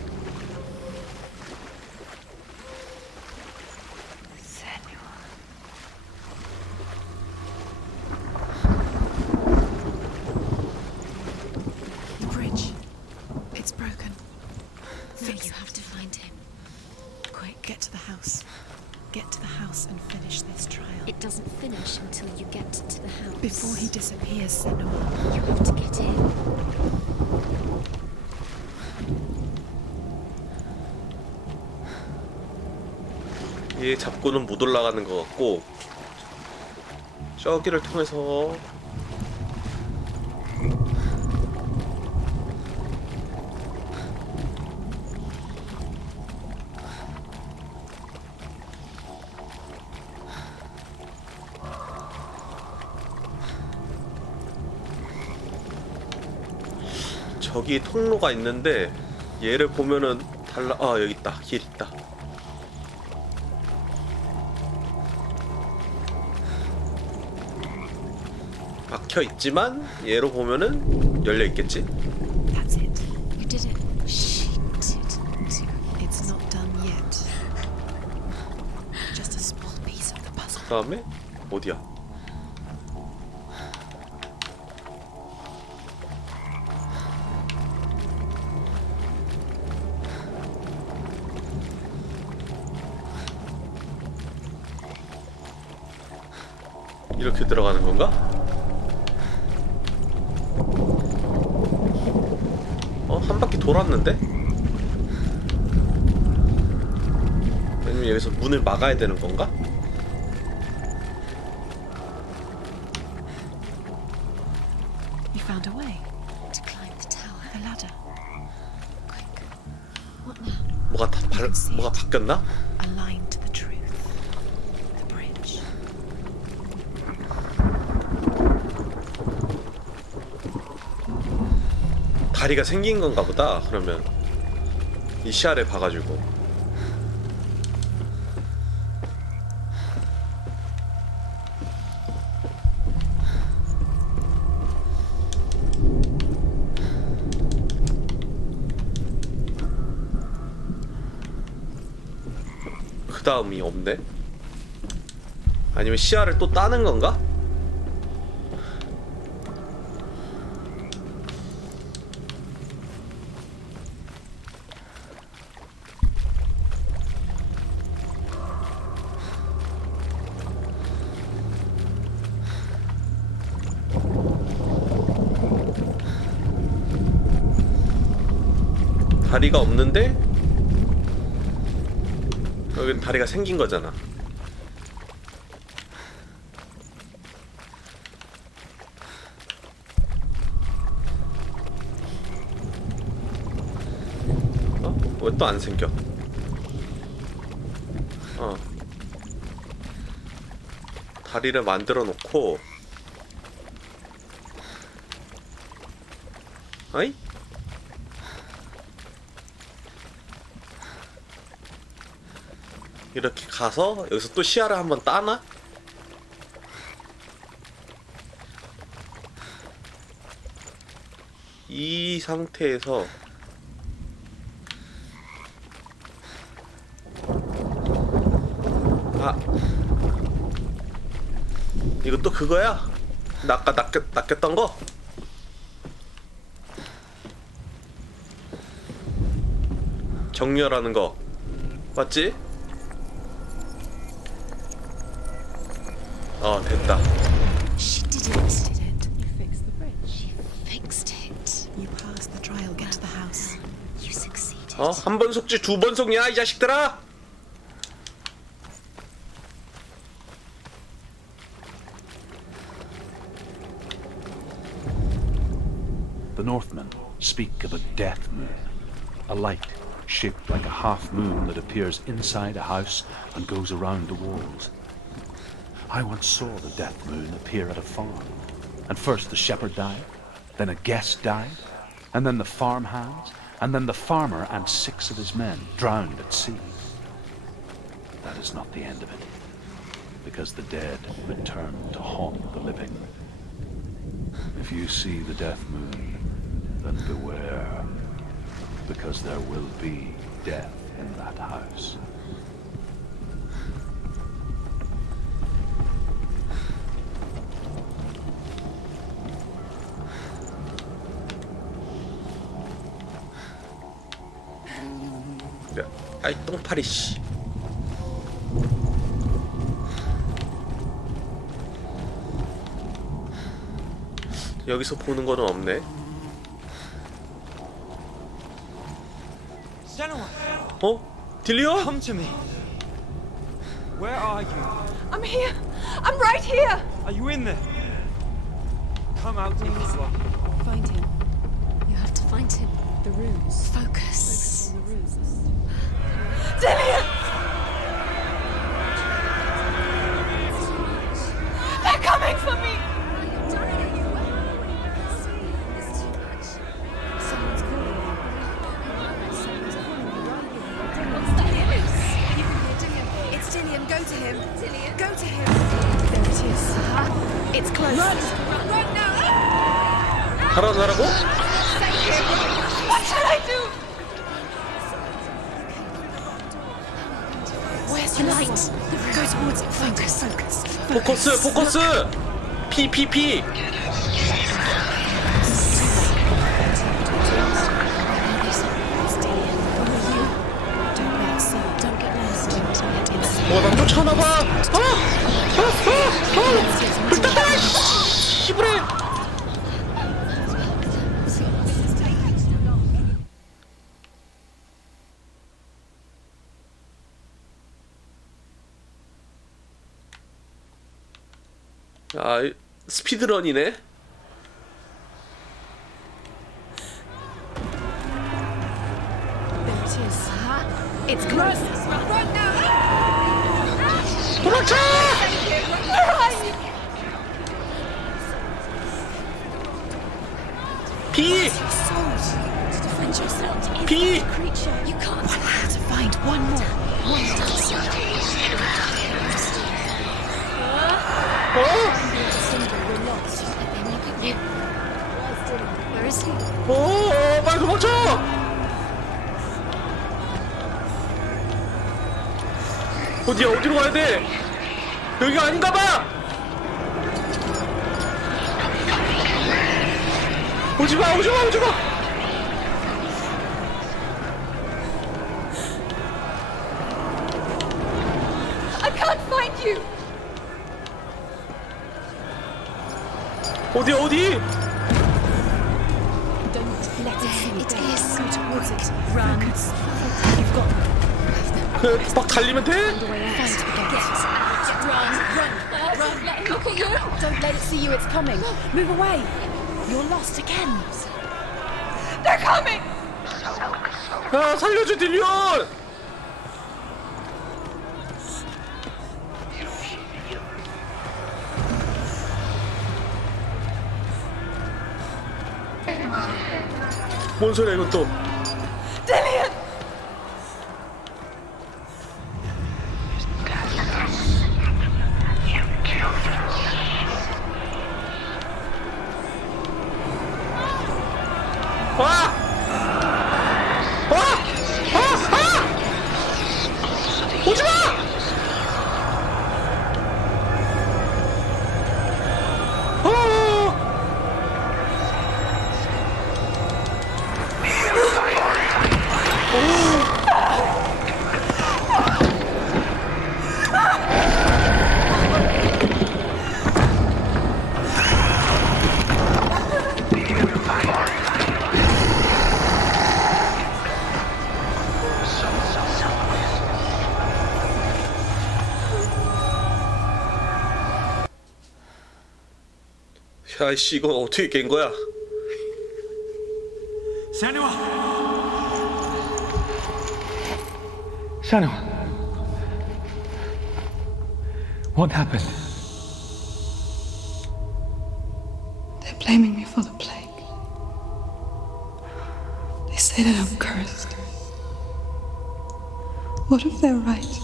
until you get to the house. Before he disappears, Senua. You have to get in. 얘 잡고는 못 올라가는 것 같고 저기를 통해서 저기 통로가 있는데 얘를 보면은 달라. 아, 여기 있다. 길 있다. 막혀 있지만 얘로 보면은 열려 있겠지? That's it. You did it. She didn't. It's not done yet. Just a small piece of the puzzle. 그다음에 어디야? 이렇게 들어가는 건가? 한 바퀴 돌았는데? 아니면 여기서 문을 막아야 되는 건가? You found a way. To climb the tower. The ladder. Quick. What now? 뭐가 바뀌었나? A line to the truth. The bridge. 다리가 생긴 건가 보다. 그러면 이 시야를 봐가지고 그 다음이 없네. 아니면 시야를 또 따는 건가? 다리가 없는데 여긴 다리가 생긴 거잖아. 왜 또 안 생겨? 다리를 만들어 놓고 어이? 이렇게 가서 여기서 또 시야를 한번 따나? 이 상태에서 이거 또 그거야? 나 아까 낚였던 거? 정렬하는 거 맞지? 됐다. She did it. Did it? You fixed the bridge. She fixed it. You passed the trial. Get to the house. You succeeded. 한 번 속지 두 번 속냐 이 자식들아! The Northmen speak of a death moon, a light shaped like a half moon that appears inside a house and goes around the walls. I once saw the death moon appear at a farm, and first the shepherd died, then a guest died, and then the farmhands, and then the farmer and 6 of his men drowned at sea. That is not the end of it, because the dead return to haunt the living. If you see the death moon, then beware, because there will be death in that house. 아이 똥파리 씨. 여기서 보는 거는 없네. Senua, 어? 딜리오? come to me. Where are you? I'm here. I'm right here. Are you in there? Come out if you are. Find him. You have to find him. The runes. Focus. On the runes. Dillian! They're coming for me. Someone's calling you. Someone's calling you right here. What's that? You can hear Dillian. It's Dillian. Go to him. Dillian. Go to him. There it is. It's close. Run! Run now! 살아나라고? What should I do? Where's your light? Go towards it. Focus. Focus. 포커스! 포커스! P, P, P! 나 쫓아나봐! 불탔다! 씨부레! 아, 스피드런이네? It's close. Run now. 도망쳐! 피! Defend yourself. 피! Creature. You can't. One have to find one more. One dancer. We're lost. Then look at you. Where is he? 빨리 도망쳐! 어디야? 어디로 가야 돼? 여기가 아닌가 봐! 오지마! 오지마! 오지마! I can't find you. 어디 어디? Don't let it see. It is. Go towards it. Run. You've got. 막 달리면 돼? Find a way out. Get. Run. Look at you. Don't let it see you. It's coming. Move away. You're lost again. They're coming. 야, 살려줘, 딜리온! 뭔 소리야, 이건 또? Dillian! 오지마! 야이씨, 이거 어떻게 깬 거야? Senua! Senua! What happened? They're blaming me for the plague. They say that I'm cursed. What if they're right?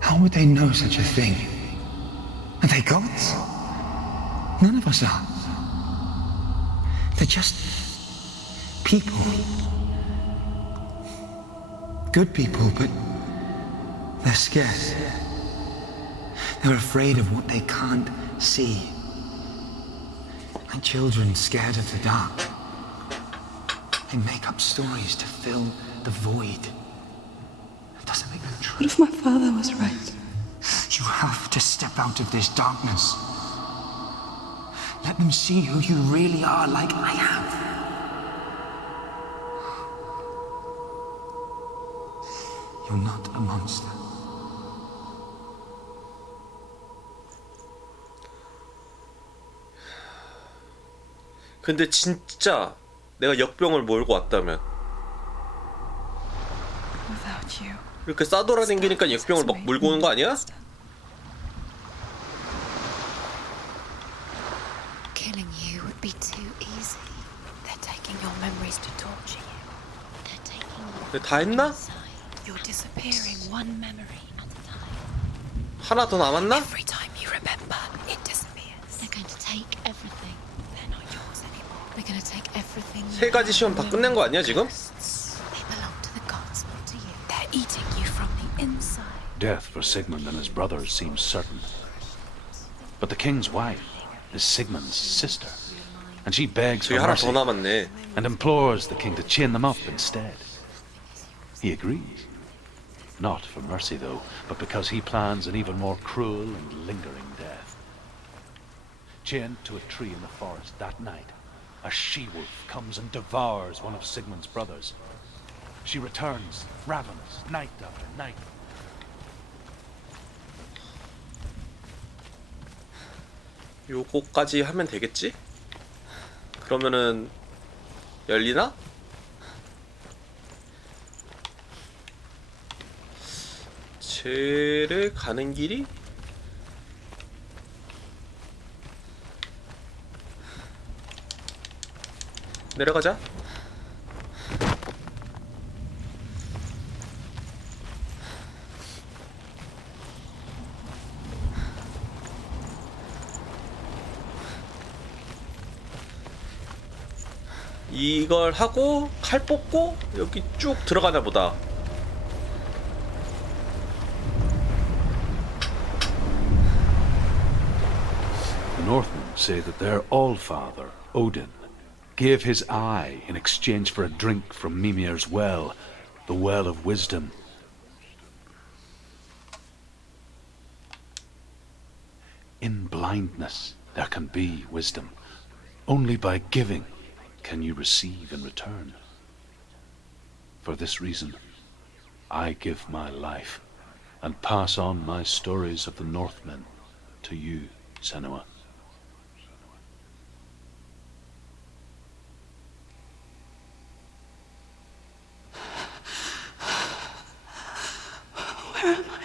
How would they know such a thing? Are they gods? None of us are. They're just people. Good people, but they're scared. They're afraid of what they can't see. Like children scared of the dark. They make up stories to fill the void. It doesn't make them true. What if my father was right? You have to step out of this darkness. Let them see who you really are, like I am. You're not a monster. 근데 진짜 내가 역병을 몰고 왔다면 Without you, 이렇게 싸돌아다니니까 역병을 막 몰고 오는 거 아니야? Killing you would be too easy. They're taking your memories to torture you. They're taking you 다 했나? inside. You're disappearing one memory at a time. 하나 더 남았나? Every time you remember, it disappears. They're going to take everything. They're not yours anymore. They're going to take everything. 세 가지 시험 다 끝낸 거 아니야 지금? They belong to the gods, not to you. They're eating you from the inside. Death for Sigmund and his brothers seems certain. But the king's wife is Sigmund's sister, and she begs 저기 for 하나 mercy 더 남았네. and implores the king to chain them up instead. He agrees. Not for mercy, though, but because he plans an even more cruel and lingering death. Chained to a tree in the forest that night, a she-wolf comes and devours one of Sigmund's brothers. She returns, ravenous, night after night. 요거까지 하면 되겠지? 그러면은 열리나? 쟤를 가는 길이? 내려가자. 이걸 하고 칼 뽑고 여기 쭉 들어가나 보다. The Northmen say that their Allfather, Odin, gave his eye in exchange for a drink from Mimir's well, the Well of Wisdom. In blindness there can be wisdom. Only by giving can you receive in return. For this reason, I give my life and pass on my stories of the Northmen to you, Senua. where am I?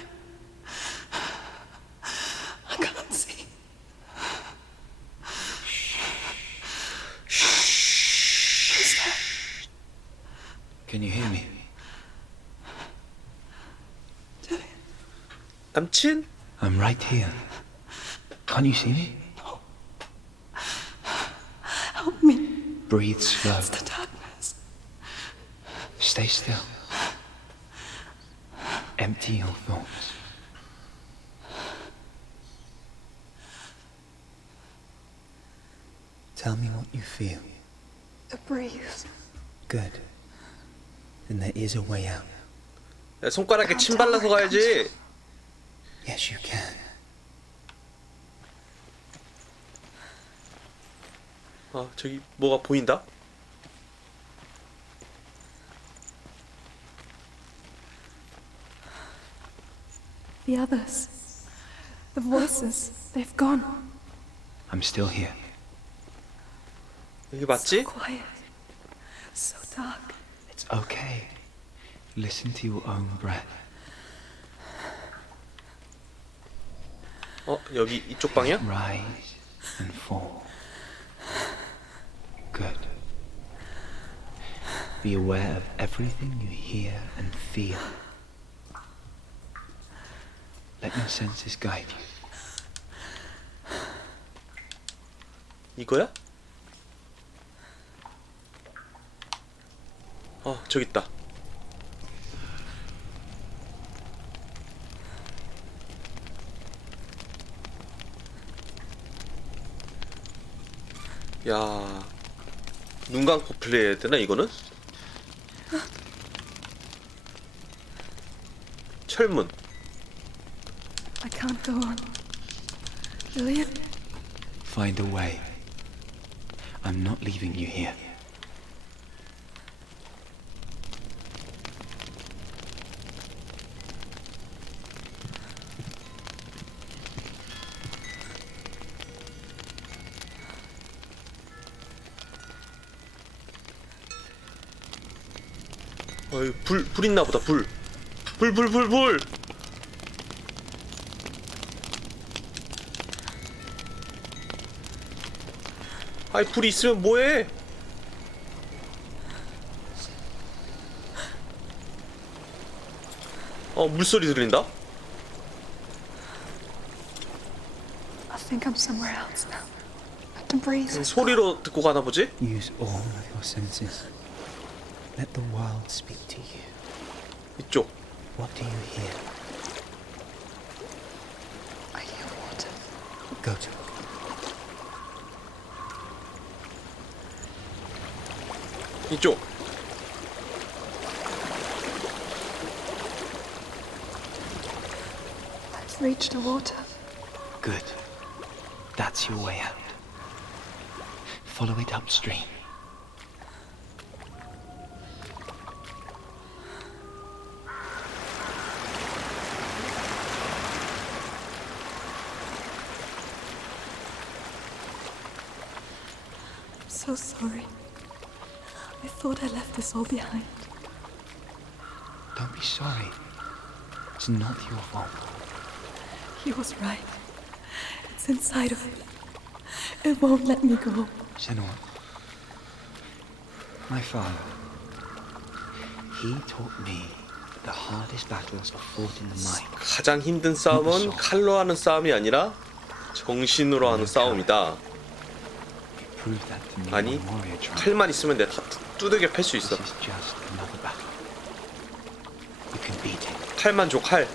I can't see. Who's there? Can you hear me? 남친? I'm right here. Can't you see me? Help me. Breathe slow. It's the darkness. Stay still. Empty your thoughts. Tell me what you feel. A breeze. Good. Then there is a way out. 야, 손가락에 침 발라서 가야지. Yes, you can. 아, 저기 뭐가 보인다? The others. The voices. They've gone. I'm still here. 여기 맞지? Quiet. So dark. It's okay. Listen to your own breath. 어, 여기 이쪽 방이야? Rise and fall. Good. Be aware of everything you hear and feel. Let your senses guide you. 이거야? 어, 저기 있다. 야, 눈 감고 플레이해야 되나 이거는? 철문. I can't go on. Julian? Find a way. I'm not leaving you here. 어이, 불 있나 보다. 불. 아이, 불이 있으면 뭐해? 물소리 들린다? I think I'm somewhere else now. I can breathe. 소리로 듣고 가나 보지? Use all of your senses. Let the world speak to you. 이쪽. What do you hear? I hear water. Go to it. 이쪽. I've reached the water. Good. That's your way out. Follow it upstream. I'm so sorry. I thought I left this all behind. Don't be sorry. It's not your fault. He was right. It's inside of me. It won't let me go. Senua, my father, he taught me that the hardest battles are fought in the mind. 가장 힘든 싸움은 칼로 하는 싸움이 아니라 정신으로 하는 싸움이다. Prove that to me. 아니, in warrior trial. 칼만 있으면 내가 다 두들겨 팰 수 있어. This is just another battle. You can beat it. 칼만 줘, 칼.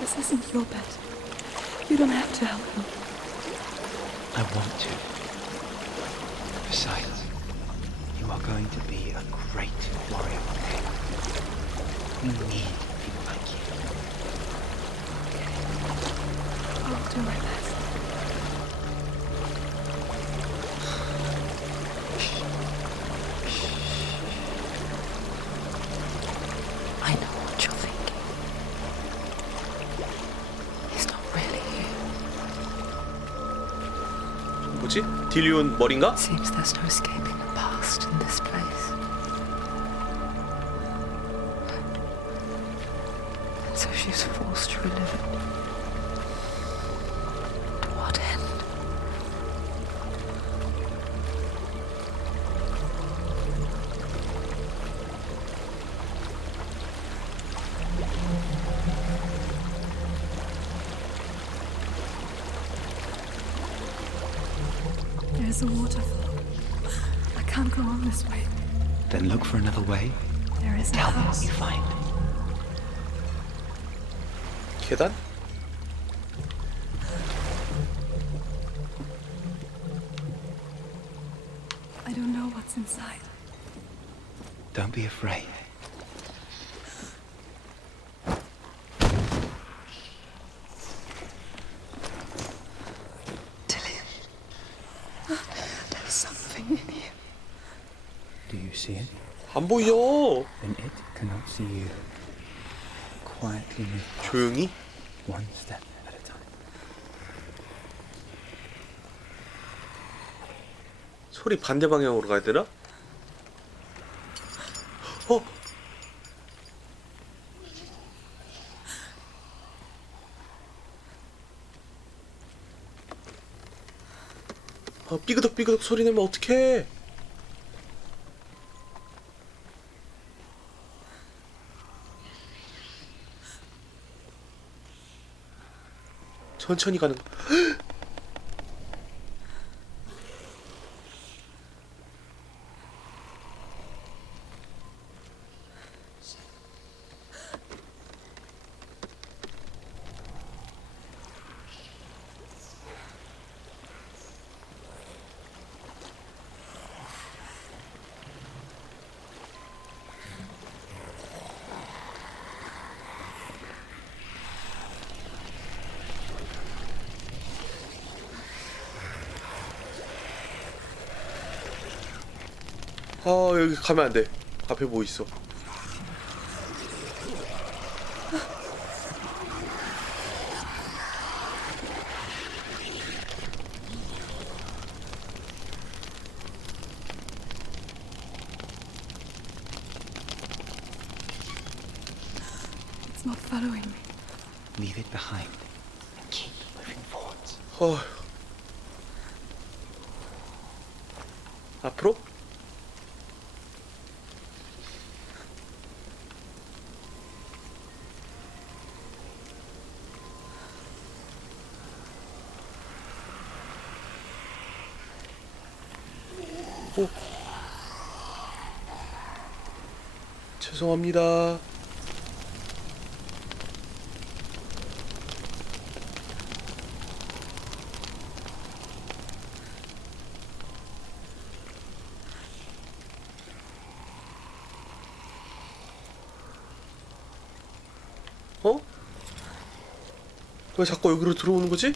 This isn't your bet. You don't have to help me. I want to. Besides, you are going to be a great warrior one day. We need people like you. I'll do my best. I know what you're thinking. He's not really here. 뭐지? 딜리온 머린가? Seems there's no escaping the past in this place. And so she's forced to relive it. To what end? There's a waterfall. I can't go on this way. Then look for another way. There is a Tell me what house. you find. 계단? I don't know what's inside. Don't be afraid. Dillian. There's something in here. Do you see it? 안 보여. Then it cannot see you. Quietly move 조용히? one step at a time. 소리 반대 방향으로 가야 되나? 어? 삐그덕삐그덕 소리 내면 어떡해? 천천히 가는 거. 여기 가면 안 돼. 앞에 뭐 있어? It's not following me. Leave it behind and keep moving forwards. 앞으로? 오. 죄송합니다. 어? 왜 자꾸 여기로 들어오는 거지?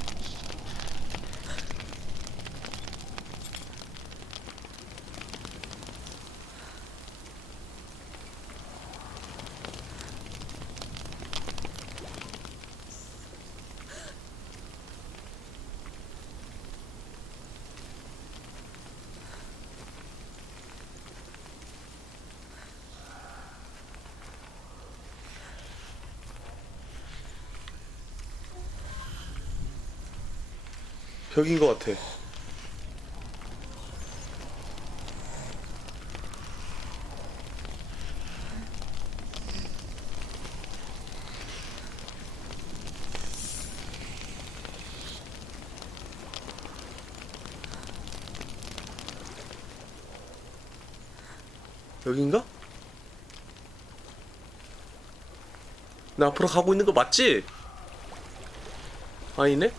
벽인 것 같아. 여긴가? 나 앞으로 가고 있는 거 맞지? 아니네?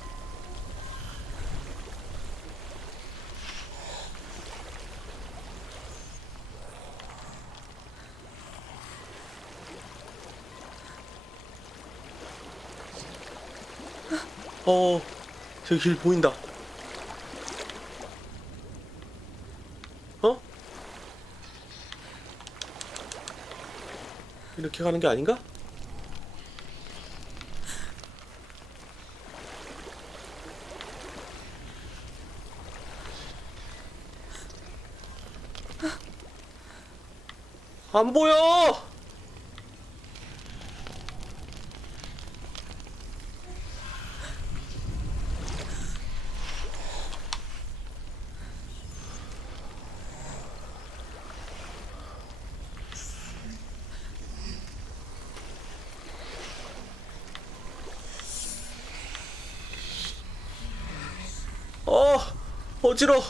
저기 길 보인다. 어? 이렇게 가는 게 아닌가? 안 보여! 어지러워.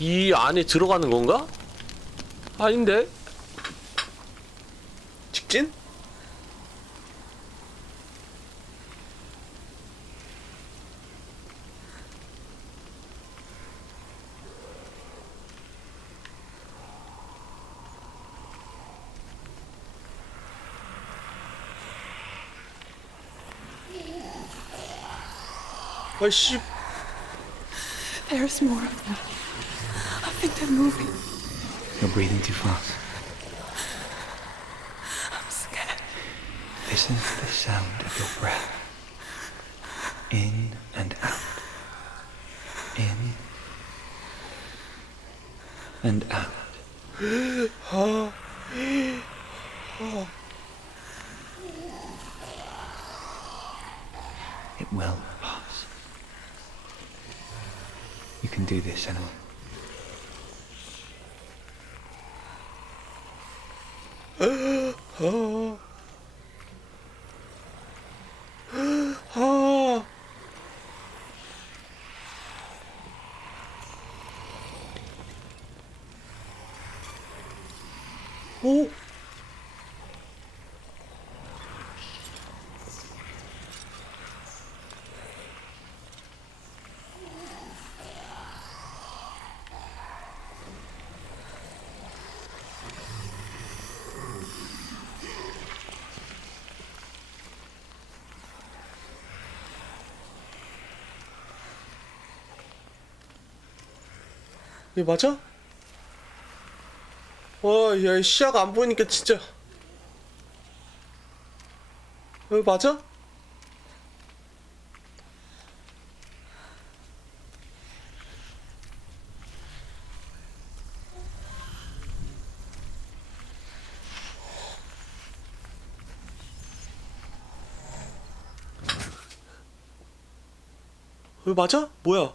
이 안에 들어가는 건가? 아닌데? 직진? 아이씨. There's more of them. I think they're moving. You're breathing too fast. I'm scared. Listen to the sound of your breath. In and out. In and out. It will pass. You can do this, Emma. 오. 이게 맞아? 와, 야, 시야가 안 보이니까 진짜. 여기 맞아? 여기 맞아? 뭐야?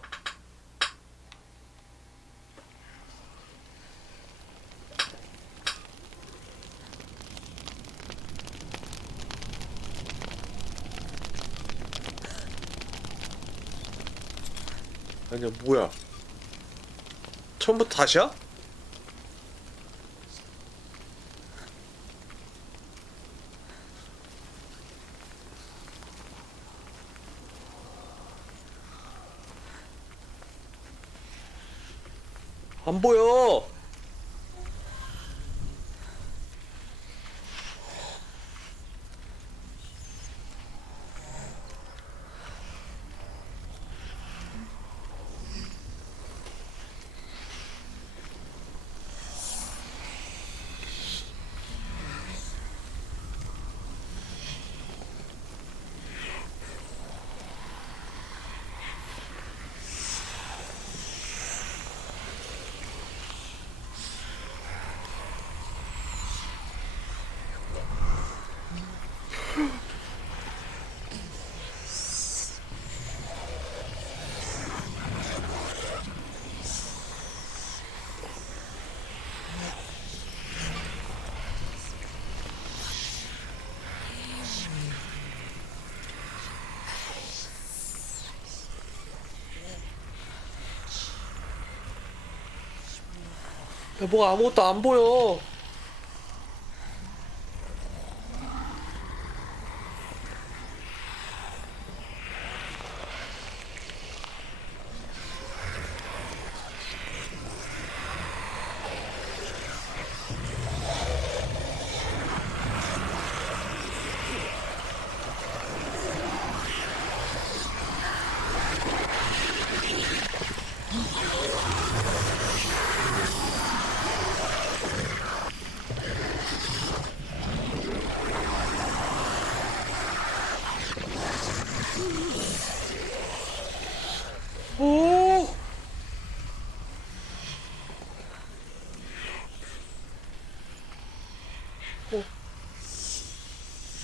아니야, 뭐야? 처음부터 다시야? 안 보여. 야, 뭐가 아무것도 안 보여. 오!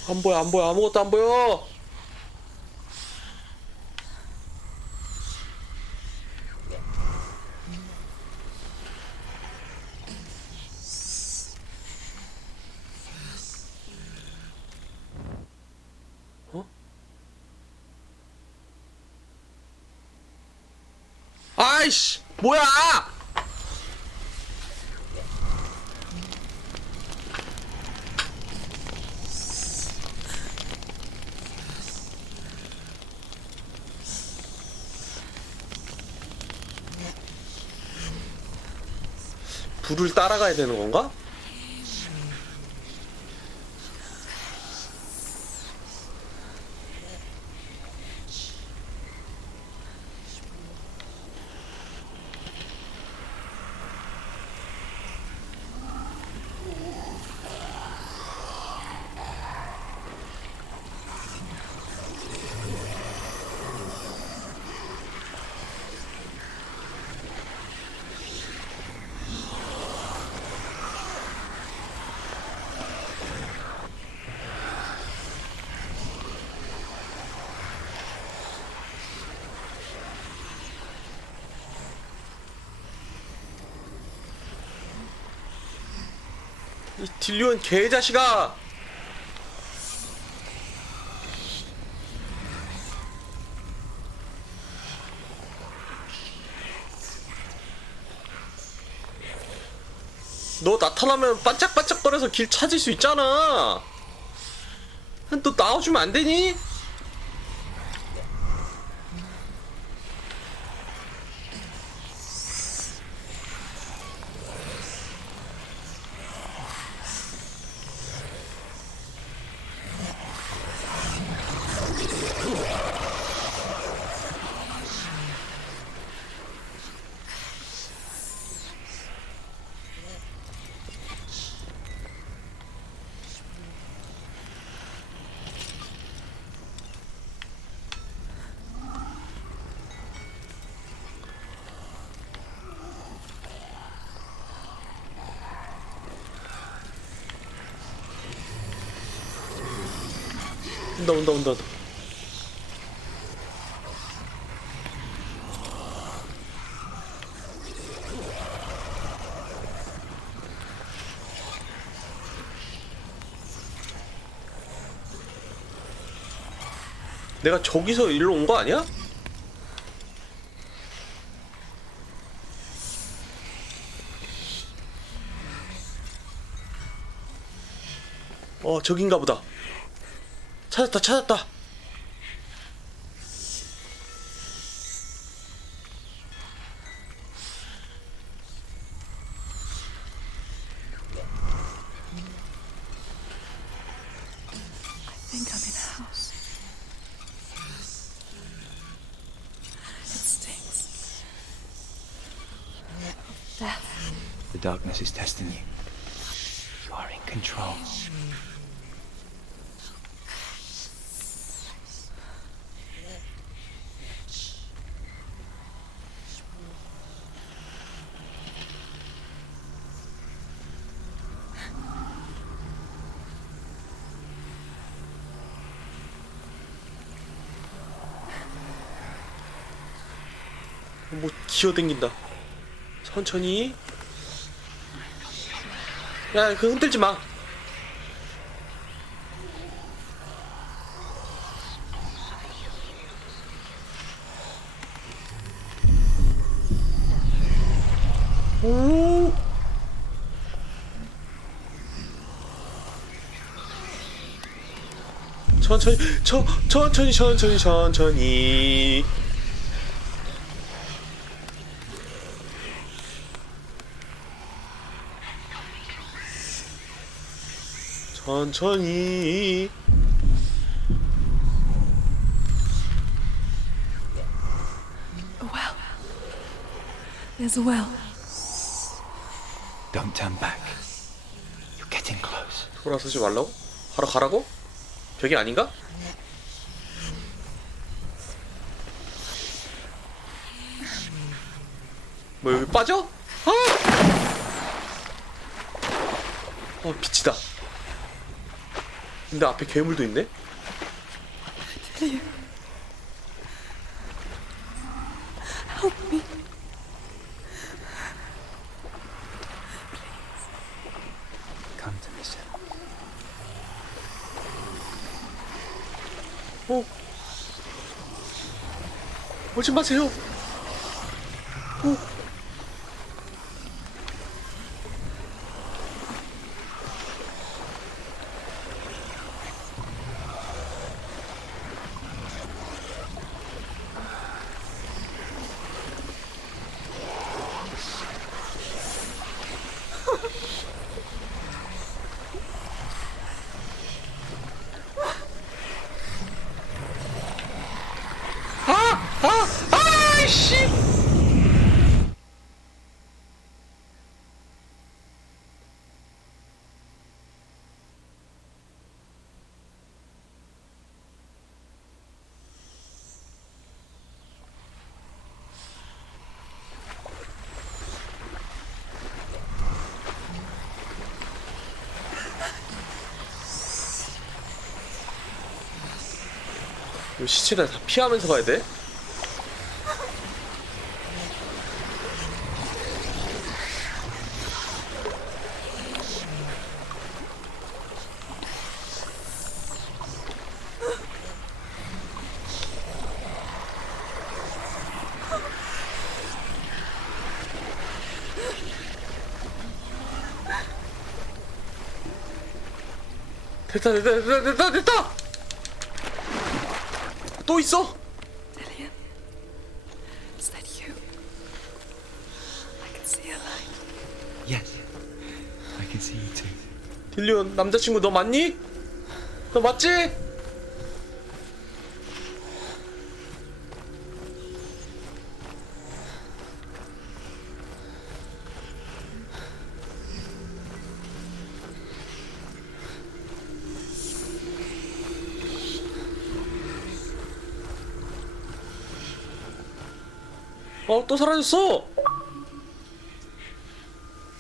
안 보여, 안 보여, 아무것도 안 보여. 아이씨, 뭐야? 불을 따라가야 되는 건가? 이 딜리온 개자식아! 너 나타나면 반짝반짝거려서 길 찾을 수 있잖아. 너 나와주면 안 되니? 온다. 내가 저기서 일로 온 거 아니야? 저긴가 보다. 찾았다. I think I'm in a house. It stinks. Death. The darkness is testing you. You are in control. 뭐 기어댕긴다. 천천히. 야, 그 흔들지 마. 오. 천천히. 천천히. A well. There's a well. Don't turn back. You're getting close. 돌아서지 말라고? 바로 가라고? 벽이 아닌가? 뭐 여기 빠져? 빛이다. 근데 앞에 괴물도 있네? Help me. Come to me, sir. 오지 마세요. 아이씨. 이 시체들 다 피하면서 가야 돼? 됐다! 또 있어? Dillian. Is that you? I can see a light. Yes. I can see you too. 딜리온, 남자친구 너 맞니? 너 맞지? 또 사라졌어.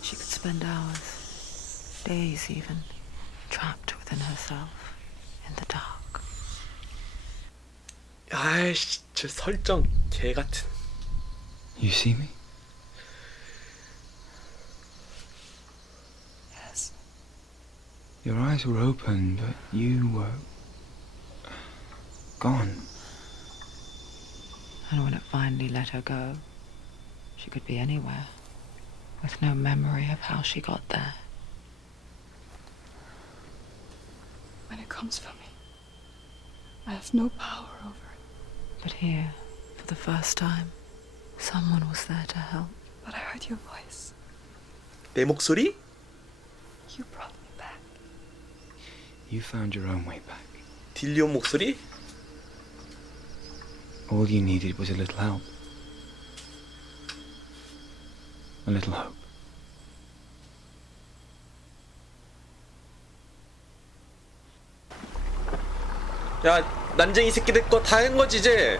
She could spend hours, days even, trapped within herself, in the dark. 아이씨, 저 설정 개 같은. You see me? Yes. Your eyes were open, but you were gone. And when it finally let her go, she could be anywhere, with no memory of how she got there. When it comes for me, I have no power over it. But here, for the first time, someone was there to help. But I heard your voice. 내 목소리? You brought me back. You found your own way back. 딜리온 목소리? All you needed was a little help. A little hope. 야, 난쟁이 새끼들 거 다 한 거지 이제.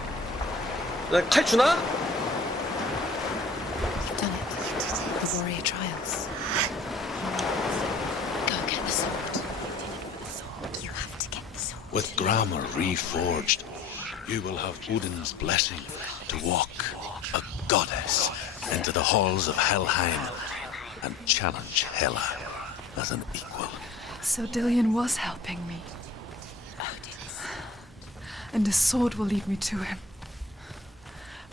나 칼 주나? You've done it. You did it. The warrior trials. Go get the sword. You did it for the sword. You have to get the sword. With grammar reforged, you will have Odin's blessing to walk, a goddess, into the halls of Helheim and challenge Hela as an equal. So Dillion was helping me. And the sword will lead me to him.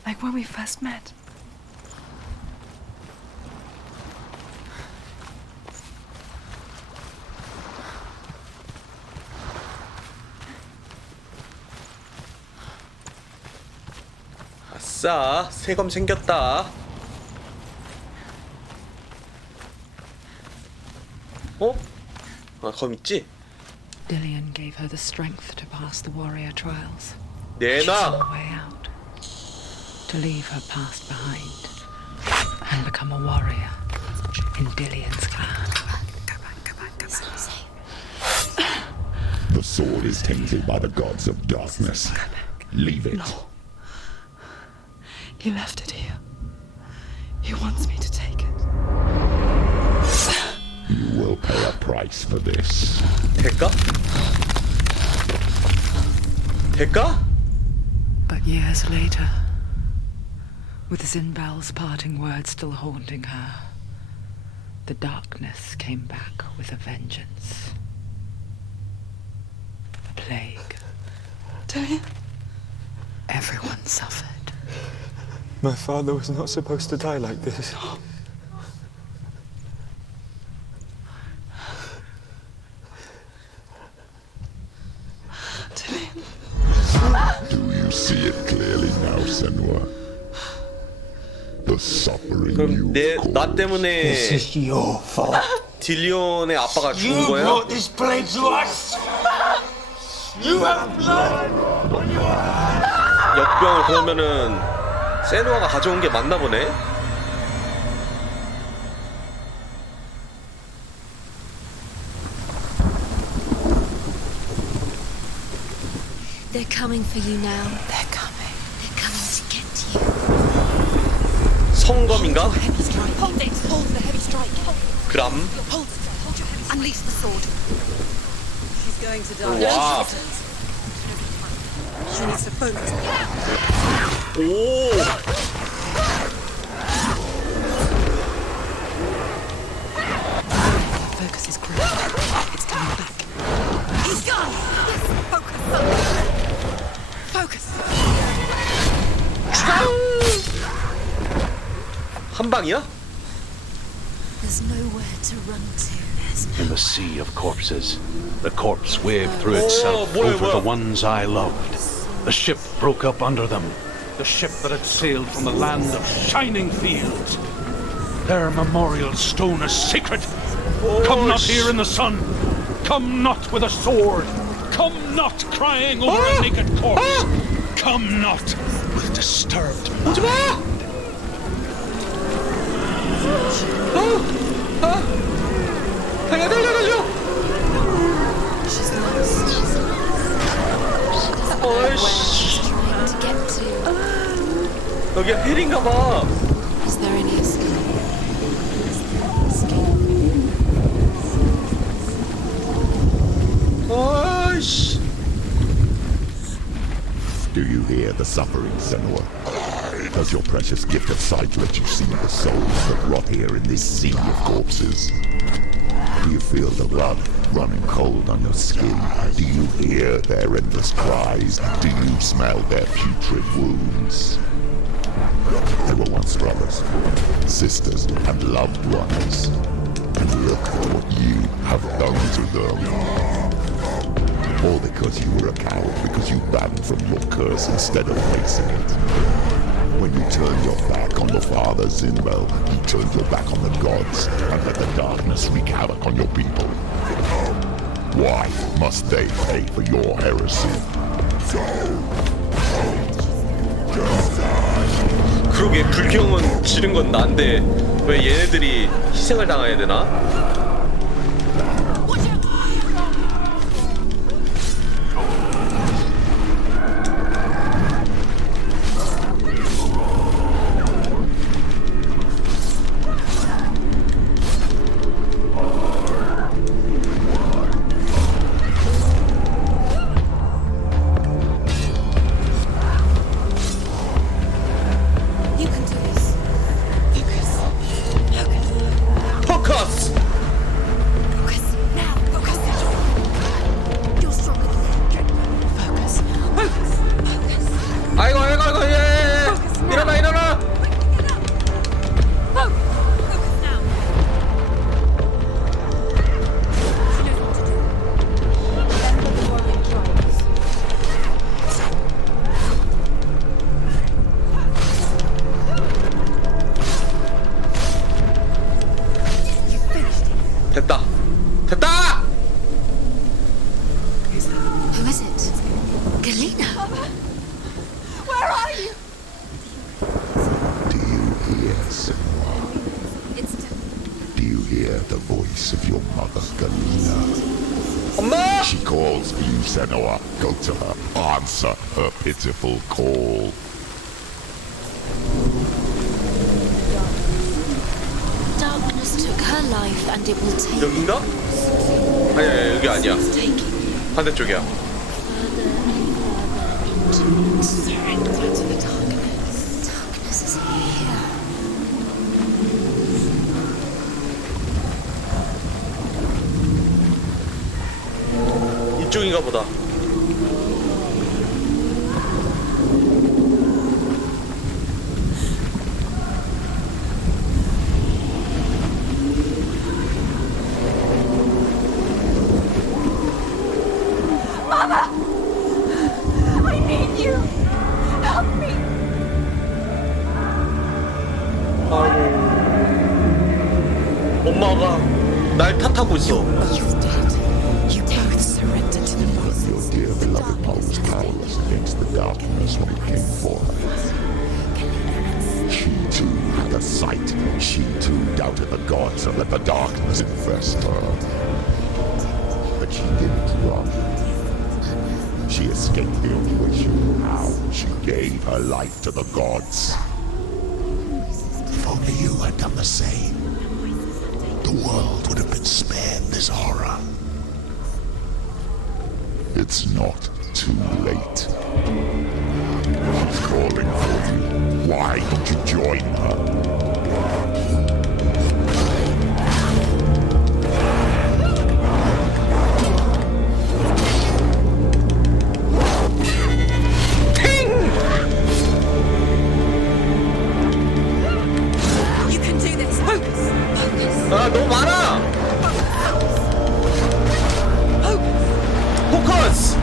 Like when we first met. 아싸, 새검 생겼다. 어? 아, 검 있지? Dillion gave her the strength to pass the warrior trials. 내놔! She's on the way out. To leave her past behind and become a warrior in Dillion's clan. Go back. The sword is tainted by the gods of darkness. Leave it. No. He left it here. He wants me to take it. You will pay a price for this. 될까? 될까? But years later, with Zinbel's parting words still haunting her, the darkness came back with a vengeance. A plague. Dillion? Everyone suffered. My father was not supposed to die like this. Do you see it clearly now, Senua? The suffering 그럼 내, you 나 때문에 This is your fault. 딜리온의 아빠가 죽은 You 거야? brought this plague to us. You have blood on your hands. 역병을 그러면은 세누아가 가져온 게 맞나 보네? They're coming for you now. They're coming. They're coming to get to you. 성검인가? Heavy strike. Hold it. Hold the heavy strike. 그람? Hold your heavy strike. Unleash the sword. She's going to die. 와. She needs to focus. 오! Focus is correct. It's coming back. He's gone. Focus. Focus. 한 방이야? There's nowhere to run to. In the sea of corpses, the corpse waved through itself 뭐야, over 뭐야. the ones I loved. The ship broke up under them. The ship that had sailed from the land of shining fields. Their memorial stone is sacred. Come not here in the sun. Come not with a sword. Come not crying over a naked corpse. Come not with disturbed mind. 달려! She's lost. She's lost. 어이씨. Trying to get to. 여기가 헬인가 봐. Is there any escape? 어이씨. Do you hear the suffering, Senua? Does your precious gift of sight let you see the souls that rot here in this sea of corpses? Do you feel the blood running cold on your skin? Do you hear their endless cries? Do you smell their putrid wounds? They were once brothers, sisters, and loved ones. And look at what you have done to them. All because you were a coward, because you ran from your curse instead of facing it. When you turned your back on the Father Zinbel, you turned your back on the gods and let the darkness wreak havoc on your people. Why must they pay for your heresy? 그러게 불경은 지른 건 난데 왜 얘네들이 희생을 당해야 되나? 됐다. 됐다! Who is it? Galena? Where are you? Do you hear, Senua? Do you hear the voice of your mother, Galena? 엄마! She calls for you, Senua. Go to her. Answer her pitiful call. Darkness took her life and it will take 여긴가? 아니야, 여기 아니야. 반대쪽이야. Surrender to the darkness. Darkness is here. 이쪽인가 보다. I need you. Help me. 엄마가 날 탓하고 있어. You've dead. You both surrendered to the voices. Your dear beloved mother was powerless against the darkness when it came for her. She too had a sight. She too doubted the gods and let the darkness infest her. But she didn't run. She escaped the only way she knew how. She gave her life to the gods. If only you had done the same, the world would have been spared this horror. It's not too late. She's calling for you. Why don't you join her? You can do this. Focus. 아, 너무 많아! 포커스!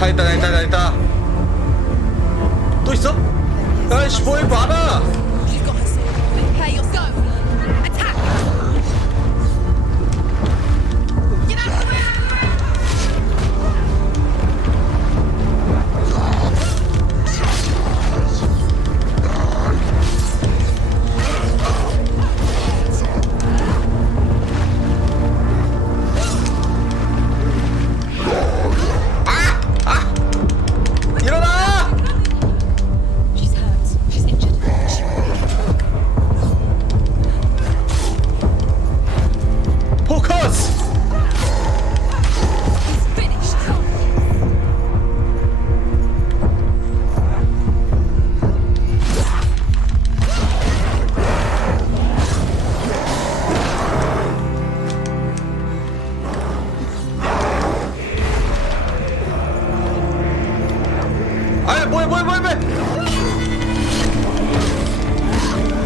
다 했다. 또 있어? 아이씨 뭘 많아. Hey, you're go. Attack. Get out of the way. 일어나! She's hurt. She's injured. She won't make it. 포커스! He's finished. 아니 뭐야.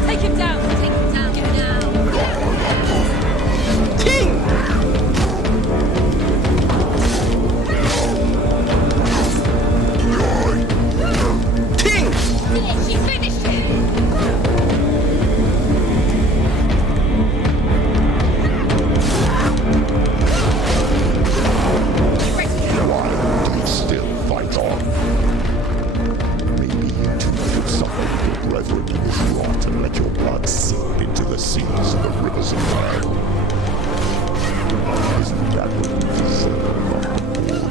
Take him down. Take him down. Get down. 팅! 팅! She finished him. Why do you still fight on? Maybe you too could suffer with your brethren in this rot and let your blood seep into the seas and the rivers of hell. Isn't that what you deserve?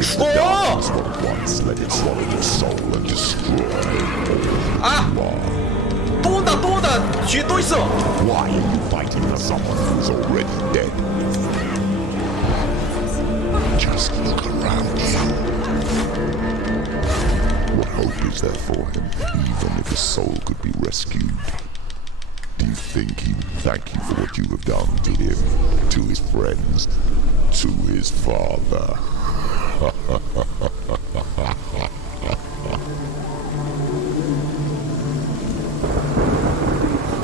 죽어! Darkness will once let it swallow your soul and destroy all 아! you are. 또 온다. 뒤에 또 있어. Why are you fighting for someone who's already dead? Just look around you. What hope is there for him, even if his soul could be rescued? Do you think he would thank you for what you have done to him, to his friends, to his father?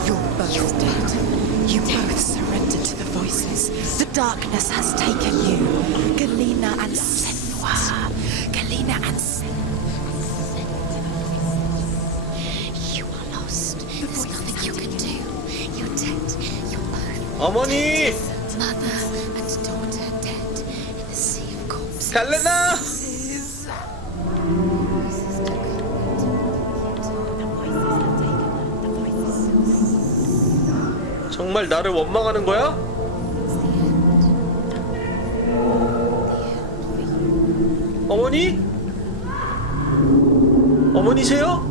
You're both dead. You both surrendered to the voices. The darkness has taken you. Galena and Senua. Galena and Senua. You are lost. There's nothing you can do. You're dead. You're both. 어머니! Mother and daughter dead in the sea of corpses. 갈래나! 정말 나를 원망하는 거야? 어머니? 어머니세요?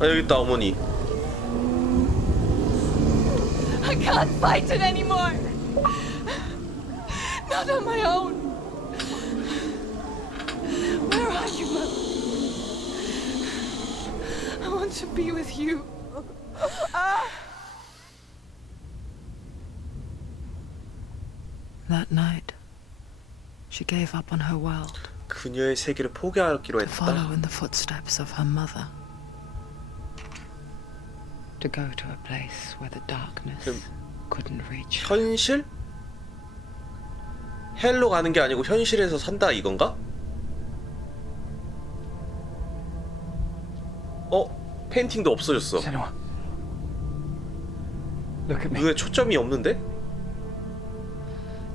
아 여기 있다 어머니. I can't fight it anymore. Not on my own. Where are you, Mother? I want to be with you. That night, she gave up on her world 그녀의 세계를 포기하기로 to follow 했다. in the footsteps of her mother. To go to a place where the darkness 그럼 couldn't reach. 현실? 헬로 가는 게 아니고 현실에서 산다 이건가? 페인팅도 없어졌어. Senua. Look at me. 눈에 초점이 없는데?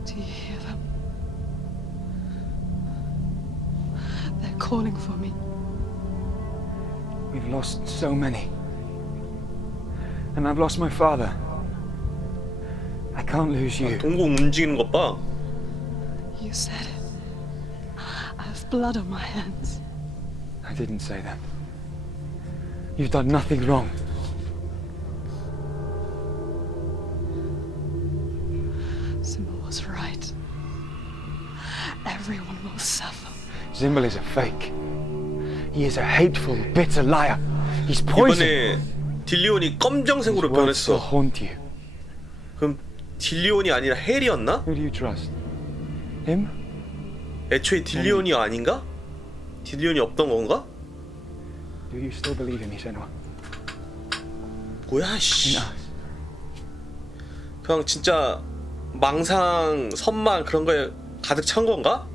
Do you hear them? They're calling for me. We've lost so many. And I've lost my father. I can't lose you. 동공 움직이는 것 봐. You said it. I have blood on my hands. I didn't say that. You've done nothing wrong. Simba was right. Everyone will suffer. Zimbel is a fake. He is a hateful, bitter liar. He's poison. 이번에 딜리온이 검정색으로 His words still 변했어. haunt you. 그럼 딜리온이 아니라 헬이었나? Who do you trust? Him 애초에 딜리온이 아닌가? 딜리온이 없던 건가? Do you still believe in me, Senua? 뭐야 씨. In us? 그냥 진짜 망상, 선망 그런 거에 가득 찬 건가?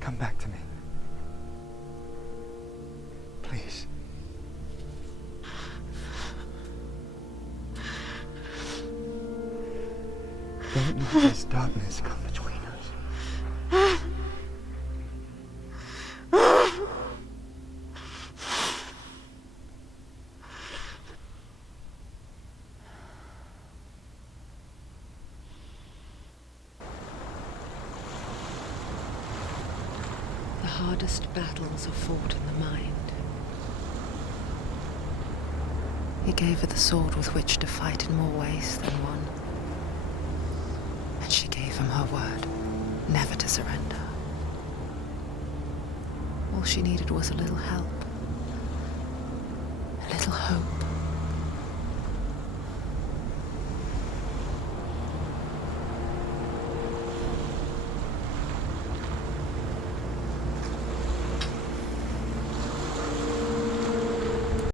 Come back to me. Please. Don't let this darkness come between us. The hardest battles are fought in the mind. He gave her the sword with which to fight in more ways than one. And she gave him her word, never to surrender. All she needed was a little help, a little hope.